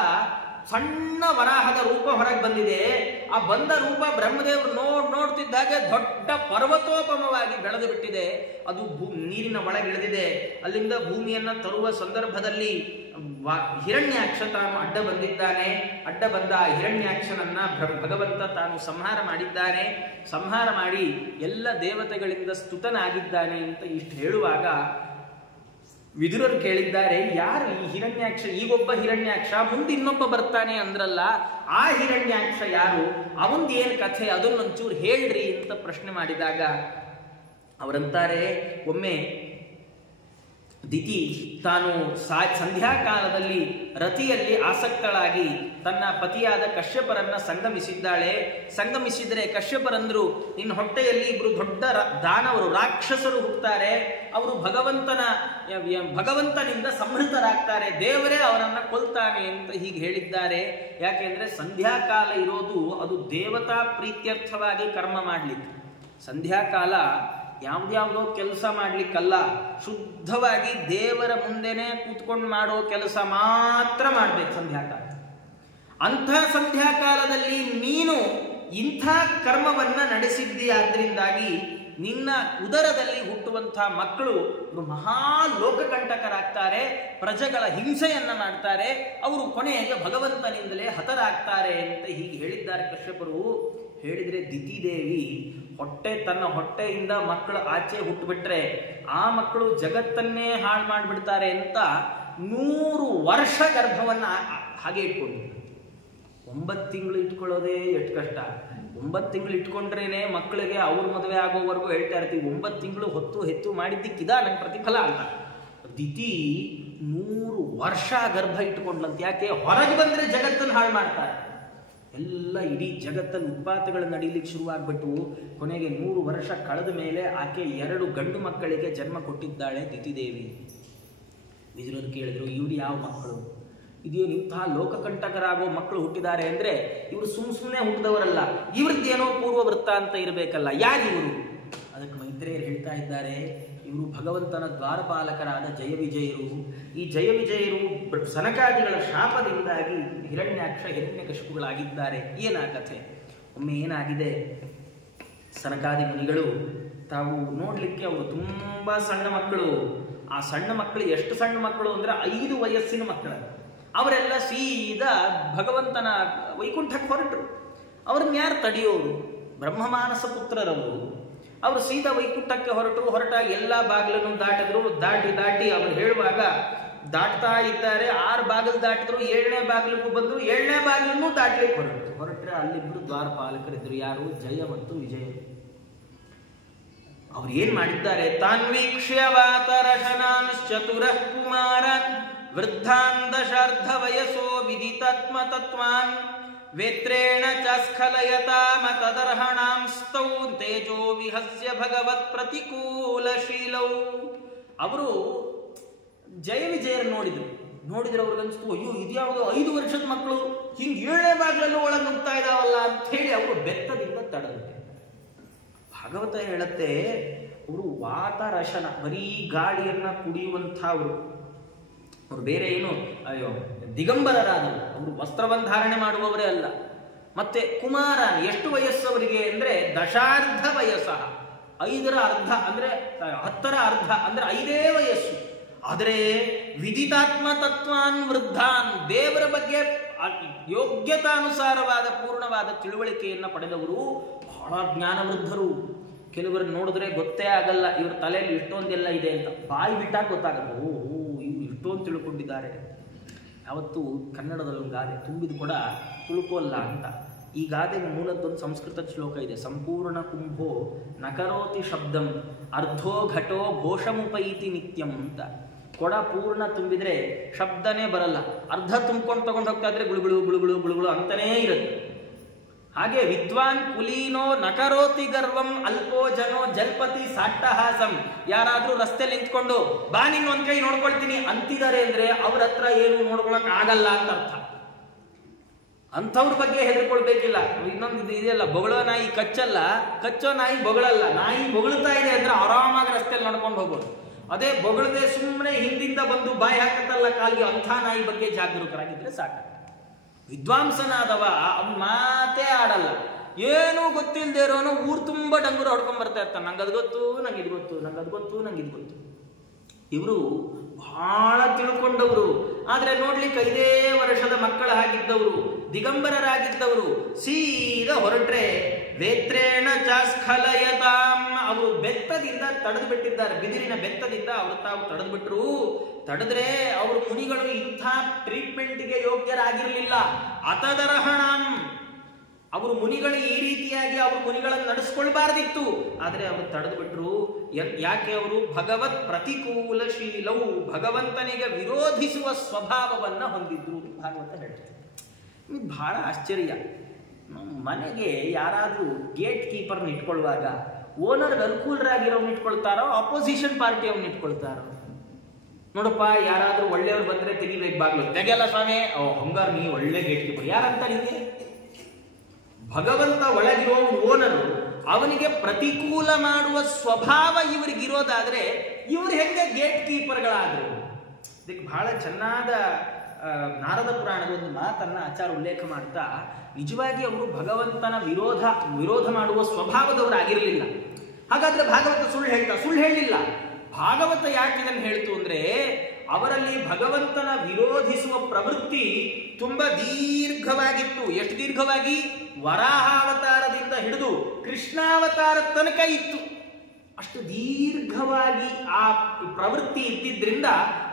ಸಣ್ಣ ವರಾಹದ ರೂಪ ಹೊರಗೆ ಬಂದಿದೆ. ಆ ಬಂದ ರೂಪ ಬ್ರಹ್ಮದೇವರು ನೋಡ್ತಿದ್ದಾಗೆ ದೊಡ್ಡ ಪರ್ವತೋಪಮವಾಗಿ ಬೆಳೆದು ಬಿಟ್ಟಿದೆ. ಅದು ನೀರಿನ ಒಳಗಿಳಿದಿದೆ. ಅಲ್ಲಿಂದ ಭೂಮಿಯನ್ನ ತರುವ ಸಂದರ್ಭದಲ್ಲಿ ಹಿರಣ್ಯಾಕ್ಷ ತಾನು ಅಡ್ಡ ಬಂದಿದ್ದಾನೆ. ಅಡ್ಡ ಬಂದ ಹಿರಣ್ಯಾಕ್ಷನನ್ನ ಭಗವಂತ ತಾನು ಸಂಹಾರ ಮಾಡಿದ್ದಾನೆ. ಸಂಹಾರ ಮಾಡಿ ಎಲ್ಲ ದೇವತೆಗಳಿಂದ ಸ್ತುತನಾಗಿದ್ದಾನೆ ಅಂತ ಇಷ್ಟು ಹೇಳುವಾಗ ವಿದುರರು ಕೇಳಿದ್ದಾರೆ, ಯಾರು ಈ ಹಿರಣ್ಯಾಕ್ಷ? ಈಗೊಬ್ಬ ಹಿರಣ್ಯಾಕ್ಷ, ಮುಂದೆ ಇನ್ನೊಬ್ಬ ಬರ್ತಾನೆ ಅಂದ್ರಲ್ಲ, ಆ ಹಿರಣ್ಯಾಕ್ಷ ಯಾರು? ಅವಂದು ಏನು ಕಥೆ, ಅದನ್ನೊಂಚೂರು ಹೇಳ್ರಿ ಅಂತ ಪ್ರಶ್ನೆ ಮಾಡಿದಾಗ ಅವರಂತಾರೆ, ಒಮ್ಮೆ ದಿತಿ ತಾನು ಸಂಧ್ಯಾಕಾಲದಲ್ಲಿ ರತಿಯಲ್ಲಿ ಆಸಕ್ತಳಾಗಿ ತನ್ನ ಪತಿಯಾದ ಕಶ್ಯಪರನ್ನ ಸಂಗಮಿಸಿದರೆ ಕಶ್ಯಪರಂದ್ರು, ನಿನ್ನ ಹೊಟ್ಟೆಯಲ್ಲಿ ಇಬ್ರು ದೊಡ್ಡ ದಾನವರು ರಾಕ್ಷಸರು ಹುಟ್ಟುತ್ತಾರೆ, ಅವರು ಭಗವಂತನಿಂದ ಸಂಹೃತರಾಗ್ತಾರೆ, ದೇವರೇ ಅವರನ್ನ ಕೊಲ್ತಾನೆ ಅಂತ ಹೀಗೆ ಹೇಳಿದ್ದಾರೆ. ಯಾಕೆಂದ್ರೆ ಸಂಧ್ಯಾಕಾಲ ಇರೋದು ಅದು ದೇವತಾ ಪ್ರೀತ್ಯರ್ಥವಾಗಿ ಕರ್ಮ ಮಾಡ್ಲಿಕ್ಕೆ. ಸಂಧ್ಯಾಕಾಲ ಯಾವ್ದ್ಯಾವ್ದೋ ಕೆಲಸ ಮಾಡ್ಲಿಕ್ಕಲ್ಲ, ಶುದ್ಧವಾಗಿ ದೇವರ ಮುಂದೆನೆ ಕೂತ್ಕೊಂಡು ಮಾಡೋ ಕೆಲಸ ಮಾತ್ರ ಮಾಡ್ಬೇಕು ಸಂಧ್ಯಾಕಾಲ. ಅಂಥ ಸಂಧ್ಯಾಕಾಲದಲ್ಲಿ ನೀನು ಇಂಥ ಕರ್ಮವನ್ನ ನಡೆಸಿದ್ದೀಯಾದ್ರಿಂದಾಗಿ ನಿನ್ನ ಉದರದಲ್ಲಿ ಹುಟ್ಟುವಂತಹ ಮಕ್ಕಳು ಮಹಾಲೋಕಕಂಟಕರಾಗ್ತಾರೆ, ಪ್ರಜೆಗಳ ಹಿಂಸೆಯನ್ನ ಮಾಡ್ತಾರೆ, ಅವರು ಕೊನೆಗೆ ಭಗವಂತನಿಂದಲೇ ಹತರಾಗ್ತಾರೆ ಅಂತ ಹೀಗೆ ಹೇಳಿದ್ದಾರೆ ಕಶ್ಯಪರು. ಹೇಳಿದ್ರೆ ದಿತಿದೇವಿ ತನ್ನ ಹೊಟ್ಟೆಯಿಂದ ಮಕ್ಕಳು ಆಚೆ ಹುಟ್ಟುಬಿಟ್ರೆ ಆ ಮಕ್ಕಳು ಜಗತ್ತನ್ನೇ ಹಾಳು ಮಾಡಿಬಿಡ್ತಾರೆ ಅಂತ 100 ವರ್ಷ ಗರ್ಭವನ್ನ ಹಾಗೆ ಇಟ್ಕೊಂಡಿದ್ರು. 9 ತಿಂಗಳು ಇಟ್ಕೊಳ್ಳೋದೇ ಎಷ್ಟು ಕಷ್ಟ. 9 ತಿಂಗಳು ಇಟ್ಕೊಂಡ್ರೇನೆ ಮಕ್ಕಳಿಗೆ ಅವ್ರ ಮದುವೆ ಆಗೋವರೆಗೂ ಹೇಳ್ತಾ ಇರ್ತೀವಿ, 9 ತಿಂಗಳು ಹೆತ್ತು ಮಾಡಿದ್ದಕ್ಕಿದ ನಂಗೆ ಪ್ರತಿಫಲ ಅಂತ. ದಿತಿ 100 ವರ್ಷ ಗರ್ಭ ಇಟ್ಕೊಂಡ್ಲಂತ. ಯಾಕೆ? ಹೊರಗೆ ಬಂದ್ರೆ ಜಗತ್ತನ್ನು ಹಾಳು ಮಾಡ್ತಾರೆ. ಎಲ್ಲ ಇಡೀ ಜಗತ್ತಲ್ಲಿ ಉತ್ಪಾತಗಳು ನಡೀಲಿಕ್ಕೆ ಶುರುವಾಗ್ಬಿಟ್ಟು ಕೊನೆಗೆ 100 ವರ್ಷ ಕಳೆದ ಮೇಲೆ ಆಕೆ 2 ಗಂಡು ಮಕ್ಕಳಿಗೆ ಜನ್ಮ ಕೊಟ್ಟಿದ್ದಾಳೆ ದಿತಿದೇವಿ. ವಿದುರರು ಕೇಳಿದ್ರು, ಇವ್ರು ಯಾವ ಮಕ್ಕಳು? ಇದೇನು ಇಂತಹ ಲೋಕಕಂಟಕರಾಗೋ ಮಕ್ಕಳು ಹುಟ್ಟಿದ್ದಾರೆ ಅಂದ್ರೆ ಇವರು ಸುಮ್ಮನೆ ಹುಟ್ಟಿದವರಲ್ಲ, ಇವ್ರದ್ದೇನೋ ಪೂರ್ವ ವೃತ್ತಾಂತ ಇರಬೇಕಲ್ಲ, ಯಾರಿವರು? ಅದಕ್ಕೆ ಮೈತ್ರೇಯರು ಹೇಳ್ತಾ ಇದ್ದಾರೆ, ಇವರು ಭಗವಂತನ ದ್ವಾರಪಾಲಕರಾದ ಜಯವಿಜಯರು. ಈ ಜಯವಿಜಯರು ಸನಕಾದಿಗಳ ಶಾಪದಿಂದಾಗಿ ಹಿರಣ್ಯಾಕ್ಷ ಹಿರಣ್ಯಕಶಿಪುಗಳಾಗಿದ್ದಾರೆ. ಏನಾ ಕಥೆ? ಒಮ್ಮೆ ಏನಾಗಿದೆ, ಸನಕಾದಿ ಮುನಿಗಳು ತಾವು ನೋಡ್ಲಿಕ್ಕೆ ಅವರು ತುಂಬಾ ಸಣ್ಣ ಮಕ್ಕಳು. ಆ ಸಣ್ಣ ಮಕ್ಕಳು ಎಷ್ಟು ಸಣ್ಣ ಮಕ್ಕಳು ಅಂದ್ರೆ 5 ವಯಸ್ಸಿನ ಮಕ್ಕಳು. ಅವರೆಲ್ಲ ಸೀದಾ ಭಗವಂತನ ವೈಕುಂಠಕ್ಕೆ ಹೊರಟರು. ಅವ್ರನ್ನ ಯಾರು ತಡೆಯೋರು? ಬ್ರಹ್ಮಮಾನಸ ಪುತ್ರರವರು. ಅವರು ಸೀದಾ ವೈಕುಂಠಕ್ಕೆ ಹೊರಟಾಗ ಎಲ್ಲ ಬಾಗಿಲನ್ನು ದಾಟಿದ್ರು. ದಾಟಿ ಅವರು ಹೇಳುವಾಗ ದಾಟ್ತಾ ಇದ್ದಾರೆ. 6 ಬಾಗಿಲು ದಾಟಿದ್ರು, 7ನೇ ಬಾಗಿಲಿಗೂ ಬಂದ್ರು, 7ನೇ ಬಾಗಿಲನ್ನು ದಾಟ್ಲಿಕ್ಕೆ ಹೊರಟ್ರೆ ಅಲ್ಲಿಬ್ರು ದ್ವಾರಪಾಲಕರಿದ್ರು. ಯಾರು? ಜಯ ಮತ್ತು ವಿಜಯ. ಅವ್ರು ಏನ್ ಮಾಡಿದ್ದಾರೆ? ತಾನ್ವೀಕ್ಷ್ಯ ವಾತರಶನಾಂಶ್ಚತುರ ಕುಮಾರನ್ ವೃದ್ಧಾನ್ ದಶಾರ್ಧ ವಯಸ್ಸೋ ವಿದಿತಾತ್ಮ ತತ್ವಾನ್ ವೇತ್ರೇಣ ಚ ಸ್ಖಲಯತಾಮ ತದರ್ಹಣಾಂ ಸ್ತೌ ತೇಜೋ ವಿಹಸ್ಯ ಭಗವತ್ ಪ್ರತಿಕೂಲಶೀಲೌ. ಅವರು ಜಯ ವಿಜಯರು ನೋಡಿದ್ರು ಅವ್ರಿಗನ್ಸ್ತು, ಅಯ್ಯೋ ಇದ್ಯಾವುದೋ 5 ವರ್ಷದ ಮಕ್ಕಳು ಹಿಂಗ್ 7ನೇ ಬಾಗಿಲಲ್ಲೂ ಒಳಗೆ ನುಗ್ತಾ ಇದಾವಲ್ಲ ಅಂತ ಹೇಳಿ ಅವರು ಬೆತ್ತದಿಂದ ತಡೆದ್ರು. ಭಾಗವತ ಹೇಳತ್ತೆ, ಅವರು ವಾತರಶನ, ಬರೀ ಗಾಳಿಯನ್ನ ಕುಡಿಯುವಂಥ ಅವರು ಬೇರೆ ಏನು ದಿಗಂಬರರಾದರು. ಅವರು ವಸ್ತ್ರವನ್ನು ಧಾರಣೆ ಮಾಡುವವರೇ ಅಲ್ಲ. ಮತ್ತೆ ಕುಮಾರ, ಎಷ್ಟು ವಯಸ್ಸವರಿಗೆ ಅಂದ್ರೆ ದಶಾರ್ಧ ವಯಸ್ಸ, 5ರ ಅರ್ಧ ಅಂದ್ರೆ 10ರ ಅರ್ಧ ಅಂದ್ರೆ 5 ವಯಸ್ಸು. ಆದರೆ ವಿದಿತಾತ್ಮ ತತ್ವಾನ್ ವೃದ್ಧಾನ್, ದೇವರ ಬಗ್ಗೆ ಯೋಗ್ಯತಾನುಸಾರವಾದ ಪೂರ್ಣವಾದ ತಿಳುವಳಿಕೆಯನ್ನ ಪಡೆದವರು, ಬಹಳ ಜ್ಞಾನವೃದ್ಧರು. ಕೆಲವರು ನೋಡಿದ್ರೆ ಗೊತ್ತೇ ಆಗಲ್ಲ ಇವ್ರ ತಲೆಯಲ್ಲಿ ಇಷ್ಟೊಂದೆಲ್ಲ ಇದೆ ಅಂತ. ಬಾಯಿ ಬಿಟ್ಟಾಗ ಗೊತ್ತಾಗಲ್ಲ, ಓಹೋ ಇವ್ರು ಇಷ್ಟೊಂದು ತಿಳ್ಕೊಂಡಿದ್ದಾರೆ. ಯಾವತ್ತು ಕನ್ನಡದಲ್ಲಿ ಒಂದು ಗಾದೆ, ತುಂಬಿದ ಕೂಡ ತುಳುಕೋಲ್ಲ ಅಂತ. ಈ ಗಾದೆಗೆ ಮೂಲದ್ದೊಂದು ಸಂಸ್ಕೃತ ಶ್ಲೋಕ ಇದೆ, ಸಂಪೂರ್ಣ ಕುಂಭೋ ನಕರೋತಿ ಶಬ್ದಂ ಅರ್ಧೋ ಘಟೋ ಘೋಷಮುಪೈತಿ ನಿತ್ಯಂ ಅಂತ. ಕೊಡ ಪೂರ್ಣ ತುಂಬಿದ್ರೆ ಶಬ್ದನೇ ಬರಲ್ಲ, ಅರ್ಧ ತುಂಬ್ಕೊಂಡು ತಗೊಂಡು ಹೋಗ್ತಾ ಇದ್ರೆ ಗುಳುಗುಳು ಗುಳುಗುಳು ಗುಳುಗುಳು ಅಂತಾನೇ ಇರುತ್ತೆ. ಹಾಗೆ ವಿದ್ವಾನ್ ಕುಲೀನೋ ನಕರೋತಿ ಗರ್ವಂ ಅಲ್ಪೋ ಜನೋ ಜಲ್ಪತಿ ಸಾಟ್ಟಹಾಸಂ. ಯಾರಾದ್ರೂ ರಸ್ತೆಯಲ್ಲಿ ನಿಂತ್ಕೊಂಡು ಬಾ ನಿನ್ ಒಂದ್ ಕೈ ನೋಡ್ಕೊಳ್ತೀನಿ ಅಂತಿದ್ದಾರೆ ಅಂದ್ರೆ ಅವ್ರ ಹತ್ರ ಏನು ನೋಡ್ಕೊಳಕ್ ಆಗಲ್ಲ ಅಂತ ಅರ್ಥ. ಅಂಥವ್ರ ಬಗ್ಗೆ ಹೆದರ್ಕೊಳ್ಬೇಕಿಲ್ಲ. ಇನ್ನೊಂದು ಇದೆಯಲ್ಲ, ಬೊಗಳೋ ನಾಯಿ ಕಚ್ಚಲ್ಲ, ಕಚ್ಚೋ ನಾಯಿ ಬೊಗಳಲ್ಲ. ನಾಯಿ ಬೊಗಳ್ತಾ ಇದೆ ಅಂದ್ರೆ ಆರಾಮಾಗಿ ರಸ್ತೆಯಲ್ಲಿ ನಡ್ಕೊಂಡು ಹೋಗೋದು. ಅದೇ ಬೊಗಳದೆ ಸುಮ್ಮನೆ ಹಿಂದಿಂದ ಬಂದು ಬಾಯಿ ಹಾಕತ್ತಲ್ಲ ಕಾಲಿಗೆ, ಅಂಥ ನಾಯಿ ಬಗ್ಗೆ ಜಾಗರೂಕರಾಗಿದ್ರೆ ಸಾಕು. ವಿದ್ವಾಂಸನಾದವ ಅವನ್ ಮಾತೇ ಆಡಲ್ಲ. ಏನೂ ಗೊತ್ತಿಲ್ಲದೆ ಇರೋನು ಊರು ತುಂಬ ಡಂಗುರ ಹೊಡ್ಕೊಂಡ್ ಬರ್ತಾ ಇರ್ತಾನೆ. ನಂಗೆ ಅದು ಗೊತ್ತು, ನಂಗೆ ಇದು ಗೊತ್ತು, ನಂಗೆ ಅದು ಗೊತ್ತು, ನಂಗೆ ಇದು ಗೊತ್ತು. ಇವರು ಬಹಳ ತಿಳ್ಕೊಂಡವರು. ಆದ್ರೆ ನೋಡ್ಲಿಕ್ಕೆ 5 ವರ್ಷದ ಮಕ್ಕಳ ಹಾಗಿದ್ದವರು, ದಿಗಂಬರರಾಗಿದ್ದವರು. ಸೀದಾ ಹೊರಟ್ರೆ ವೇತ್ರೇಣ ಚಾಸ್ಖಲಯತಾಂ, ಅವರು ಬೆತ್ತದಿಂದ ತಡೆದು ಬಿಟ್ಟಿದ್ದಾರೆ. ಬಿದಿರಿನ ಬೆತ್ತದಿಂದ ಅವರು ತಾವು ತಡೆದು ಬಿಟ್ರು. ತಡೆದ್ರೆ ಅವರು ಮುನಿಗಳು ಇಂಥ ಟ್ರೀಟ್ಮೆಂಟ್ಗೆ ಯೋಗ್ಯರಾಗಿರಲಿಲ್ಲ. ಅತದರ್ಹಣಂ, ಅವರು ಮುನಿಗಳು ಈ ರೀತಿಯಾಗಿ ಅವರು ಮುನಿಗಳನ್ನು ನಡೆಸ್ಕೊಳ್ಬಾರ್ದಿತ್ತು. ಆದರೆ ಅವರು ತಡೆದು ಬಿಟ್ರು. ಯಾಕೆ? ಅವರು ಭಗವತ್ ಪ್ರತಿಕೂಲಶೀಲವು, ಭಗವಂತನಿಗೆ ವಿರೋಧಿಸುವ ಸ್ವಭಾವವನ್ನು ಹೊಂದಿದ್ರು ಭಾಗವತ ಹೇಳ್ತಾರೆ. ಇದು ಬಹಳ ಆಶ್ಚರ್ಯ. ಮನೆಗೆ ಯಾರಾದರೂ ಗೇಟ್ ಕೀಪರ್ನ ಇಟ್ಕೊಳ್ಳುವಾಗ ಓನರ್ಗೆ ಅನುಕೂಲರಾಗಿರೋನ್ ಇಟ್ಕೊಳ್ತಾರೋ, ಅಪೋಸಿಷನ್ ಪಾರ್ಟಿ ಅವ್ನ ಇಟ್ಕೊಳ್ತಾರೋ? ನೋಡಪ್ಪ, ಯಾರಾದ್ರೂ ಒಳ್ಳೆಯವ್ರು ಬಂದ್ರೆ ತೆಗಿಬೇಕು ಬಾಗ್ಲು. ತೆಗೆಯಲ್ಲ ಸ್ವಾಮಿ, ಹಂಗಾರ್ ನೀ ಒಳ್ಳೆ ಗೇಟ್ ಕೀಪರ್. ಯಾರಂತ ನಿಮಗೆ? ಭಗವಂತ ಒಳಗಿರೋ ಓನರು, ಅವನಿಗೆ ಪ್ರತಿಕೂಲ ಮಾಡುವ ಸ್ವಭಾವ ಇವರಿಗಿರೋದಾದ್ರೆ ಇವರು ಹೆಂಗೆ ಗೇಟ್ ಕೀಪರ್ಗಳಾದ್ರು? ಇದಕ್ಕೆ ಬಹಳ ಚೆನ್ನಾದ ನಾರದ ಪುರಾಣದ ಒಂದು ಮಾತನ್ನ ಆಚಾರ್ಯ ಉಲ್ಲೇಖ ಮಾಡ್ತಾ, ನಿಜವಾಗಿ ಅವರು ಭಗವಂತನ ವಿರೋಧ ಮಾಡುವ ಸ್ವಭಾವದವರಾಗಿರಲಿಲ್ಲ. ಹಾಗಾದ್ರೆ ಭಾಗವತ ಸುಳ್ಳು ಹೇಳಲಿಲ್ಲ. ಭಾಗವತ ಯಾಕೆ ಇದನ್ನು ಹೇಳ್ತು ಅಂದ್ರೆ, ಅವರಲ್ಲಿ ಭಗವಂತನ ವಿರೋಧಿಸುವ ಪ್ರವೃತ್ತಿ ತುಂಬಾ ದೀರ್ಘವಾಗಿತ್ತು. ಎಷ್ಟು ದೀರ್ಘವಾಗಿ? ವರಾಹಾವತಾರದಿಂದ ಹಿಡಿದು ಕೃಷ್ಣಾವತಾರ ತನಕ ಇತ್ತು. ಅಷ್ಟು ದೀರ್ಘವಾಗಿ ಆ ಪ್ರವೃತ್ತಿ ಇದ್ದಿದ್ರಿಂದ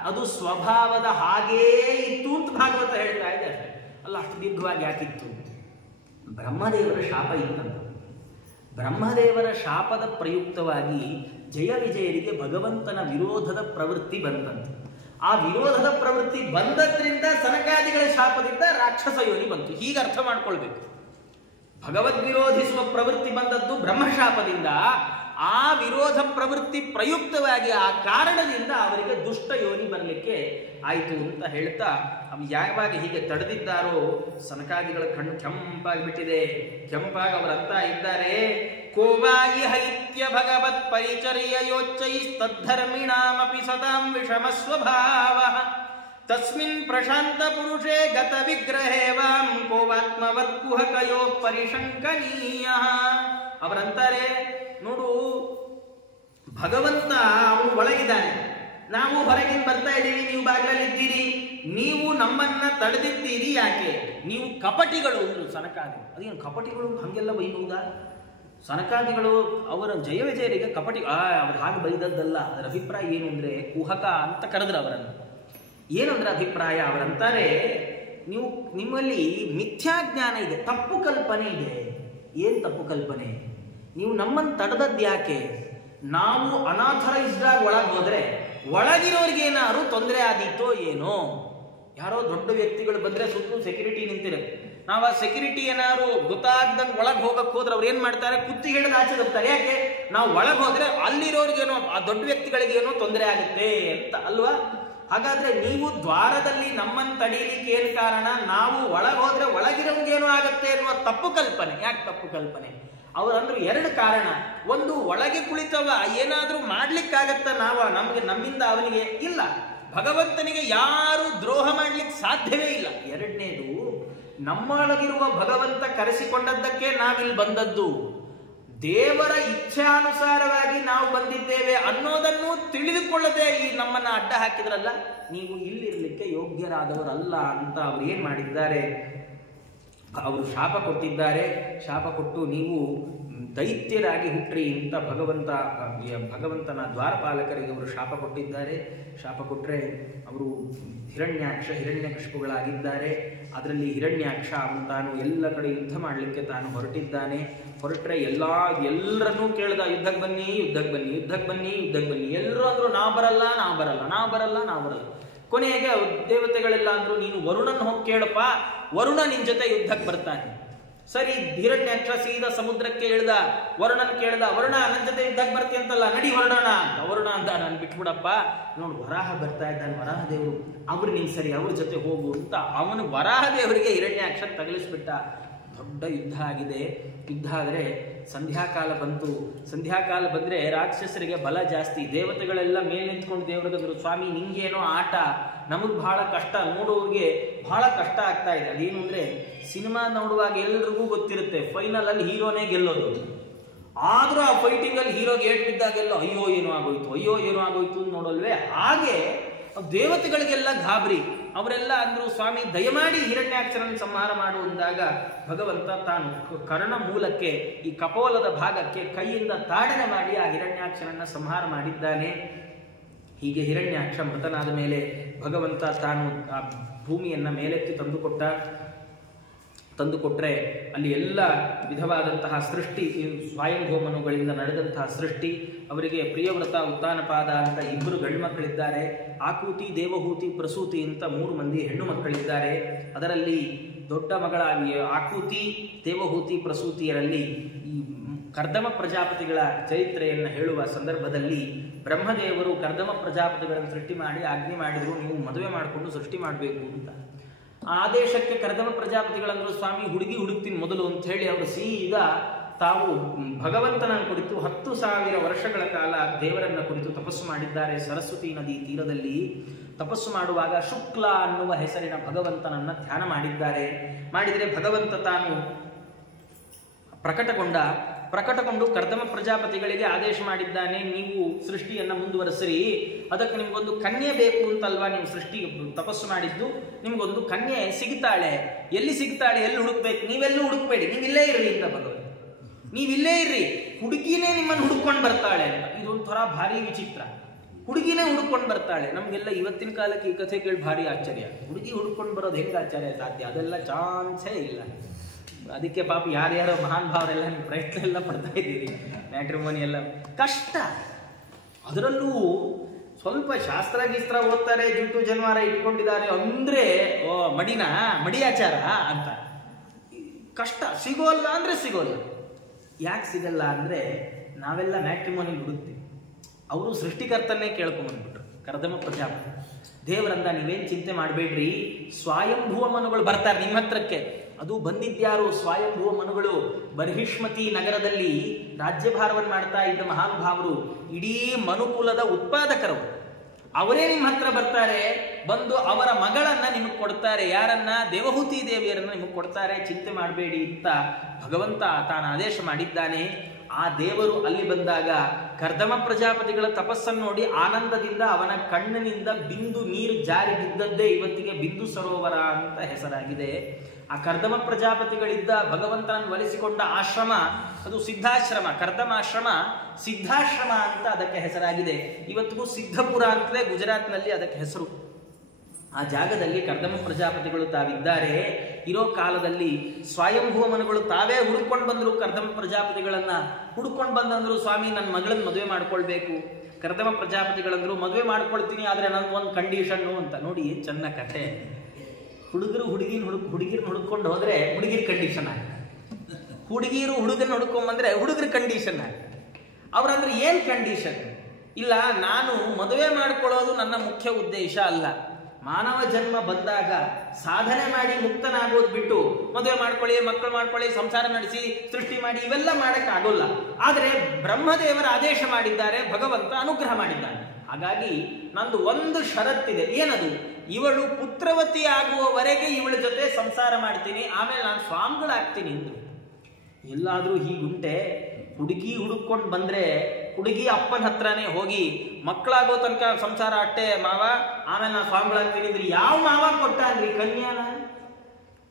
ಅದು ಸ್ವಭಾವದ ಹಾಗೇ ಇತ್ತು ಅಂತ ಭಾಗವತ ಹೇಳ್ತಾ ಇದೆ. ಅಲ್ಲ, ಅಷ್ಟು ದೀರ್ಘವಾಗಿ ಯಾಕಿತ್ತು? ಬ್ರಹ್ಮದೇವರ ಶಾಪ ಇತ್ತಂತ. ಬ್ರಹ್ಮದೇವರ ಶಾಪದ ಪ್ರಯುಕ್ತವಾಗಿ ಜಯ ವಿಜಯರಿಗೆ ಭಗವಂತನ ವಿರೋಧದ ಪ್ರವೃತ್ತಿ ಬಂದಂತೆ. ಆ ವಿರೋಧದ ಪ್ರವೃತ್ತಿ ಬಂದದ್ರಿಂದ ಸನಕಾದಿಗಳ ಶಾಪದಿಂದ ರಾಕ್ಷಸ ಯೋನಿ ಬಂತು. ಹೀಗೆ ಅರ್ಥ ಮಾಡ್ಕೊಳ್ಬೇಕು. ಭಗವದ್ ವಿರೋಧಿಸುವ ಪ್ರವೃತ್ತಿ ಬಂದದ್ದು ಬ್ರಹ್ಮಶಾಪದಿಂದ. ಆ ವಿರೋಧ ಪ್ರವೃತ್ತಿ ಪ್ರಯುಕ್ತವಾಗಿ ಆ ಕಾರಣದಿಂದ ಅವರಿಗೆ ದುಷ್ಟ ಯೋನಿ ಬರಲಿಕ್ಕೆ ಆಯಿತು ಅಂತ ಹೇಳ್ತಾ, ಅವು ಯಾವಾಗ ಹೀಗೆ ತಡೆದಿದ್ದಾರೋ ಸನಕಾದಿಗಳ ಕಣ್ಣು ಕೆಂಪಾಗಿಬಿಟ್ಟಿದೆ. ಕೆಂಪಾಗಿ ಅವರಂತ ಇದ್ದಾರೆ, ಕೋವಾಯಿ ಹೈತ್ಯ ಭಗವತ್ ಪರಿಚರ್ಯ ಯೋಚ್ಚೈಸ್ತದ್ಧರ್ಮಿಣಾಮಪಿ ಸದಾಂ ವಿಷಮ ಸ್ವಭಾವ ತಸ್ಮಿನ್ ಪ್ರಶಾಂತ ಪುರುಷೇ ಗತ ವಿಗ್ರಹೇ ವಾಂ ಕೋವಾತ್ಮವತ್ ಕುಹಕಯೋ ಪರಿಶಂಕನೀಯ. ಅವರಂತಾರೆ, ನೋಡು, ಭಗವಂತ ಅವನು ಒಳಗಿದ್ದಾನೆ, ನಾವು ಹೊರಗಿನ ಬರ್ತಾ ಇದ್ದೀವಿ, ನೀವು ಬಾಗಿಲಲ್ಲಿದ್ದೀರಿ, ನೀವು ನಮ್ಮನ್ನ ತಡೆದಿದ್ದೀರಿ. ಯಾಕೆ? ನೀವು ಕಪಟಿಗಳು ಅಂದ್ರು ಸನಕಾದಿ. ಅದೇನು ಕಪಟಿಗಳು ಹಂಗೆಲ್ಲ ಬೈಬಹುದಾ? ಸನಕಾದಿಗಳು ಅವರ ಜಯ ವಿಜಯರಿಗೆ ಕಪಟಿ ಅವ್ರು ಹಾಗೆ ಬೈದದ್ದಲ್ಲ. ಅದರ ಅಭಿಪ್ರಾಯ ಏನು ಅಂದ್ರೆ, ಕುಹಕ ಅಂತ ಕರೆದ್ರು ಅವರನ್ನು. ಏನಂದ್ರೆ ಅಭಿಪ್ರಾಯ? ಅವರಂತಾರೆ, ನಿಮ್ಮಲ್ಲಿ ಮಿಥ್ಯಾಜ್ಞಾನ ಇದೆ, ತಪ್ಪು ಕಲ್ಪನೆ ಇದೆ. ಏನ್ ತಪ್ಪು ಕಲ್ಪನೆ? ನೀವು ನಮ್ಮನ್ನು ತಡೆದದ್ದು ಯಾಕೆ? ನಾವು ಅನಾಥರೈಸ್ಡ್ ಆಗಿ ಒಳಗೆ ಹೋದ್ರೆ ಒಳಗಿರೋರಿಗೆ ಏನಾದ್ರು ತೊಂದರೆ ಆದೀತೋ ಏನೋ? ಯಾರೋ ದೊಡ್ಡ ವ್ಯಕ್ತಿಗಳು ಬಂದ್ರೆ ಸುತ್ತಲೂ ಸೆಕ್ಯೂರಿಟಿ ನಿಂತಿರುತ್ತೆ. ನಾವು ಆ ಸೆಕ್ಯೂರಿಟಿ ಏನಾದ್ರು ಗೊತ್ತಾಗ್ದಂಗೆ ಒಳಗೆ ಹೋಗಕ್ಕೆ ಹೋದ್ರೆ ಅವ್ರು ಏನ್ ಮಾಡ್ತಾರೆ? ಕುತ್ತಿ ಹಿಡಿದು ಆಚೆ ಹೋಗ್ತಾರೆ. ಯಾಕೆ? ನಾವು ಒಳಗೆ ಹೋದ್ರೆ ಅಲ್ಲಿರೋರ್ಗೇನೋ, ಆ ದೊಡ್ಡ ವ್ಯಕ್ತಿಗಳಿಗೇನೋ ತೊಂದರೆ ಆಗುತ್ತೆ ಅಂತ ಅಲ್ವಾ? ಹಾಗಾದ್ರೆ ನೀವು ದ್ವಾರದಲ್ಲಿ ನಮ್ಮನ್ನು ತಡೀಲಿಕ್ಕೆ ಏನು ಕಾರಣ? ನಾವು ಒಳಗೆ ಹೋದ್ರೆ ಒಳಗಿರೋಂಗೇನೋ ಆಗತ್ತೆ ಅನ್ನುವ ತಪ್ಪು ಕಲ್ಪನೆ. ಯಾಕೆ ತಪ್ಪು ಕಲ್ಪನೆ? ಅವರಂದ್ರು 2 ಕಾರಣ. ಒಂದು, ಒಳಗೆ ಕುಳಿತವ ಏನಾದ್ರೂ ಮಾಡ್ಲಿಕ್ಕಾಗತ್ತ ನಮ್ಮಿಂದ ಅವನಿಗೆ? ಇಲ್ಲ, ಭಗವಂತನಿಗೆ ಯಾರು ದ್ರೋಹ ಮಾಡ್ಲಿಕ್ಕೆ ಸಾಧ್ಯವೇ ಇಲ್ಲ. 2ನೇದು, ನಮ್ಮೊಳಗಿರುವ ಭಗವಂತ ಕರೆಸಿಕೊಂಡದ್ದಕ್ಕೆ ನಾವಿಲ್ಲಿ ಬಂದದ್ದು, ದೇವರ ಇಚ್ಛಾನುಸಾರವಾಗಿ ನಾವು ಬಂದಿದ್ದೇವೆ ಅನ್ನೋದನ್ನು ತಿಳಿದುಕೊಳ್ಳದೆ ಈ ನಮ್ಮನ್ನ ಅಡ್ಡ ಹಾಕಿದ್ರಲ್ಲ, ನೀವು ಇಲ್ಲಿರ್ಲಿಕ್ಕೆ ಯೋಗ್ಯರಾದವರಲ್ಲ ಅಂತ ಅವ್ರು ಏನ್ ಮಾಡಿದ್ದಾರೆ? ಅವರು ಶಾಪ ಕೊಟ್ಟಿದ್ದಾರೆ. ಶಾಪ ಕೊಟ್ಟು ನೀವು ದೈತ್ಯರಾಗಿ ಹುಟ್ಟ್ರಿ ಅಂತ ಭಗವಂತನ ದ್ವಾರಪಾಲಕರಿಗೆ ಅವರು ಶಾಪ ಕೊಟ್ಟಿದ್ದಾರೆ. ಶಾಪ ಕೊಟ್ಟರೆ ಅವರು ಹಿರಣ್ಯಕಶಿಪುಗಳಾಗಿದ್ದಾರೆ. ಅದರಲ್ಲಿ ಹಿರಣ್ಯಾಕ್ಷ ತಾನು ಎಲ್ಲ ಕಡೆ ಯುದ್ಧ ಮಾಡಲಿಕ್ಕೆ ತಾನು ಹೊರಟಿದ್ದಾನೆ. ಹೊರಟ್ರೆ ಎಲ್ಲರನ್ನೂ ಕೇಳ್ದ, ಯುದ್ಧಕ್ಕೆ ಬನ್ನಿ, ಯುದ್ಧಕ್ಕೆ ಬನ್ನಿ, ಯುದ್ಧಕ್ಕೆ ಬನ್ನಿ, ಯುದ್ಧಕ್ಕೆ ಬನ್ನಿ. ಎಲ್ಲರೂ ಅಂದ್ರು ನಾವು ಬರಲ್ಲ, ನಾವು ಬರಲ್ಲ, ನಾವು ಬರಲ್ಲ, ನಾವು ಬರಲ್ಲ. ಕೊನೆಗೆ ದೇವತೆಗಳೆಲ್ಲ ಅಂದ್ರು, ನೀನು ವರುಣನ್ ಹೋಗಿ ಕೇಳಪ್ಪ, ವರುಣ ನಿನ್ ಜೊತೆ ಯುದ್ಧಕ್ಕೆ ಬರ್ತಾನೆ. ಸರಿ, ಹಿರಣ್ಯಾಕ್ಷ ಸೀದಾ ಸಮುದ್ರಕ್ಕೆ ಇಳ್ದ, ವರುಣನ್ ಕೇಳ್ದ, ವರುಣ ನನ್ನ ಜೊತೆ ಯುದ್ಧಕ್ಕೆ ಬರ್ತಿ ಅಂತಲ್ಲ, ನಡಿ ಹೊರಡೋಣ ಅಂತ. ವರುಣ ಅಂದ, ನಾನು ಬಿಟ್ಬಿಡಪ್ಪ, ನೋಡು ವರಾಹ ಬರ್ತಾ ಇದ್ದಾನೆ, ವರಾಹ ದೇವರು, ಅವ್ರು ನೀನ್ ಸರಿ ಅವ್ರ ಜೊತೆ ಹೋಗು ಅಂತ ಅವನು ವರಾಹ ದೇವರಿಗೆ ಹಿರಣ್ಯಾಕ್ಷ ತಗಲಿಸ್ಬಿಟ್ಟ. ದೊಡ್ಡ ಯುದ್ಧ ಆಗಿದೆ. ಯುದ್ಧ ಆದರೆ ಸಂಧ್ಯಾಕಾಲ ಬಂತು. ಸಂಧ್ಯಾಕಾಲ ಬಂದರೆ ರಾಕ್ಷಸರಿಗೆ ಬಲ ಜಾಸ್ತಿ. ದೇವತೆಗಳೆಲ್ಲ ಮೇಲೆ ನಿಂತ್ಕೊಂಡು ದೇವರಗಂದ್ರು, ಸ್ವಾಮಿ ನಿಂಗೇನೋ ಆಟ, ನಮಗೆ ಬಹಳ ಕಷ್ಟ, ನೋಡೋರಿಗೆ ಬಹಳ ಕಷ್ಟ ಆಗ್ತಾ ಇದೆ. ಅದೇನು ಅಂದರೆ, ಸಿನಿಮಾ ನೋಡುವಾಗ ಎಲ್ರಿಗೂ ಗೊತ್ತಿರುತ್ತೆ ಫೈನಲ್ ಅಲ್ಲಿ ಹೀರೋನೇ ಗೆಲ್ಲೋದು. ಆದರೂ ಆ ಫೈಟಿಂಗಲ್ಲಿ ಹೀರೋಗೆ ಏಟ್ ಬಿದ್ದಾಗೆಲ್ಲ ಅಯ್ಯೋ ಏನೋ ಆಗೋಯ್ತು, ಅಯ್ಯೋ ಏನೋ ಆಗೋಯ್ತು ನೋಡಲ್ವೇ. ಹಾಗೆ ದೇವತೆಗಳಿಗೆಲ್ಲ ಗಾಬರಿ. ಅವರೆಲ್ಲ ಅಂದ್ರು, ಸ್ವಾಮಿ ದಯಮಾಡಿ ಹಿರಣ್ಯಾಕ್ಷರನ್ನು ಸಂಹಾರ ಮಾಡುವಂದಾಗ ಭಗವಂತ ತಾನು ಕರ್ಣ ಮೂಲಕ್ಕೆ, ಈ ಕಪೋಲದ ಭಾಗಕ್ಕೆ ಕೈಯಿಂದ ತಾಡನೆ ಮಾಡಿ ಆ ಹಿರಣ್ಯಾಕ್ಷರನ್ನ ಸಂಹಾರ ಮಾಡಿದ್ದಾನೆ. ಹೀಗೆ ಹಿರಣ್ಯಾಕ್ಷ ಮೃತನಾದ ಮೇಲೆ ಭಗವಂತ ತಾನು ಆ ಭೂಮಿಯನ್ನ ಮೇಲೆತ್ತಿ ತಂದುಕೊಟ್ರೆ ಅಲ್ಲಿ ಎಲ್ಲ ವಿಧವಾದಂತಹ ಸೃಷ್ಟಿ, ಸ್ವಯಂಭೂಮನುಗಳಿಂದ ನಡೆದಂತಹ ಸೃಷ್ಟಿ. ಅವರಿಗೆ ಪ್ರಿಯವ್ರತ, ಉತ್ತಾನಪಾದ ಅಂತ ಇಬ್ಬರು ಗಂಡು ಮಕ್ಕಳಿದ್ದಾರೆ. ಆಕೂತಿ, ದೇವಹೂತಿ, ಪ್ರಸೂತಿ ಅಂತ 3 ಮಂದಿ ಹೆಣ್ಣು ಮಕ್ಕಳಿದ್ದಾರೆ. ಅದರಲ್ಲಿ ದೊಡ್ಡ ಮಗಳಾಗಿ ಆಕೂತಿ, ದೇವಹೂತಿ, ಪ್ರಸೂತಿಯರಲ್ಲಿ ಈ ಕರ್ದಮ ಪ್ರಜಾಪತಿಗಳ ಚರಿತ್ರೆಯನ್ನು ಹೇಳುವ ಸಂದರ್ಭದಲ್ಲಿ ಬ್ರಹ್ಮದೇವರು ಕರ್ದಮ ಪ್ರಜಾಪತಿಗಳನ್ನು ಸೃಷ್ಟಿ ಮಾಡಿ ಆಜ್ಞೆ ಮಾಡಿದ್ರು, ನೀವು ಮದುವೆ ಮಾಡಿಕೊಂಡು ಸೃಷ್ಟಿ ಮಾಡಬೇಕು ಅಂತ. ಆದೇಶಕ್ಕೆ ಕರ್ದಮ ಪ್ರಜಾಪತಿಗಳಂದ್ರು, ಸ್ವಾಮಿ ಹುಡುಗಿ ಹುಡುಕ್ತೀನಿ ಮೊದಲು ಅಂತ ಹೇಳಿ ಅವರು ಸೀದಾ ತಾವು ಭಗವಂತನ ಕುರಿತು 10,000 ವರ್ಷಗಳ ಕಾಲ ದೇವರನ್ನ ಕುರಿತು ತಪಸ್ಸು ಮಾಡಿದ್ದಾರೆ. ಸರಸ್ವತಿ ನದಿ ತೀರದಲ್ಲಿ ತಪಸ್ಸು ಮಾಡುವಾಗ ಶುಕ್ಲ ಅನ್ನುವ ಹೆಸರಿನ ಭಗವಂತನನ್ನ ಧ್ಯಾನ ಮಾಡಿದರೆ ಭಗವಂತ ತಾನು ಪ್ರಕಟಗೊಂಡು ಕರ್ದಮ ಪ್ರಜಾಪತಿಗಳಿಗೆ ಆದೇಶ ಮಾಡಿದ್ದಾನೆ, ನೀವು ಸೃಷ್ಟಿಯನ್ನ ಮುಂದುವರೆಸಿರಿ, ಅದಕ್ಕೆ ನಿಮ್ಗೊಂದು ಕನ್ಯೆ ಬೇಕು ಅಂತಲ್ವಾ ನೀವು ಸೃಷ್ಟಿ ತಪಸ್ಸು ಮಾಡಿದ್ದು, ನಿಮ್ಗೊಂದು ಕನ್ಯೆ ಸಿಗ್ತಾಳೆ. ಎಲ್ಲಿ ಸಿಗ್ತಾಳೆ, ಎಲ್ಲಿ ಹುಡುಕ್ಬೇಕು, ನೀವೆಲ್ಲೂ ಹುಡುಕ್ಬೇಡಿ, ನೀವಿಲ್ಲೇ ಇರ್ರಿ ಅಂತ ಭಗವಂತ. ನೀವಿಲ್ಲೇ ಇರ್ರಿ, ಹುಡುಗಿನೇ ನಿಮ್ಮನ್ನು ಹುಡುಕೊಂಡು ಬರ್ತಾಳೆ ಅಂತ. ಇದೊಂಥರ ಭಾರಿ ವಿಚಿತ್ರ. ಹುಡುಗಿನೇ ಹುಡುಕೊಂಡು ಬರ್ತಾಳೆ. ನಮ್ಗೆಲ್ಲ ಇವತ್ತಿನ ಕಾಲಕ್ಕೆ ಈ ಕಥೆ ಕೇಳಿ ಭಾರಿ ಆಶ್ಚರ್ಯ. ಹುಡುಗಿ ಹುಡುಕೊಂಡು ಬರೋದು ಹೆಂಗೆ ಆಶ್ಚರ್ಯ ಸಾಧ್ಯ? ಅದೆಲ್ಲ ಚಾನ್ಸೇ ಇಲ್ಲ. ಅದಕ್ಕೆ ಪಾಪ ಯಾರ್ಯಾರೋ ಮಹಾನ್ ಭಾವರೆಲ್ಲ ನೀವು ಪ್ರಯತ್ನ ಎಲ್ಲ ಪಡ್ತಾ ಇದ್ದೀರಿ. ಮ್ಯಾಟ್ರಿಮೋನಿ ಎಲ್ಲ ಕಷ್ಟ. ಅದರಲ್ಲೂ ಸ್ವಲ್ಪ ಶಾಸ್ತ್ರ ಗೀಸ್ತ್ರ ಓದ್ತಾರೆ, ಜುಟ್ಟು ಜನ್ವಾರ ಇಟ್ಕೊಂಡಿದ್ದಾರೆ ಅಂದ್ರೆ ಮಡಿಯಾಚಾರ ಅಂತ. ಕಷ್ಟ. ಸಿಗೋಲ್ಲ ಅಂದ್ರೆ ಸಿಗೋಲ್ಲ. ಯಾಕೆ ಸಿಗಲ್ಲ ಅಂದ್ರೆ ನಾವೆಲ್ಲ ಮ್ಯಾಟ್ರಿಮೋನಿ ಹುಡುಕ್ತೀವಿ. ಅವರು ಸೃಷ್ಟಿಕರ್ತನ್ನೇ ಕೇಳ್ಕೊಂಡ್ಬಂದ್ಬಿಟ್ರು ಕರ್ದಮ ಪ್ರಜಾಪತಿ. ದೇವರಂದ ನೀವೇನ್ ಚಿಂತೆ ಮಾಡಬೇಡ್ರಿ, ಸ್ವಯಂಭುವ ಮನುಗಳು ಬರ್ತಾರೆ ನಿಮ್ಮ ಹತ್ರಕ್ಕೆ. ಅದು ಬಂದಿದ್ಯಾರು? ಸ್ವಯಂಭುವ ಮನುಗಳು. ಬರ್ಹಿಷ್ಮತಿ ನಗರದಲ್ಲಿ ರಾಜ್ಯಭಾರವನ್ನು ಮಾಡ್ತಾ ಇದ್ದ ಮಹಾನುಭಾವರು, ಇಡೀ ಮನುಕುಲದ ಉತ್ಪಾದಕರು. ಅವರೇ ನಿಮ್ಮ ಹತ್ರ ಬರ್ತಾರೆ. ಬಂದು ಅವರ ಮಗಳನ್ನ ನಿಮಗೆ ಕೊಡ್ತಾರೆ. ಯಾರನ್ನ? ದೇವಹೂತಿ ದೇವಿಯರನ್ನ ನಿಮಗೆ ಕೊಡ್ತಾರೆ. ಚಿಂತೆ ಮಾಡಬೇಡಿ ಅಂತ ಭಗವಂತ ತಾನು ಆದೇಶ ಮಾಡಿದ್ದಾನೆ. ಆ ದೇವರು ಅಲ್ಲಿ ಬಂದಾಗ ಕರ್ದಮ ಪ್ರಜಾಪತಿಗಳ ತಪಸ್ಸನ್ನು ನೋಡಿ ಆನಂದದಿಂದ ಅವನ ಕಣ್ಣಿನಿಂದ ಬಿಂದು ನೀರು ಜಾರಿ ಬಿದ್ದದ್ದೇ ಇವತ್ತಿಗೆ ಬಿಂದು ಸರೋವರ ಅಂತ ಹೆಸರಾಗಿದೆ. ಆ ಕರ್ದಮ ಪ್ರಜಾಪತಿಗಳಿದ್ದ ಭಗವಂತನನ್ನು ಒಲಿಸಿಕೊಂಡ ಆಶ್ರಮ ಅದು ಸಿದ್ಧಾಶ್ರಮ. ಕರ್ದಮಾಶ್ರಮ ಸಿದ್ಧಾಶ್ರಮ ಅಂತ ಅದಕ್ಕೆ ಹೆಸರಾಗಿದೆ. ಇವತ್ತಿಗೂ ಸಿದ್ಧಪುರ ಅಂತಲೇ ಗುಜರಾತ್ನಲ್ಲಿ ಅದಕ್ಕೆ ಹೆಸರು. ಆ ಜಾಗದಲ್ಲಿ ಕರ್ದಮ ಪ್ರಜಾಪತಿಗಳು ತಾವಿದ್ದಾರೆ. ಇರೋ ಕಾಲದಲ್ಲಿ ಸ್ವಯಂಭುವ ಮನುಗಳು ತಾವೇ ಹುಡುಕೊಂಡು ಬಂದರು. ಕರ್ದಮ ಪ್ರಜಾಪತಿಗಳನ್ನ ಹುಡುಕೊಂಡು ಬಂದಂದ್ರು, ಸ್ವಾಮಿ ನನ್ನ ಮಗಳನ್ನ ಮದುವೆ ಮಾಡ್ಕೊಳ್ಬೇಕು. ಕರ್ದಮ ಪ್ರಜಾಪತಿಗಳಂದ್ರು, ಮದುವೆ ಮಾಡ್ಕೊಳ್ತೀನಿ, ಆದ್ರೆ ನನ್ಗೊಂದು ಕಂಡೀಷನ್ನು ಅಂತ. ನೋಡಿ ಏನ್ ಚೆನ್ನ ಕಥೆ. ಹುಡುಗಿರ್ ಹುಡುಕೊಂಡು ಹೋದ್ರೆ ಹುಡುಗಿರ್ ಕಂಡೀಷನ್ ಆಗ, ಹುಡುಗಿರು ಹುಡುಗನ ಹುಡುಕೊಂಡ್ಬಂದ್ರೆ ಹುಡುಗರ ಕಂಡೀಷನ್ ಆಗ. ಅವ್ರಂದ್ರೆ ಏನ್ ಕಂಡೀಷನ್? ಇಲ್ಲ, ನಾನು ಮದುವೆ ಮಾಡ್ಕೊಳ್ಳೋದು ನನ್ನ ಮುಖ್ಯ ಉದ್ದೇಶ ಅಲ್ಲ. ಮಾನವ ಜನ್ಮ ಬಂದಾಗ ಸಾಧನೆ ಮಾಡಿ ಮುಕ್ತನಾಗೋದು ಬಿಟ್ಟು ಮದುವೆ ಮಾಡ್ಕೊಳ್ಳಿ, ಮಕ್ಕಳು ಮಾಡ್ಕೊಳ್ಳಿ, ಸಂಸಾರ ನಡೆಸಿ, ಸೃಷ್ಟಿ ಮಾಡಿ ಇವೆಲ್ಲ ಮಾಡಕ್ ಆಗೋಲ್ಲ. ಆದ್ರೆ ಬ್ರಹ್ಮದೇವರ ಆದೇಶ ಮಾಡಿದ್ದಾರೆ, ಭಗವಂತ ಅನುಗ್ರಹ ಮಾಡಿದ್ದಾನೆ. ಹಾಗಾಗಿ ನಂದು ಒಂದು ಷರತ್ತಿದೆ. ಏನದು? ಇವಳು ಪುತ್ರವತಿ ಆಗುವವರೆಗೆ ಇವಳ ಜೊತೆ ಸಂಸಾರ ಮಾಡ್ತೀನಿ, ಆಮೇಲೆ ನಾನು ಸ್ವಾಮಿಗಳಾಗ್ತೀನಿ ಎಂದು. ಎಲ್ಲಾದ್ರೂ ಹೀಗುಂಟೆ? ಹುಡುಗಿ ಹುಡುಕೊಂಡು ಬಂದ್ರೆ ಹುಡುಗಿ ಅಪ್ಪನ ಹತ್ರನೇ ಹೋಗಿ ಮಕ್ಕಳಾಗೋ ತನಕ ಸಂಸಾರ ಅಟ್ಟೆ ಮಾವ, ಆಮೇಲೆ ನಾನು ಸ್ವಾಮಿಗಳಾಗ್ತೀನಿ ಅಂದ್ರೆ ಯಾವ ಮಾವ ಕೊಟ್ಟ ಅಂದ್ರಿ ಕನ್ಯಾನ?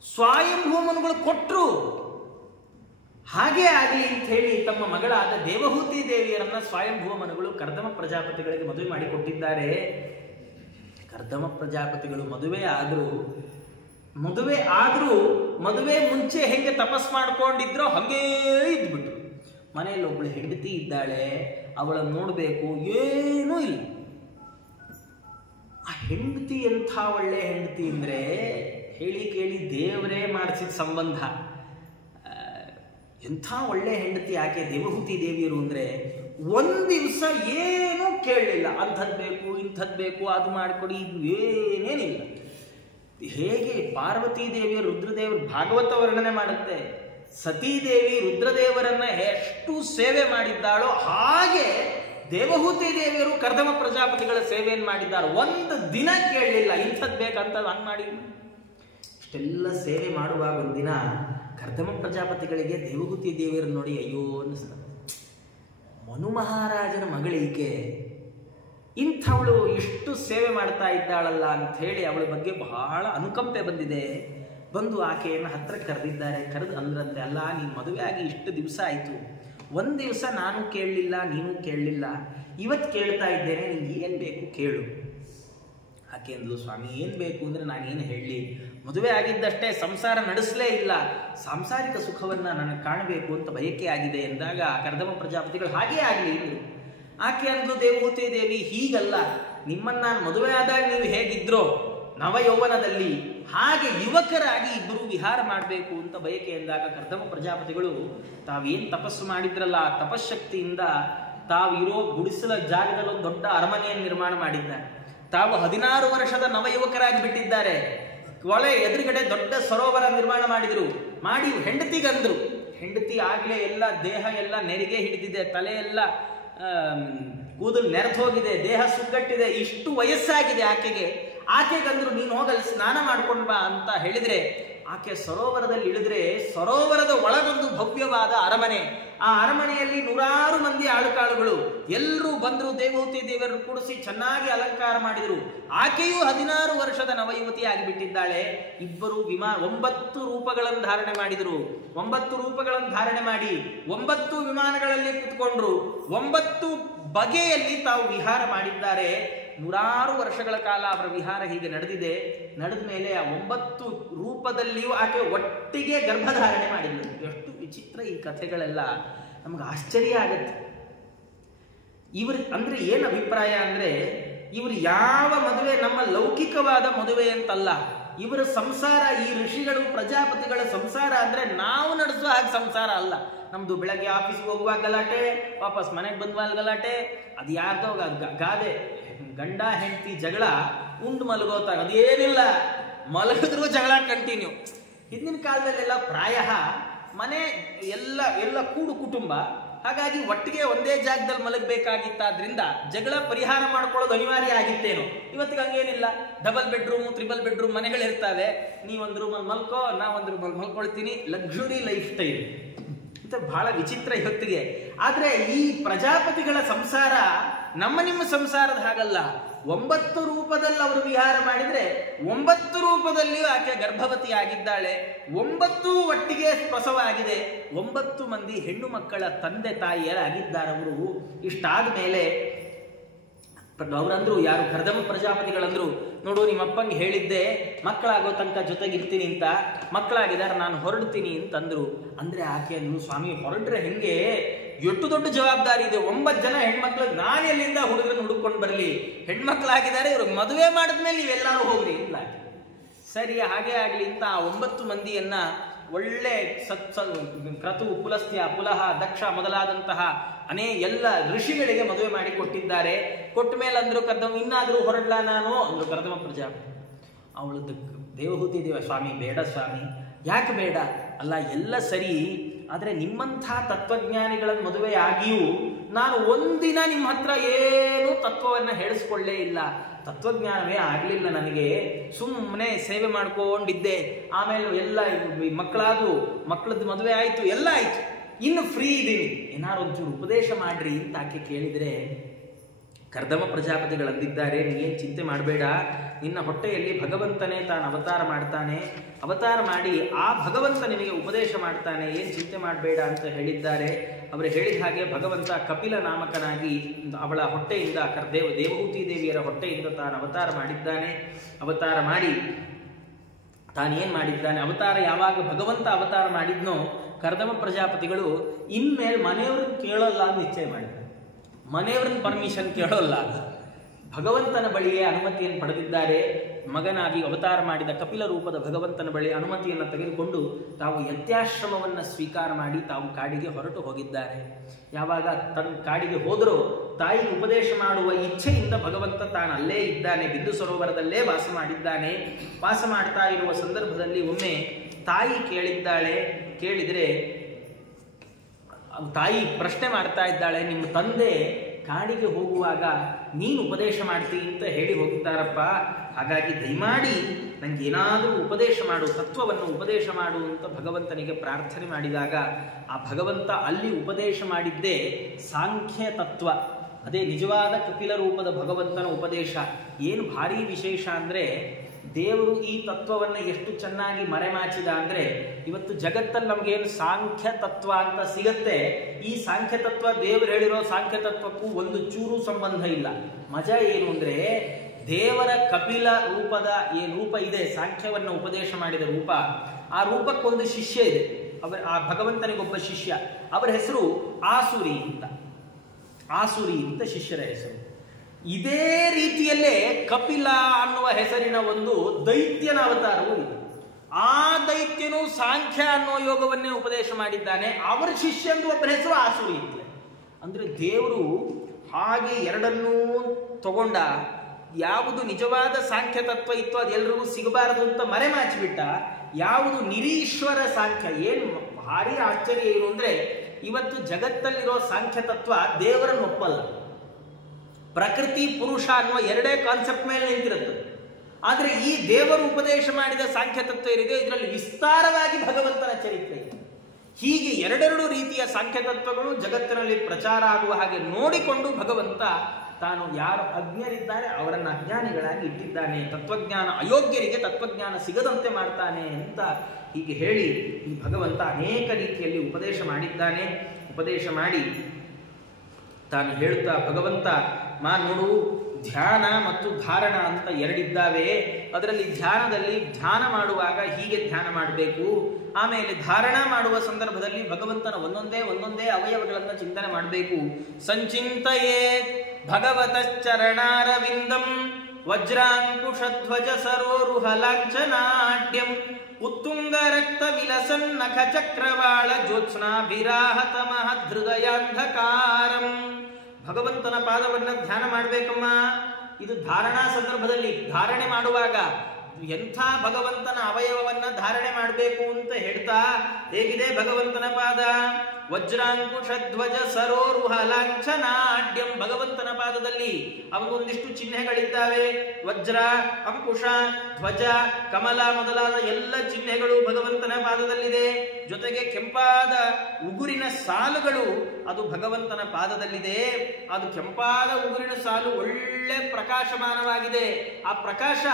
ಸ್ವಯಂಭೂಮನುಗಳು ಕೊಟ್ರು. ಹಾಗೆ ಆಗಲಿ ಅಂತ ಹೇಳಿ ತಮ್ಮ ಮಗಳಾದ ದೇವಹೂತಿ ದೇವಿಯರನ್ನ ಸ್ವಯಂಭೂಮನುಗಳು ಕರ್ದಮ ಪ್ರಜಾಪತಿಗಳಿಗೆ ಮದುವೆ ಮಾಡಿಕೊಟ್ಟಿದ್ದಾರೆ. ಕರ್ದಮ ಪ್ರಜಾಪತಿಗಳು ಮದುವೆ ಆದ್ರೂ ಮದುವೆ ಮುಂಚೆ ಹೆಂಗೆ ತಪಸ್ ಮಾಡ್ಕೊಂಡಿದ್ರೋ ಹಂಗೇ ಇದ್ಬಿಟ್ರು. ಮನೆಯಲ್ಲಿ ಒಬ್ಳು ಹೆಂಡತಿ ಇದ್ದಾಳೆ, ಅವಳನ್ನು ನೋಡಬೇಕು, ಏನೂ ಇಲ್ಲ. ಆ ಹೆಂಡತಿ ಎಂಥ ಒಳ್ಳೆ ಹೆಂಡತಿ ಅಂದ್ರೆ ಹೇಳಿ ಕೇಳಿ ದೇವರೇ ಮಾಡಿಸಿದ ಸಂಬಂಧ. ಎಂಥ ಒಳ್ಳೆ ಹೆಂಡತಿ ಆಕೆ ದೇವಹೂತಿ ದೇವಿಯರು ಅಂದ್ರೆ ಒಂದ್ ದಿವಸ ಏನೂ ಕೇಳಲಿಲ್ಲ. ಅಂಥದ್ದು ಬೇಕು, ಇಂಥದ್ದು ಬೇಕು, ಅದು ಮಾಡಿಕೊಡಿ, ಇದು ಏನೇನಿಲ್ಲ. ಹೇಗೆ ಪಾರ್ವತಿ ದೇವಿಯರು ರುದ್ರದೇವರು ಭಾಗವತ ವರ್ಣನೆ ಮಾಡುತ್ತೆ, ಸತೀದೇವಿ ರುದ್ರದೇವರನ್ನ ಎಷ್ಟು ಸೇವೆ ಮಾಡಿದ್ದಾಳೋ ಹಾಗೆ ದೇವಹೂತಿ ದೇವಿಯರು ಕರ್ದಮ ಪ್ರಜಾಪತಿಗಳ ಸೇವೆಯನ್ನು ಮಾಡಿದ್ದಾರೆ. ಒಂದು ದಿನ ಕೇಳಲಿಲ್ಲ ಇಂಥದ್ದು ಬೇಕಂತ ಹಂಗೆ ಮಾಡಿ. ಇಷ್ಟೆಲ್ಲ ಸೇವೆ ಮಾಡುವಾಗ ಒಂದಿನ ಕರ್ದಮ ಪ್ರಜಾಪತಿಗಳಿಗೆ ದೇವಹೂತಿ ದೇವಿಯರನ್ನು ನೋಡಿ ಅಯ್ಯೋ ಅನ್ನಿಸ್ತದೆ. ಮನು ಮಹಾರಾಜನ ಮಗಳೀಕೆ, ಇಂಥವಳು ಇಷ್ಟು ಸೇವೆ ಮಾಡ್ತಾ ಇದ್ದಾಳಲ್ಲ ಅಂತ ಹೇಳಿ ಅವಳ ಬಗ್ಗೆ ಬಹಳ ಅನುಕಂಪೆ ಬಂದಿದೆ. ಬಂದು ಆಕೆಯನ್ನು ಹತ್ರ ಕರೆದಿದ್ದಾರೆ. ಕರೆದು ಅಂದ್ರಂತೆ, ಅಲ್ಲ ನೀನು ಮದುವೆ ಆಗಿ ಇಷ್ಟು ದಿವಸ ಆಯಿತು, ಒಂದು ದಿವಸ ನಾನು ಕೇಳಲಿಲ್ಲ, ನೀನು ಕೇಳಲಿಲ್ಲ, ಇವತ್ತು ಕೇಳ್ತಾ ಇದ್ದೇನೆ, ನಿಂಗೆ ಏನು ಬೇಕು ಕೇಳು. ಆಕೆ ಅಂದ್ಲು, ಸ್ವಾಮಿ ಏನು ಬೇಕು ಅಂದರೆ ನಾನೇನು ಹೇಳಲಿ, ಮದುವೆ ಆಗಿದ್ದಷ್ಟೇ ಸಂಸಾರ ನಡೆಸಲೇ ಇಲ್ಲ, ಸಾಂಸಾರಿಕ ಸುಖವನ್ನು ನನಗೆ ಕಾಣಬೇಕು ಅಂತ ಬಯಕೆ ಆಗಿದೆ ಎಂದಾಗ ಕರ್ದಮ ಪ್ರಜಾಪತಿಗಳು ಹಾಗೇ ಆಗಲಿ ಇದ್ರು. ಆಕೆ ಅಂದ್ಲು, ದೇವಹೂತಿ ದೇವಿ ಹೀಗಲ್ಲ, ನಿಮ್ಮನ್ನು ನಾನು ಮದುವೆ ಆದಾಗ ನೀವು ಹೇಗಿದ್ರೋ ನವಯೌವನದಲ್ಲಿ ಹಾಗೆ ಯುವಕರಾಗಿ ಇಬ್ಬರು ವಿಹಾರ ಮಾಡಬೇಕು ಅಂತ ಬಯಕೆ ಎಂದಾಗ ಕರ್ದಮ ಪ್ರಜಾಪತಿಗಳು ತಾವೇನು ತಪಸ್ಸು ಮಾಡಿದ್ರಲ್ಲ ಆ ತಪಶಕ್ತಿಯಿಂದ ತಾವಿರೋ ಗುಡಿಸಲ ಜಾಗದಲ್ಲಿ ಒಂದು ದೊಡ್ಡ ಅರಮನೆಯನ್ನು ನಿರ್ಮಾಣ ಮಾಡಿದ್ದಾರೆ. ತಾವು 16 ವರ್ಷದ ನವಯುವಕರಾಗಿ ಬಿಟ್ಟಿದ್ದಾರೆ. ಒಳೆ ಎದುರುಗಡೆ ದೊಡ್ಡ ಸರೋವರ ನಿರ್ಮಾಣ ಮಾಡಿದ್ರು. ಮಾಡಿ ಹೆಂಡತಿಗಂದ್ರು, ಹೆಂಡತಿ ಆಗ್ಲೇ ಎಲ್ಲ ದೇಹ ಎಲ್ಲ ನೆರಿಗೆ ಹಿಡಿದಿದೆ, ತಲೆ ಎಲ್ಲ ಕೂದಲು ನೆರೆದು ಹೋಗಿದೆ, ದೇಹ ಸುಗ್ಗಟ್ಟಿದೆ, ಇಷ್ಟು ವಯಸ್ಸಾಗಿದೆ ಆಕೆಗಂದ್ರು ನೀನು ಹೋಗಲ್ಲಿ ಸ್ನಾನ ಮಾಡ್ಕೊಂಡು ಬಾ ಅಂತ ಹೇಳಿದ್ರೆ ಆಕೆ ಸರೋವರದಲ್ಲಿ ಇಳಿದ್ರೆ ಸರೋವರದ ಒಳಗೊಂದು ಭವ್ಯವಾದ ಅರಮನೆ. ಆ ಅರಮನೆಯಲ್ಲಿ 100 ಮಂದಿ ಆಳುಕಾಳುಗಳು ಎಲ್ಲರೂ ಬಂದರು. ದೇವಹೂತಿ ದೇವರನ್ನು ಕೂಡಿಸಿ ಚೆನ್ನಾಗಿ ಅಲಂಕಾರ ಮಾಡಿದರು. ಆಕೆಯೂ 16 ವರ್ಷದ ನವಯುವತಿ ಆಗಿಬಿಟ್ಟಿದ್ದಾಳೆ. ಇಬ್ಬರು 9 ರೂಪಗಳನ್ನು ಧಾರಣೆ ಮಾಡಿದರು. 9 ರೂಪಗಳನ್ನು ಧಾರಣೆ ಮಾಡಿ 9 ವಿಮಾನಗಳಲ್ಲಿ ಕುತ್ಕೊಂಡ್ರು. 9 ಬಗೆಯಲ್ಲಿ ತಾವು ವಿಹಾರ ಮಾಡಿದ್ದಾರೆ. 100 ವರ್ಷಗಳ ಕಾಲ ಅವರ ವಿಹಾರ ಹೀಗೆ ನಡೆದಿದೆ. ನಡೆದ ಮೇಲೆ ಆ 9 ರೂಪದಲ್ಲಿಯೂ ಆಕೆ ಒಟ್ಟಿಗೆ ಗರ್ಭಧಾರಣೆ ಮಾಡಿದ್ರು. ಎಷ್ಟು ವಿಚಿತ್ರ ಈ ಕಥೆಗಳೆಲ್ಲ, ನಮ್ಗೆ ಆಶ್ಚರ್ಯ ಆಗತ್ತೆ. ಇವ್ರ ಅಂದ್ರೆ ಏನು ಅಭಿಪ್ರಾಯ ಅಂದ್ರೆ, ಇವರು ಯಾವ ಮದುವೆ ನಮ್ಮ ಲೌಕಿಕವಾದ ಮದುವೆ ಅಂತಲ್ಲ, ಇವರ ಸಂಸಾರ, ಈ ಋಷಿಗಳು ಪ್ರಜಾಪತಿಗಳ ಸಂಸಾರ ಅಂದ್ರೆ ನಾವು ನಡೆಸುವ ಹಾಗೆ ಸಂಸಾರ ಅಲ್ಲ. ನಮ್ದು ಬೆಳಗ್ಗೆ ಆಫೀಸ್ಗೆ ಹೋಗುವಾಗ ಗಲಾಟೆ, ವಾಪಸ್ ಮನೆಗೆ ಬಂದ್ವಾಗ ಗಲಾಟೆ, ಅದು ಯಾರ್ದೋ ಗಾದೆ, ಗಂಡ ಹೆಂಡತಿ ಜಗಳ, ಉಂಡು ಮಲಗೋತಾಗ ಅದೇನಿಲ್ಲ, ಮಲಗಿದ್ರು ಜಗಳ ಕಂಟಿನ್ಯೂ. ಹಿಂದಿನ ಕಾಲದಲ್ಲೆಲ್ಲ ಪ್ರಾಯ ಮನೆ ಎಲ್ಲ ಕೂಡು ಕುಟುಂಬ, ಹಾಗಾಗಿ ಒಟ್ಟಿಗೆ ಒಂದೇ ಜಾಗದಲ್ಲಿ ಮಲಗಬೇಕಾಗಿತ್ತಾದ್ರಿಂದ ಜಗಳ ಪರಿಹಾರ ಮಾಡ್ಕೊಳ್ಳೋದು ಅನಿವಾರ್ಯ ಆಗಿತ್ತೇನೋ. ಇವತ್ತಿಗೆ ಹಂಗೇನಿಲ್ಲ, ಡಬಲ್ ಬೆಡ್ರೂಮು, ತ್ರಿಬಲ್ ಬೆಡ್ರೂಮ್ ಮನೆಗಳಿರ್ತವೆ. ನೀವೊಂದು ರೂಮಲ್ಲಿ ಮಲ್ಕೋ, ನಾವೊಂದು ರೂಮಲ್ಲಿ ಮಲ್ಕೊಳ್ತೀನಿ, ಲಕ್ಸುರಿ ಲೈಫ್ ಸ್ಟೈಲ್ ಅಂತ ಬಹಳ ವಿಚಿತ್ರ ಇವತ್ತಿಗೆ. ಆದ್ರೆ ಈ ಪ್ರಜಾಪತಿಗಳ ಸಂಸಾರ ನಮ್ಮ ನಿಮ್ಮ ಸಂಸಾರದ ಹಾಗಲ್ಲ. 9 ರೂಪದಲ್ಲಿ ಅವರು ವಿಹಾರ ಮಾಡಿದ್ರೆ 9 ರೂಪದಲ್ಲಿಯೂ ಆಕೆ ಗರ್ಭವತಿ ಆಗಿದ್ದಾಳೆ. 9 ಒಟ್ಟಿಗೆ ಪ್ರಸವ ಆಗಿದೆ. 9 ಮಂದಿ ಹೆಣ್ಣು ಮಕ್ಕಳ ತಂದೆ ತಾಯಿಯರಾಗಿದ್ದಾರೆ ಅವರು. ಇಷ್ಟಾದ ಮೇಲೆ ಅವರಂದ್ರು, ಯಾರು ಕರ್ದಮ ಪ್ರಜಾಪತಿಗಳಂದ್ರು, ನೋಡು ನಿಮ್ಮಪ್ಪಂಗೆ ಹೇಳಿದ್ದೆ ಮಕ್ಕಳಾಗೋ ತನಕ ಜೊತೆಗಿರ್ತೀನಿ ಅಂತ, ಮಕ್ಕಳಾಗಿದ್ದಾರೆ, ನಾನು ಹೊರಡ್ತೀನಿ ಅಂತಂದ್ರು. ಅಂದ್ರೆ ಆಕೆ ಅಂದ್ರು, ಸ್ವಾಮಿ ಹೊರಟ್ರೆ ಹೆಂಗೆ, ಎಷ್ಟು ದೊಡ್ಡ ಜವಾಬ್ದಾರಿ ಇದೆ, 9 ಜನ ಹೆಣ್ಮಕ್ಳಿಗೆ ನಾನು ಎಲ್ಲಿಂದ ಹುಡುಗರನ್ನು ಹುಡುಕೊಂಡು ಬರಲಿ, ಹೆಣ್ಮಕ್ಳಾಗಿದ್ದಾರೆ, ಇವ್ರಿಗೆ ಮದುವೆ ಮಾಡಿದ್ಮೇಲೆ ನೀವೆಲ್ಲರೂ ಹೋಗ್ರಿ ಇಲ್ಲ. ಸರಿ ಹಾಗೆ ಆಗ್ಲಿ ಅಂತ ಆ 9 ಮಂದಿಯನ್ನ ಒಳ್ಳೆ ಕ್ರತು, ಪುಲಸ್ತ್ಯ, ಪುಲಹ, ದಕ್ಷ ಮೊದಲಾದಂತಹ ಎಲ್ಲ ಋಷಿಗಳಿಗೆ ಮದುವೆ ಮಾಡಿ ಕೊಟ್ಟಿದ್ದಾರೆ. ಕೊಟ್ಟ ಮೇಲೆ ಅಂದ್ರು ಕರ್ದಮ, ಇನ್ನಾದ್ರೂ ಹೊರಡ್ಲ ನಾನು ಅಂದ್ರು ಕರ್ದಮ ಪ್ರಜಾಪತಿ. ಅವಳದ್ದು ದೇವಹೂತಿ ದೇವ, ಸ್ವಾಮಿ ಬೇಡ ಸ್ವಾಮಿ. ಯಾಕೆ ಬೇಡ? ಅಲ್ಲ ಎಲ್ಲ ಸರಿ, ಆದರೆ ನಿಮ್ಮಂಥ ತತ್ವಜ್ಞಾನಿಗಳ ಮದುವೆ ಆಗಿಯೂ ನಾನು ಒಂದಿನ ನಿಮ್ಮ ಹತ್ರ ಏನು ತತ್ವವನ್ನು ಹೇಳಿಸ್ಕೊಳ್ಳೇ ಇಲ್ಲ, ತತ್ವಜ್ಞಾನವೇ ಆಗಲಿಲ್ಲ ನನಗೆ, ಸುಮ್ಮನೆ ಸೇವೆ ಮಾಡ್ಕೊಂಡಿದ್ದೆ. ಆಮೇಲೆ ಎಲ್ಲ ಮಕ್ಕಳದ್ದು ಮದುವೆ ಆಯಿತು, ಎಲ್ಲ ಆಯಿತು, ಇನ್ನು ಫ್ರೀ ಇದ್ದೀನಿ, ಏನಾರು ಒಂಚೂರು ಉಪದೇಶ ಮಾಡ್ರಿ ಅಂತ ಆಕೆ ಕೇಳಿದರೆ ಕರ್ದಮ ಪ್ರಜಾಪತಿಗಳಂದಿದ್ದಾರೆ, ನೀನೇನು ಚಿಂತೆ ಮಾಡಬೇಡ, ನಿನ್ನ ಹೊಟ್ಟೆಯಲ್ಲಿ ಭಗವಂತನೇ ತಾನು ಅವತಾರ ಮಾಡ್ತಾನೆ, ಅವತಾರ ಮಾಡಿ ಆ ಭಗವಂತ ನಿನಗೆ ಉಪದೇಶ ಮಾಡ್ತಾನೆ, ಏನು ಚಿಂತೆ ಮಾಡಬೇಡ ಅಂತ ಹೇಳಿದ್ದಾರೆ. ಅವರು ಹೇಳಿದ ಹಾಗೆ ಭಗವಂತ ಕಪಿಲ ನಾಮಕನಾಗಿ ಅವಳ ಹೊಟ್ಟೆಯಿಂದ ದೇವಹೂತಿ ದೇವಿಯರ ಹೊಟ್ಟೆಯಿಂದ ತಾನು ಅವತಾರ ಮಾಡಿದ್ದಾನೆ. ಅವತಾರ ಮಾಡಿ ತಾನೇನು ಮಾಡಿದ್ದಾನೆ, ಅವತಾರ ಯಾವಾಗ ಭಗವಂತ ಅವತಾರ ಮಾಡಿದ್ನೋ ಕರ್ದಮ ಪ್ರಜಾಪತಿಗಳು ಇನ್ಮೇಲೆ ಮನೆಯವ್ರನ್ನ ಕೇಳೋಲ್ಲ ಅಂತ ನಿಶ್ಚಯ ಮಾಡಿದ್ದಾರೆ. ಮನೆಯವ್ರನ್ನ ಪರ್ಮಿಷನ್ ಕೇಳೋಲ್ಲ, ಭಗವಂತನ ಬಳಿಯೇ ಅನುಮತಿಯನ್ನು ಪಡೆದಿದ್ದಾರೆ. ಮಗನಾಗಿ ಅವತಾರ ಮಾಡಿದ ಕಪಿಲ ರೂಪದ ಭಗವಂತನ ಬಳಿ ಅನುಮತಿಯನ್ನು ತೆಗೆದುಕೊಂಡು ತಾವು ಯತ್ಯಾಶ್ರಮವನ್ನು ಸ್ವೀಕಾರ ಮಾಡಿ ತಾವು ಕಾಡಿಗೆ ಹೊರಟು ಹೋಗಿದ್ದಾರೆ. ಯಾವಾಗ ತನ್ನ ಕಾಡಿಗೆ ಹೋದರೂ ತಾಯಿಗೆ ಉಪದೇಶ ಮಾಡುವ ಇಚ್ಛೆಯಿಂದ ಭಗವಂತ ತಾನು ಅಲ್ಲೇ ಇದ್ದಾನೆ, ಬಿಂದು ಸರೋವರದಲ್ಲೇ ವಾಸ ಮಾಡಿದ್ದಾನೆ. ವಾಸ ಮಾಡ್ತಾ ಇರುವ ಸಂದರ್ಭದಲ್ಲಿ ಒಮ್ಮೆ ತಾಯಿ ಕೇಳಿದ್ದಾಳೆ, ಕೇಳಿದರೆ ತಾಯಿ ಪ್ರಶ್ನೆ ಮಾಡ್ತಾ ಇದ್ದಾಳೆ, ನಿಮ್ಮ ತಂದೆ ಕಾಡಿಗೆ ಹೋಗುವಾಗ ನೀನು ಉಪದೇಶ ಮಾಡ್ತಿ ಅಂತ ಹೇಳಿ ಹೋಗಿದ್ದಾರಪ್ಪ, ಹಾಗಾಗಿ ದಯಮಾಡಿ ನನಗೆ ಏನಾದರೂ ಉಪದೇಶ ಮಾಡು, ತತ್ವವನ್ನು ಉಪದೇಶ ಮಾಡು ಅಂತ ಭಗವಂತನಿಗೆ ಪ್ರಾರ್ಥನೆ ಮಾಡಿದಾಗ ಆ ಭಗವಂತ ಅಲ್ಲಿ ಉಪದೇಶ ಮಾಡಿದ್ದೇ ಸಾಂಖ್ಯ ತತ್ವ. ಅದೇ ನಿಜವಾದ ಕಪಿಲ ರೂಪದ ಭಗವಂತನ ಉಪದೇಶ. ಏನು ಭಾರಿ ವಿಶೇಷ ಅಂದರೆ, ದೇವರು ಈ ತತ್ವವನ್ನು ಎಷ್ಟು ಚೆನ್ನಾಗಿ ಮರೆಮಾಚಿದ ಅಂದರೆ, ಇವತ್ತು ಜಗತ್ತಲ್ಲಿ ನಮಗೇನು ಸಾಂಖ್ಯ ತತ್ವ ಅಂತ ಸಿಗತ್ತೆ, ಈ ಸಾಂಖ್ಯ ತತ್ವ ದೇವರು ಹೇಳಿರೋ ಸಾಂಖ್ಯ ತತ್ವಕ್ಕೂ ಒಂದು ಚೂರು ಸಂಬಂಧ ಇಲ್ಲ. ಮಜಾ ಏನು ಅಂದರೆ, ದೇವರ ಕಪಿಲ ರೂಪದ ಏನು ರೂಪ ಇದೆ, ಸಾಂಖ್ಯವನ್ನು ಉಪದೇಶ ಮಾಡಿದ ರೂಪ, ಆ ರೂಪಕ್ಕೊಂದು ಶಿಷ್ಯ ಇದೆ. ಆ ಭಗವಂತನಿಗೊಬ್ಬ ಶಿಷ್ಯ, ಅವರ ಹೆಸರು ಆಸುರಿ ಅಂತ ಶಿಷ್ಯರ ಹೆಸರು. ಇದೇ ರೀತಿಯಲ್ಲೇ ಕಪಿಲ ಅನ್ನುವ ಹೆಸರಿನ ಒಂದು ದೈತ್ಯನ ಅವತಾರವೂ ಇದೆ. ಆ ದೈತ್ಯನು ಸಾಂಖ್ಯ ಅನ್ನುವ ಯೋಗವನ್ನೇ ಉಪದೇಶ ಮಾಡಿದ್ದಾನೆ. ಅವರ ಶಿಷ್ಯಂದು ಒಬ್ಬನ ಹೆಸರು ಆಸುರಿ ಇತ್ತು. ಅಂದ್ರೆ ದೇವರು ಹಾಗೆ ಎರಡನ್ನೂ ತಗೊಂಡ, ಯಾವುದು ನಿಜವಾದ ಸಾಂಖ್ಯ ತತ್ವ ಇತ್ತು ಅದೆಲ್ಲರಿಗೂ ಸಿಗಬಾರದು ಅಂತ ಮರೆಮಾಚಿಬಿಟ್ಟ. ಯಾವುದು ನಿರೀಶ್ವರ ಸಾಂಖ್ಯ, ಏನು ಭಾರಿ ಆಶ್ಚರ್ಯ ಏನು ಅಂದ್ರೆ, ಇವತ್ತು ಜಗತ್ತಲ್ಲಿರೋ ಸಾಂಖ್ಯ ತತ್ವ ದೇವರನ್ನು ಒಪ್ಪಲ್ಲ. ಪ್ರಕೃತಿ ಪುರುಷ ಅನ್ನುವ ಎರಡೇ ಕಾನ್ಸೆಪ್ಟ್ ಮೇಲೆ ನಿಂತಿರುತ್ತೆ. ಆದರೆ ಈ ದೇವರು ಉಪದೇಶ ಮಾಡಿದ ಸಾಂಖ್ಯ ತತ್ವ ಏನಿದೆ, ಇದರಲ್ಲಿ ವಿಸ್ತಾರವಾಗಿ ಭಗವಂತನ ಚರಿತ್ರೆ ಇದೆ. ಹೀಗೆ ಎರಡೆರಡು ರೀತಿಯ ಸಾಂಖ್ಯ ತತ್ವಗಳು ಜಗತ್ತಿನಲ್ಲಿ ಪ್ರಚಾರ ಆಗುವ ಹಾಗೆ ನೋಡಿಕೊಂಡು ಭಗವಂತ ತಾನು ಯಾರು ಅಜ್ಞರಿದ್ದಾರೆ ಅವರನ್ನು ಅಜ್ಞಾನಿಗಳಾಗಿ ಇಟ್ಟಿದ್ದಾನೆ, ತತ್ವಜ್ಞಾನ ಅಯೋಗ್ಯರಿಗೆ ತತ್ವಜ್ಞಾನ ಸಿಗದಂತೆ ಮಾಡ್ತಾನೆ ಅಂತ ಹೀಗೆ ಹೇಳಿ ಈ ಭಗವಂತ ಅನೇಕ ರೀತಿಯಲ್ಲಿ ಉಪದೇಶ ಮಾಡಿದ್ದಾನೆ. ಉಪದೇಶ ಮಾಡಿ ತಾನು ಹೇಳುತ್ತಾ ಭಗವಂತ, ನೋಡು, ಧ್ಯಾನ ಮತ್ತು ಧಾರಣ ಅಂತ ಎರಡಿದ್ದಾವೆ. ಅದರಲ್ಲಿ ಧ್ಯಾನ ಮಾಡುವಾಗ ಹೀಗೆ ಧ್ಯಾನ ಮಾಡಬೇಕು. ಆಮೇಲೆ ಧಾರಣ ಮಾಡುವ ಸಂದರ್ಭದಲ್ಲಿ ಭಗವಂತನ ಒಂದೊಂದೇ ಅವಯವಗಳನ್ನು ಚಿಂತನೆ ಮಾಡಬೇಕು. ಸಂಚಿಂತಯೇ ಭಗವತಶ್ಚರಣಾರವಿಂದಂ ವಜ್ರಾಂಕುಶಧ್ವಜ ಸರೋರುಹ ಲಾಂಛನಾಢ್ಯಂ ಉತ್ತುಂಗ ರಕ್ತ ವಿಲಸನ್ ನಖ ಚಕ್ರವಾಳ ಜ್ಯೋತ್ಸ್ನಾಭಿರಾಹತ ಮಹದೃದಯಾಂಧಕಾರಂ. ಭಗವಂತನ ಪಾದವನ್ನು ಧ್ಯಾನ ಮಾಡಬೇಕಮ್ಮ. ಇದು ಧಾರಣಾ ಸಂದರ್ಭದಲ್ಲಿ ಧಾರಣೆ ಮಾಡುವಾಗ ಎಂಥ ಭಗವಂತನ ಅವಯವವನ್ನ ಧಾರಣೆ ಮಾಡಬೇಕು ಅಂತ ಹೇಳ್ತಾ, ಹೇಗಿದೆ ಭಗವಂತನ ಪಾದ? ವಜ್ರಾಂಕುಶಧ್ವಜ ಸರೋರುಹ ಲಾಂಛನಾಢ್ಯಂ. ಭಗವಂತನ ಪಾದದಲ್ಲಿ ಅವಗೊಂದಿಷ್ಟು ಚಿಹ್ನೆಗಳಿದ್ದಾವೆ. ವಜ್ರ, ಅಂಕುಶ, ಧ್ವಜ, ಕಮಲ ಮೊದಲಾದ ಎಲ್ಲ ಚಿಹ್ನೆಗಳು ಭಗವಂತನ ಪಾದದಲ್ಲಿದೆ. ಜೊತೆಗೆ ಕೆಂಪಾದ ಉಗುರಿನ ಸಾಲುಗಳು ಅದು ಭಗವಂತನ ಪಾದದಲ್ಲಿದೆ. ಅದು ಕೆಂಪಾದ ಉಗುರಿನ ಸಾಲು ಒಳ್ಳೆ ಪ್ರಕಾಶಮಾನವಾಗಿದೆ. ಆ ಪ್ರಕಾಶ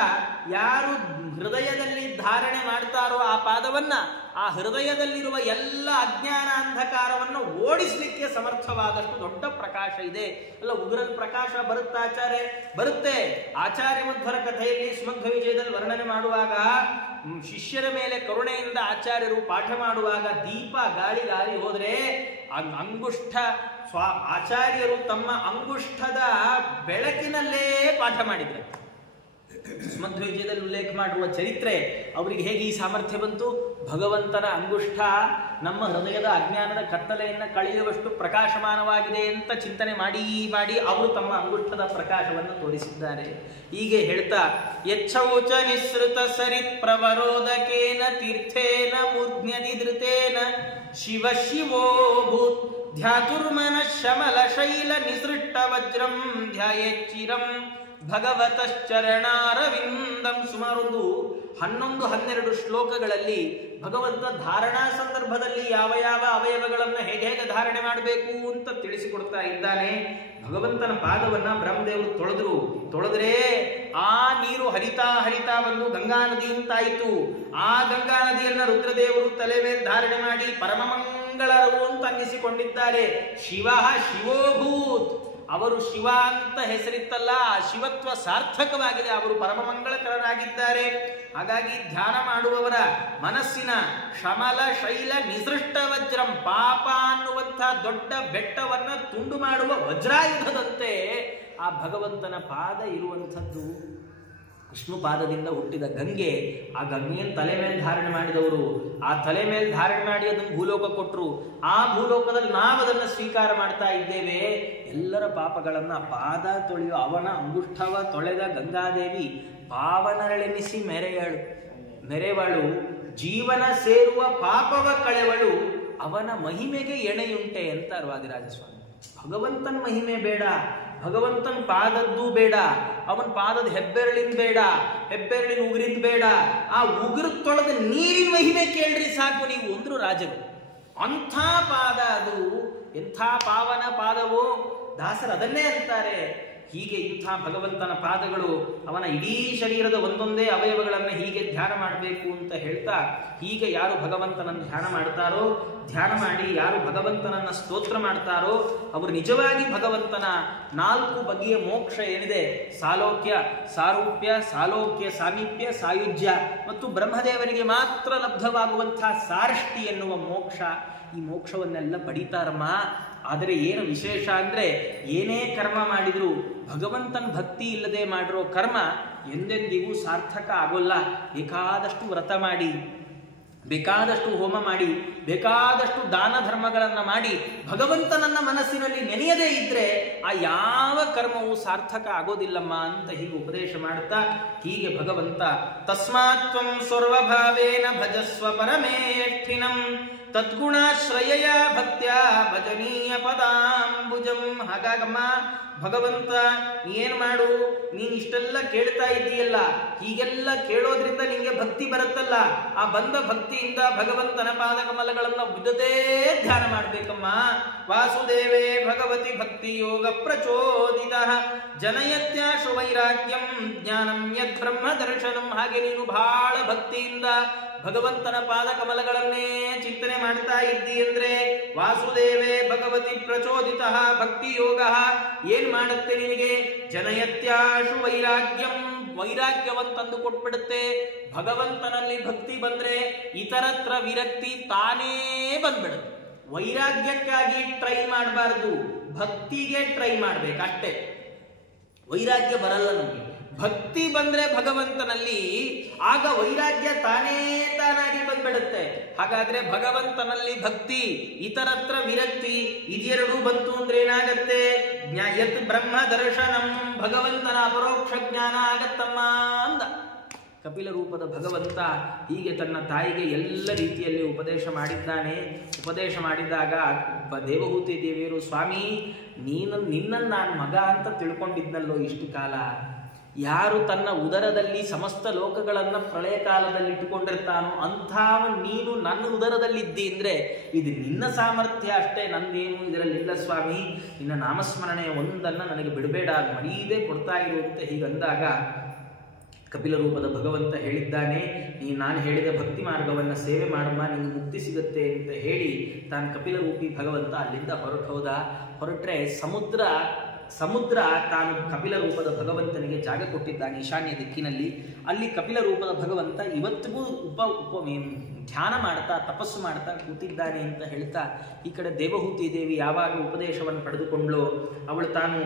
ಯಾರು ಹೃದಯದಲ್ಲಿ ಧಾರಣೆ ಮಾಡ್ತಾರೋ ಆ ಪಾದವನ್ನ, ಆ ಹೃದಯದಲ್ಲಿರುವ ಎಲ್ಲ ಅಜ್ಞಾನ ಅಂಧಕಾರವನ್ನು ಓಡಿಸಲಿಕ್ಕೆ ಸಮರ್ಥವಾದಷ್ಟು ದೊಡ್ಡ ಪ್ರಕಾಶ ಇದೆ. ಅಲ್ಲ, ಉಗ್ರದ ಪ್ರಕಾಶ ಬರುತ್ತಾ ಆಚಾರ್ಯ? ಬರುತ್ತೆ. ಆಚಾರ್ಯ ಮಧ್ವರ ಕಥೆಯಲ್ಲಿ ಸುಮಧ್ವ ವಿಜಯದಲ್ಲಿ ವರ್ಣನೆ ಮಾಡುವಾಗ ಶಿಷ್ಯರ ಮೇಲೆ ಕರುಣೆಯಿಂದ ಆಚಾರ್ಯರು ಪಾಠ ಮಾಡುವಾಗ ದೀಪ ಗಾಳಿ ಹೋದ್ರೆ ಅಂಗುಷ್ಠ ಆಚಾರ್ಯರು ತಮ್ಮ ಅಂಗುಷ್ಠದ ಬೆಳಕಿನಲ್ಲೇ ಪಾಠ ಮಾಡಿದ್ರೆ. ಸುಮಧ್ವ ವಿಜಯದಲ್ಲಿ ಉಲ್ಲೇಖ ಮಾಡುವ ಚರಿತ್ರೆ ಅವರಿಗೆ ಹೇಗೆ ಈ ಸಾಮರ್ಥ್ಯ ಬಂತು? ಭಗವಂತನ ಅಂಗುಷ್ಠ ನಮ್ಮ ಹೃದಯದ ಅಜ್ಞಾನದ ಕತ್ತಲೆಯನ್ನು ಕಳೆಯುವಷ್ಟು ಪ್ರಕಾಶಮಾನವಾಗಿದೆ ಅಂತ ಚಿಂತನೆ ಮಾಡಿ ಅವರು ತಮ್ಮ ಅಂಗುಷ್ಠದ ಪ್ರಕಾಶವನ್ನು ತೋರಿಸಿದ್ದಾರೆ. ಹೀಗೆ ಹೇಳ್ತಾ, ಯಚ್ಛೌಚ ನಿಸೃತ ಸರಿತ್ ಪ್ರವರೋದಕೇನ ತೀರ್ಥೇನ ಮೂರ್ಧ್ನ್ಯದಿ ಧೃತೇನ ಶಿವ ಶಿವೋ ಭೂತ್ ಧ್ಯಾತುರ್ಮನ ಶಮಲ ಶೈಲ ನಿಸೃಷ್ಟ ವಜ್ರಂ ಧ್ಯಾಯೇಚ್ಚಿರಂ ಭಗವತಶ್ಚರಣಾರವಿಂದಂ. ಸುಮಾರೊಂದು 11-12 ಶ್ಲೋಕಗಳಲ್ಲಿ ಭಗವಂತ ಧಾರಣಾ ಸಂದರ್ಭದಲ್ಲಿ ಯಾವ ಅವಯವಗಳನ್ನು ಹೇಗೆ ಧಾರಣೆ ಮಾಡಬೇಕು ಅಂತ ತಿಳಿಸಿಕೊಡ್ತಾ ಇದ್ದಾನೆ. ಭಗವಂತನ ಪಾದವನ್ನ ಬ್ರಹ್ಮದೇವರು ತೊಳೆದ್ರೆ ಆ ನೀರು ಹರಿತಾ ಬಂದು ಗಂಗಾ ನದಿ ಅಂತಾಯಿತು. ಆ ಗಂಗಾ ನದಿಯನ್ನ ರುದ್ರದೇವರು ತಲೆ ಮೇಲೆ ಧಾರಣೆ ಮಾಡಿ ಪರಮಮಂಗಳರು ಅಂತ ಅನ್ನಿಸಿಕೊಂಡಿದ್ದಾರೆ. ಶಿವೋಭೂತ್, ಅವರು ಶಿವ ಅಂತ ಹೆಸರಿತ್ತಲ್ಲ, ಆ ಶಿವತ್ವ ಸಾರ್ಥಕವಾಗಿದೆ, ಅವರು ಪರಮಮಂಗಳಕರರಾಗಿದ್ದಾರೆ. ಹಾಗಾಗಿ ಧ್ಯಾನ ಮಾಡುವವರ ಮನಸ್ಸಿನ ಶಮಲ ಶೈಲ ನಿಸೃಷ್ಟ ವಜ್ರಂ, ಪಾಪ ಅನ್ನುವಂಥ ದೊಡ್ಡ ಬೆಟ್ಟವನ್ನ ತುಂಡು ಮಾಡುವ ವಜ್ರಾಯುಧದಂತೆ ಆ ಭಗವಂತನ ಪಾದ ಇರುವಂಥದ್ದು. ವಿಷ್ಣು ಪಾದದಿಂದ ಹುಟ್ಟಿದ ಗಂಗೆ, ಆ ಗಂಗೆಯನ್ನು ತಲೆ ಮೇಲೆ ಧಾರಣೆ ಮಾಡಿದವರು, ಆ ತಲೆ ಮೇಲೆ ಧಾರಣೆ ಮಾಡಿ ಅದನ್ನು ಭೂಲೋಕ ಕೊಟ್ಟರು. ಆ ಭೂಲೋಕದಲ್ಲಿ ನಾವು ಅದನ್ನು ಸ್ವೀಕಾರ ಮಾಡ್ತಾ ಇದ್ದೇವೆ. ಎಲ್ಲರ ಪಾಪಗಳನ್ನು ಪಾದ ತೊಳೆಯುವ ಅವನ ಅಂಗುಷ್ಠವ ತೊಳೆದ ಗಂಗಾದೇವಿ ಪಾವನರೆಳೆನಿಸಿ ಮೆರೆವಳು ಜೀವನ ಸೇರುವ ಪಾಪವ ಕಳೆವಳು ಅವನ ಮಹಿಮೆಗೆ ಎಣೆಯುಂಟೆ ಅಂತ ವಾದಿರಾಜಸ್ವಾಮಿ. ಭಗವಂತನ ಮಹಿಮೆ ಬೇಡ, ಭಗವಂತನ ಪಾದದ್ದು ಬೇಡ, ಅವನ ಪಾದದ ಹೆಬ್ಬೆರಳಿನ ಬೇಡ, ಹೆಬ್ಬೆರಳಿನ ಉಗುರಿನ ಬೇಡ, ಆ ಉಗುರು ತೊಳೆದ ನೀರಿನ ಮಹಿಮೆ ಕೇಳ್ರಿ ಸಾಕು ನೀವು ಅಂದ್ರು ರಾಜರು. ಅಂಥ ಪಾದ ಅದು, ಎಂಥ ಪಾವನ ಪಾದವೋ, ದಾಸರು ಅದನ್ನೇ ಅಂತಾರೆ. ಹೀಗೆ ಇಂಥ ಭಗವಂತನ ಪಾದಗಳು, ಅವನ ಇಡೀ ಶರೀರದ ಒಂದೊಂದೇ ಅವಯವಗಳನ್ನು ಹೀಗೆ ಧ್ಯಾನ ಮಾಡಬೇಕು ಅಂತ ಹೇಳ್ತಾ, ಹೀಗೆ ಯಾರು ಭಗವಂತನನ್ನು ಧ್ಯಾನ ಮಾಡ್ತಾರೋ, ಧ್ಯಾನ ಮಾಡಿ ಯಾರು ಭಗವಂತನನ್ನ ಸ್ತೋತ್ರ ಮಾಡ್ತಾರೋ ಅವರು ನಿಜವಾಗಿ ಭಗವಂತನ 4 ಬಗೆಯ ಮೋಕ್ಷ ಏನಿದೆ, ಸಾಲೋಕ್ಯ, ಸಾರೂಪ್ಯ, ಸಾಲೋಕ್ಯ, ಸಾಮೀಪ್ಯ, ಸಾಯುಜ್ಯ ಮತ್ತು ಬ್ರಹ್ಮದೇವರಿಗೆ ಮಾತ್ರ ಲಬ್ಧವಾಗುವಂತಹ ಸಾರಷ್ಟಿ ಎನ್ನುವ ಮೋಕ್ಷ, ಈ ಮೋಕ್ಷವನ್ನೆಲ್ಲ ಪಡಿತಾರಮ್ಮ. ಆದರೆ ಏನು ವಿಶೇಷ ಅಂದ್ರೆ, ಏನೇ ಕರ್ಮ ಮಾಡಿದ್ರು ಭಗವಂತನ ಭಕ್ತಿ ಇಲ್ಲದೆ ಮಾಡಿರೋ ಕರ್ಮ ಎಂದೆಂದಿಗೂ ಸಾರ್ಥಕ ಆಗೋಲ್ಲ. ಬೇಕಾದಷ್ಟು ವ್ರತ ಮಾಡಿ, ಬೇಕಾದಷ್ಟು ಹೋಮ ಮಾಡಿ, ಬೇಕಾದಷ್ಟು ದಾನ ಧರ್ಮಗಳನ್ನ ಮಾಡಿ ಭಗವಂತನನ್ನ ಮನಸ್ಸಿನಲ್ಲಿ ನೆನೆಯದೇ ಇದ್ರೆ ಆ ಯಾವ ಕರ್ಮವೂ ಸಾರ್ಥಕ ಆಗೋದಿಲ್ಲಮ್ಮ ಅಂತ ಹೀಗೆ ಉಪದೇಶ ಮಾಡ್ತಾ, ಹೀಗೆ ಭಗವಂತ ತಸ್ಮಾತ್ವಂ ಸರ್ವಭಾವೇನ ಭಜಸ್ವ ಪರಮೇಷ್ಠಿನಂ ತದ್ಗುಣಾಶ್ರಯ ಭಕ್ತ್ಯ ಭಜನೀಯ ಪದಾಂಬುಜಂ. ಹಾಗಾಗಮ್ಮ ಭಗವಂತ ನೀನ್ ಮಾಡು, ನೀನ್ ಇಷ್ಟೆಲ್ಲ ಕೇಳ್ತಾ ಇದ್ದೀಯಲ್ಲ, ಹೀಗೆಲ್ಲ ಕೇಳೋದ್ರಿಂದ ನಿಂಗೆ ಭಕ್ತಿ ಬರುತ್ತಲ್ಲ, ಆ ಬಂದ ಭಕ್ತಿಯಿಂದ ಭಗವಂತನ ಪಾದಕಮಲಗಳನ್ನ ಬಿಡದೇ ಧ್ಯಾನ ಮಾಡ್ಬೇಕಮ್ಮ. ವಾಸುದೇವೇ ಭಗವತಿ ಭಕ್ತಿ ಯೋಗ ಪ್ರಚೋದಿತ ಜನಯತ್ಯಾಶು ವೈರಾಗ್ಯಂ ಜ್ಞಾನಂ ಯದ್ ಬ್ರಹ್ಮ ದರ್ಶನಂ. ಹಾಗೆ ನೀನು ಬಹಳ ಭಕ್ತಿಯಿಂದ ಭಗವಂತನ ಪಾದಕಮಲಗಳನ್ನೇ ಚಿಂತನೆ ಮಾಡ್ತಾ ಇದ್ದಿ ಅಂದ್ರೆ ವಾಸುದೇವೇ ಭಗವತಿ ಪ್ರಚೋದಿತ ಭಕ್ತಿ ಯೋಗ ಏನ್ ಮಾಡುತ್ತೆ ನಿನಗೆ? ಜನಯತ್ಯಾಶು ವೈರಾಗ್ಯಂ, ವೈರಾಗ್ಯವನ್ನು ತಂದು ಕೊಟ್ಬಿಡುತ್ತೆ. ಭಗವಂತನಲ್ಲಿ ಭಕ್ತಿ ಬಂದ್ರೆ ಇತರತ್ರ ವಿರಕ್ತಿ ತಾನೇ ಬಂದ್ಬಿಡುತ್ತೆ. ವೈರಾಗ್ಯಕ್ಕಾಗಿ ಟ್ರೈ ಮಾಡಬಾರ್ದು, ಭಕ್ತಿಗೆ ಟ್ರೈ ಮಾಡ್ಬೇಕಷ್ಟೇ. ವೈರಾಗ್ಯ ಬರಲ್ಲ ನಮಗೆ, ಭಕ್ತಿ ಬಂದ್ರೆ ಭಗವಂತನಲ್ಲಿ ಆಗ ವೈರಾಗ್ಯ ತಾನಾಗಿ ಬಂದ್ಬಿಡುತ್ತೆ. ಹಾಗಾದ್ರೆ ಭಗವಂತನಲ್ಲಿ ಭಕ್ತಿ, ಇತರತ್ರ ವಿರಕ್ತಿ, ಇದೆರಡೂ ಬಂತು ಅಂದ್ರೆ ಏನಾಗತ್ತೆ? ಯತ್ ಬ್ರಹ್ಮ ದರ್ಶನಂ, ಭಗವಂತನ ಅಪರೋಕ್ಷ ಜ್ಞಾನ ಆಗತ್ತಮ್ಮ ಅಂದ. ಕಪಿಲ ರೂಪದ ಭಗವಂತ ಹೀಗೆ ತನ್ನ ತಾಯಿಗೆ ಎಲ್ಲ ರೀತಿಯಲ್ಲಿ ಉಪದೇಶ ಮಾಡಿದ್ದಾನೆ. ಉಪದೇಶ ಮಾಡಿದಾಗ ದೇವಹೂತಿ ದೇವಿಯರು, ಸ್ವಾಮಿ ನಿನ್ನನ್ನು ನಾನು ಮಗ ಅಂತ ತಿಳ್ಕೊಂಡಿದ್ನಲ್ಲೋ ಇಷ್ಟು ಕಾಲ, ಯಾರು ತನ್ನ ಉದರದಲ್ಲಿ ಸಮಸ್ತ ಲೋಕಗಳನ್ನ ಪ್ರಳಯ ಕಾಲದಲ್ಲಿ ಇಟ್ಟುಕೊಂಡಿರ್ತಾನೋ ಅಂಥವ ನೀನು ನನ್ನ ಉದರದಲ್ಲಿದ್ದಿ ಅಂದ್ರೆ ಇದು ನಿನ್ನ ಸಾಮರ್ಥ್ಯ ಅಷ್ಟೇ, ನಂದೇನು ಇದರಲ್ಲಿಲ್ಲ ಸ್ವಾಮಿ. ನಿನ್ನ ನಾಮಸ್ಮರಣೆಯ ಒಂದನ್ನು ನನಗೆ ಬಿಡಬೇಡ, ಮರೀದೇ ಕೊಡ್ತಾ ಇರುವಂತೆ ಹೀಗಂದಾಗ ಕಪಿಲ ರೂಪದ ಭಗವಂತ ಹೇಳಿದ್ದಾನೆ, ನಾನು ಹೇಳಿದ ಭಕ್ತಿ ಮಾರ್ಗವನ್ನು ಸೇವೆ ಮಾಡಮ್ಮ, ನಿಂಗೆ ಮುಕ್ತಿ ಸಿಗುತ್ತೆ ಅಂತ ಹೇಳಿ ತಾನು ಕಪಿಲ ರೂಪಿ ಭಗವಂತ ಅಲ್ಲಿಂದ ಹೊರಟೋದ. ಹೊರಟ್ರೆ ಸಮುದ್ರ ತಾನು ಕಪಿಲ ರೂಪದ ಭಗವಂತನಿಗೆ ಜಾಗ ಕೊಟ್ಟಿದ್ದಾನೆ ಈಶಾನ್ಯ ದಿಕ್ಕಿನಲ್ಲಿ. ಅಲ್ಲಿ ಕಪಿಲ ರೂಪದ ಭಗವಂತ ಇವತ್ತಿಗೂ ಧ್ಯಾನ ಮಾಡ್ತಾ ತಪಸ್ಸು ಮಾಡ್ತಾ ಕೂತಿದ್ದಾನೆ ಅಂತ ಹೇಳ್ತಾ, ಈ ಕಡೆ ದೇವಹೂತಿ ದೇವಿ ಯಾವಾಗ ಉಪದೇಶವನ್ನು ಪಡೆದುಕೊಂಡ್ಲೋ ಅವಳು ತಾನು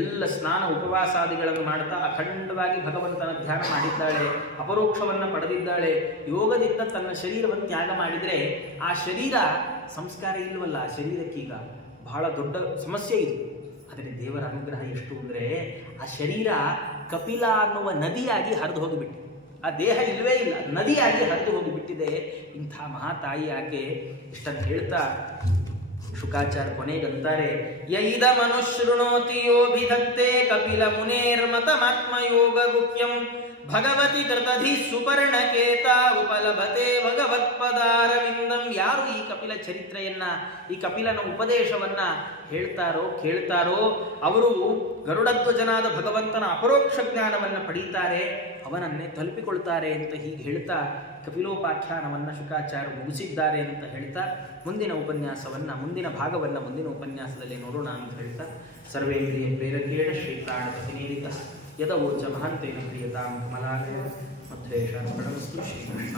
ಎಲ್ಲ ಸ್ನಾನ ಉಪವಾಸಾದಿಗಳನ್ನು ಮಾಡ್ತಾ ಅಖಂಡವಾಗಿ ಭಗವಂತನ ಧ್ಯಾನ ಮಾಡಿದ್ದಾಳೆ, ಅಪರೋಕ್ಷವನ್ನು ಪಡೆದಿದ್ದಾಳೆ. ಯೋಗದಿಂದ ತನ್ನ ಶರೀರವನ್ನು ತ್ಯಾಗ ಮಾಡಿದರೆ ಆ ಶರೀರ ಸಂಸ್ಕಾರ ಇಲ್ಲವಲ್ಲ, ಆ ಶರೀರಕ್ಕೀಗ ಬಹಳ ದೊಡ್ಡ ಸಮಸ್ಯೆ ಇದು. ಆದರೆ ದೇವರ ಅನುಗ್ರಹ ಎಷ್ಟು ಅಂದರೆ ಆ ಶರೀರ ಕಪಿಲ ಅನ್ನುವ ನದಿಯಾಗಿ ಹರಿದು ಹೋಗಿಬಿಟ್ಟಿದೆ. ಆ ದೇಹ ಇಲ್ಲವೇ ಇಲ್ಲ, ನದಿಯಾಗಿ ಹರಿದು ಹೋಗಿಬಿಟ್ಟಿದೆ. ಇಂಥ ಮಹಾತಾಯಿ ಆಕೆ ಇಷ್ಟನ್ನು ಹೇಳ್ತಾ ಶುಕಾಚಾರ್ಯ ಕೊನೆಗಂತಾರೆ, ಯೈದ ಮನುಶೃಣೋತಿ ಯೋಭಿಧತ್ತೆ ಕಪಿಲ ಮುನೇರ್ಮತಮಾತ್ಮಯೋಗ ಗುಹ್ಯಂ ಭಗವತಿ ಧೃತಧಿ ಸುಪರ್ಣಕೇತ ಉಪಲಭತೆ ಭಗವತ್ಪದಾರವಿಂದಂ. ಯಾರು ಈ ಕಪಿಲ ಚರಿತ್ರೆಯನ್ನ, ಈ ಕಪಿಲನ ಉಪದೇಶವನ್ನ ಕೇಳ್ತಾರೋ ಅವರು ಗರುಡಧ್ವಜನಾದ ಭಗವಂತನ ಅಪರೋಕ್ಷ ಜ್ಞಾನವನ್ನು ಪಡೀತಾರೆ, ಅವನನ್ನೇ ತಲುಪಿಕೊಳ್ತಾರೆ ಅಂತ ಹೀಗೆ ಹೇಳ್ತಾ ಕಪಿಲೋಪಾಖ್ಯಾನವನ್ನು ಶುಕಾಚಾರ್ಯ ಮುಗಿಸಿದ್ದಾರೆ ಅಂತ ಹೇಳ್ತಾ ಮುಂದಿನ ಭಾಗವನ್ನು ಮುಂದಿನ ಉಪನ್ಯಾಸದಲ್ಲಿ ನೋಡೋಣ ಅಂತ ಹೇಳ್ತಾ, ಸರ್ವೇಂದ್ರಿಯ ಪ್ರೇರಕೇಣ ಶ್ರೀಪ್ರಾಣ ಪ್ರತಿನೇರಿತ ಯದವೋಚ ಮಹಾಂತೇನ ಪ್ರಿಯತಾಂ ಕಮಲಾಲಯ ಮಧ್ವೇಶ ಪ್ರಣಮಸ್ತು ಶ್ರೀಕೃಷ್ಣ.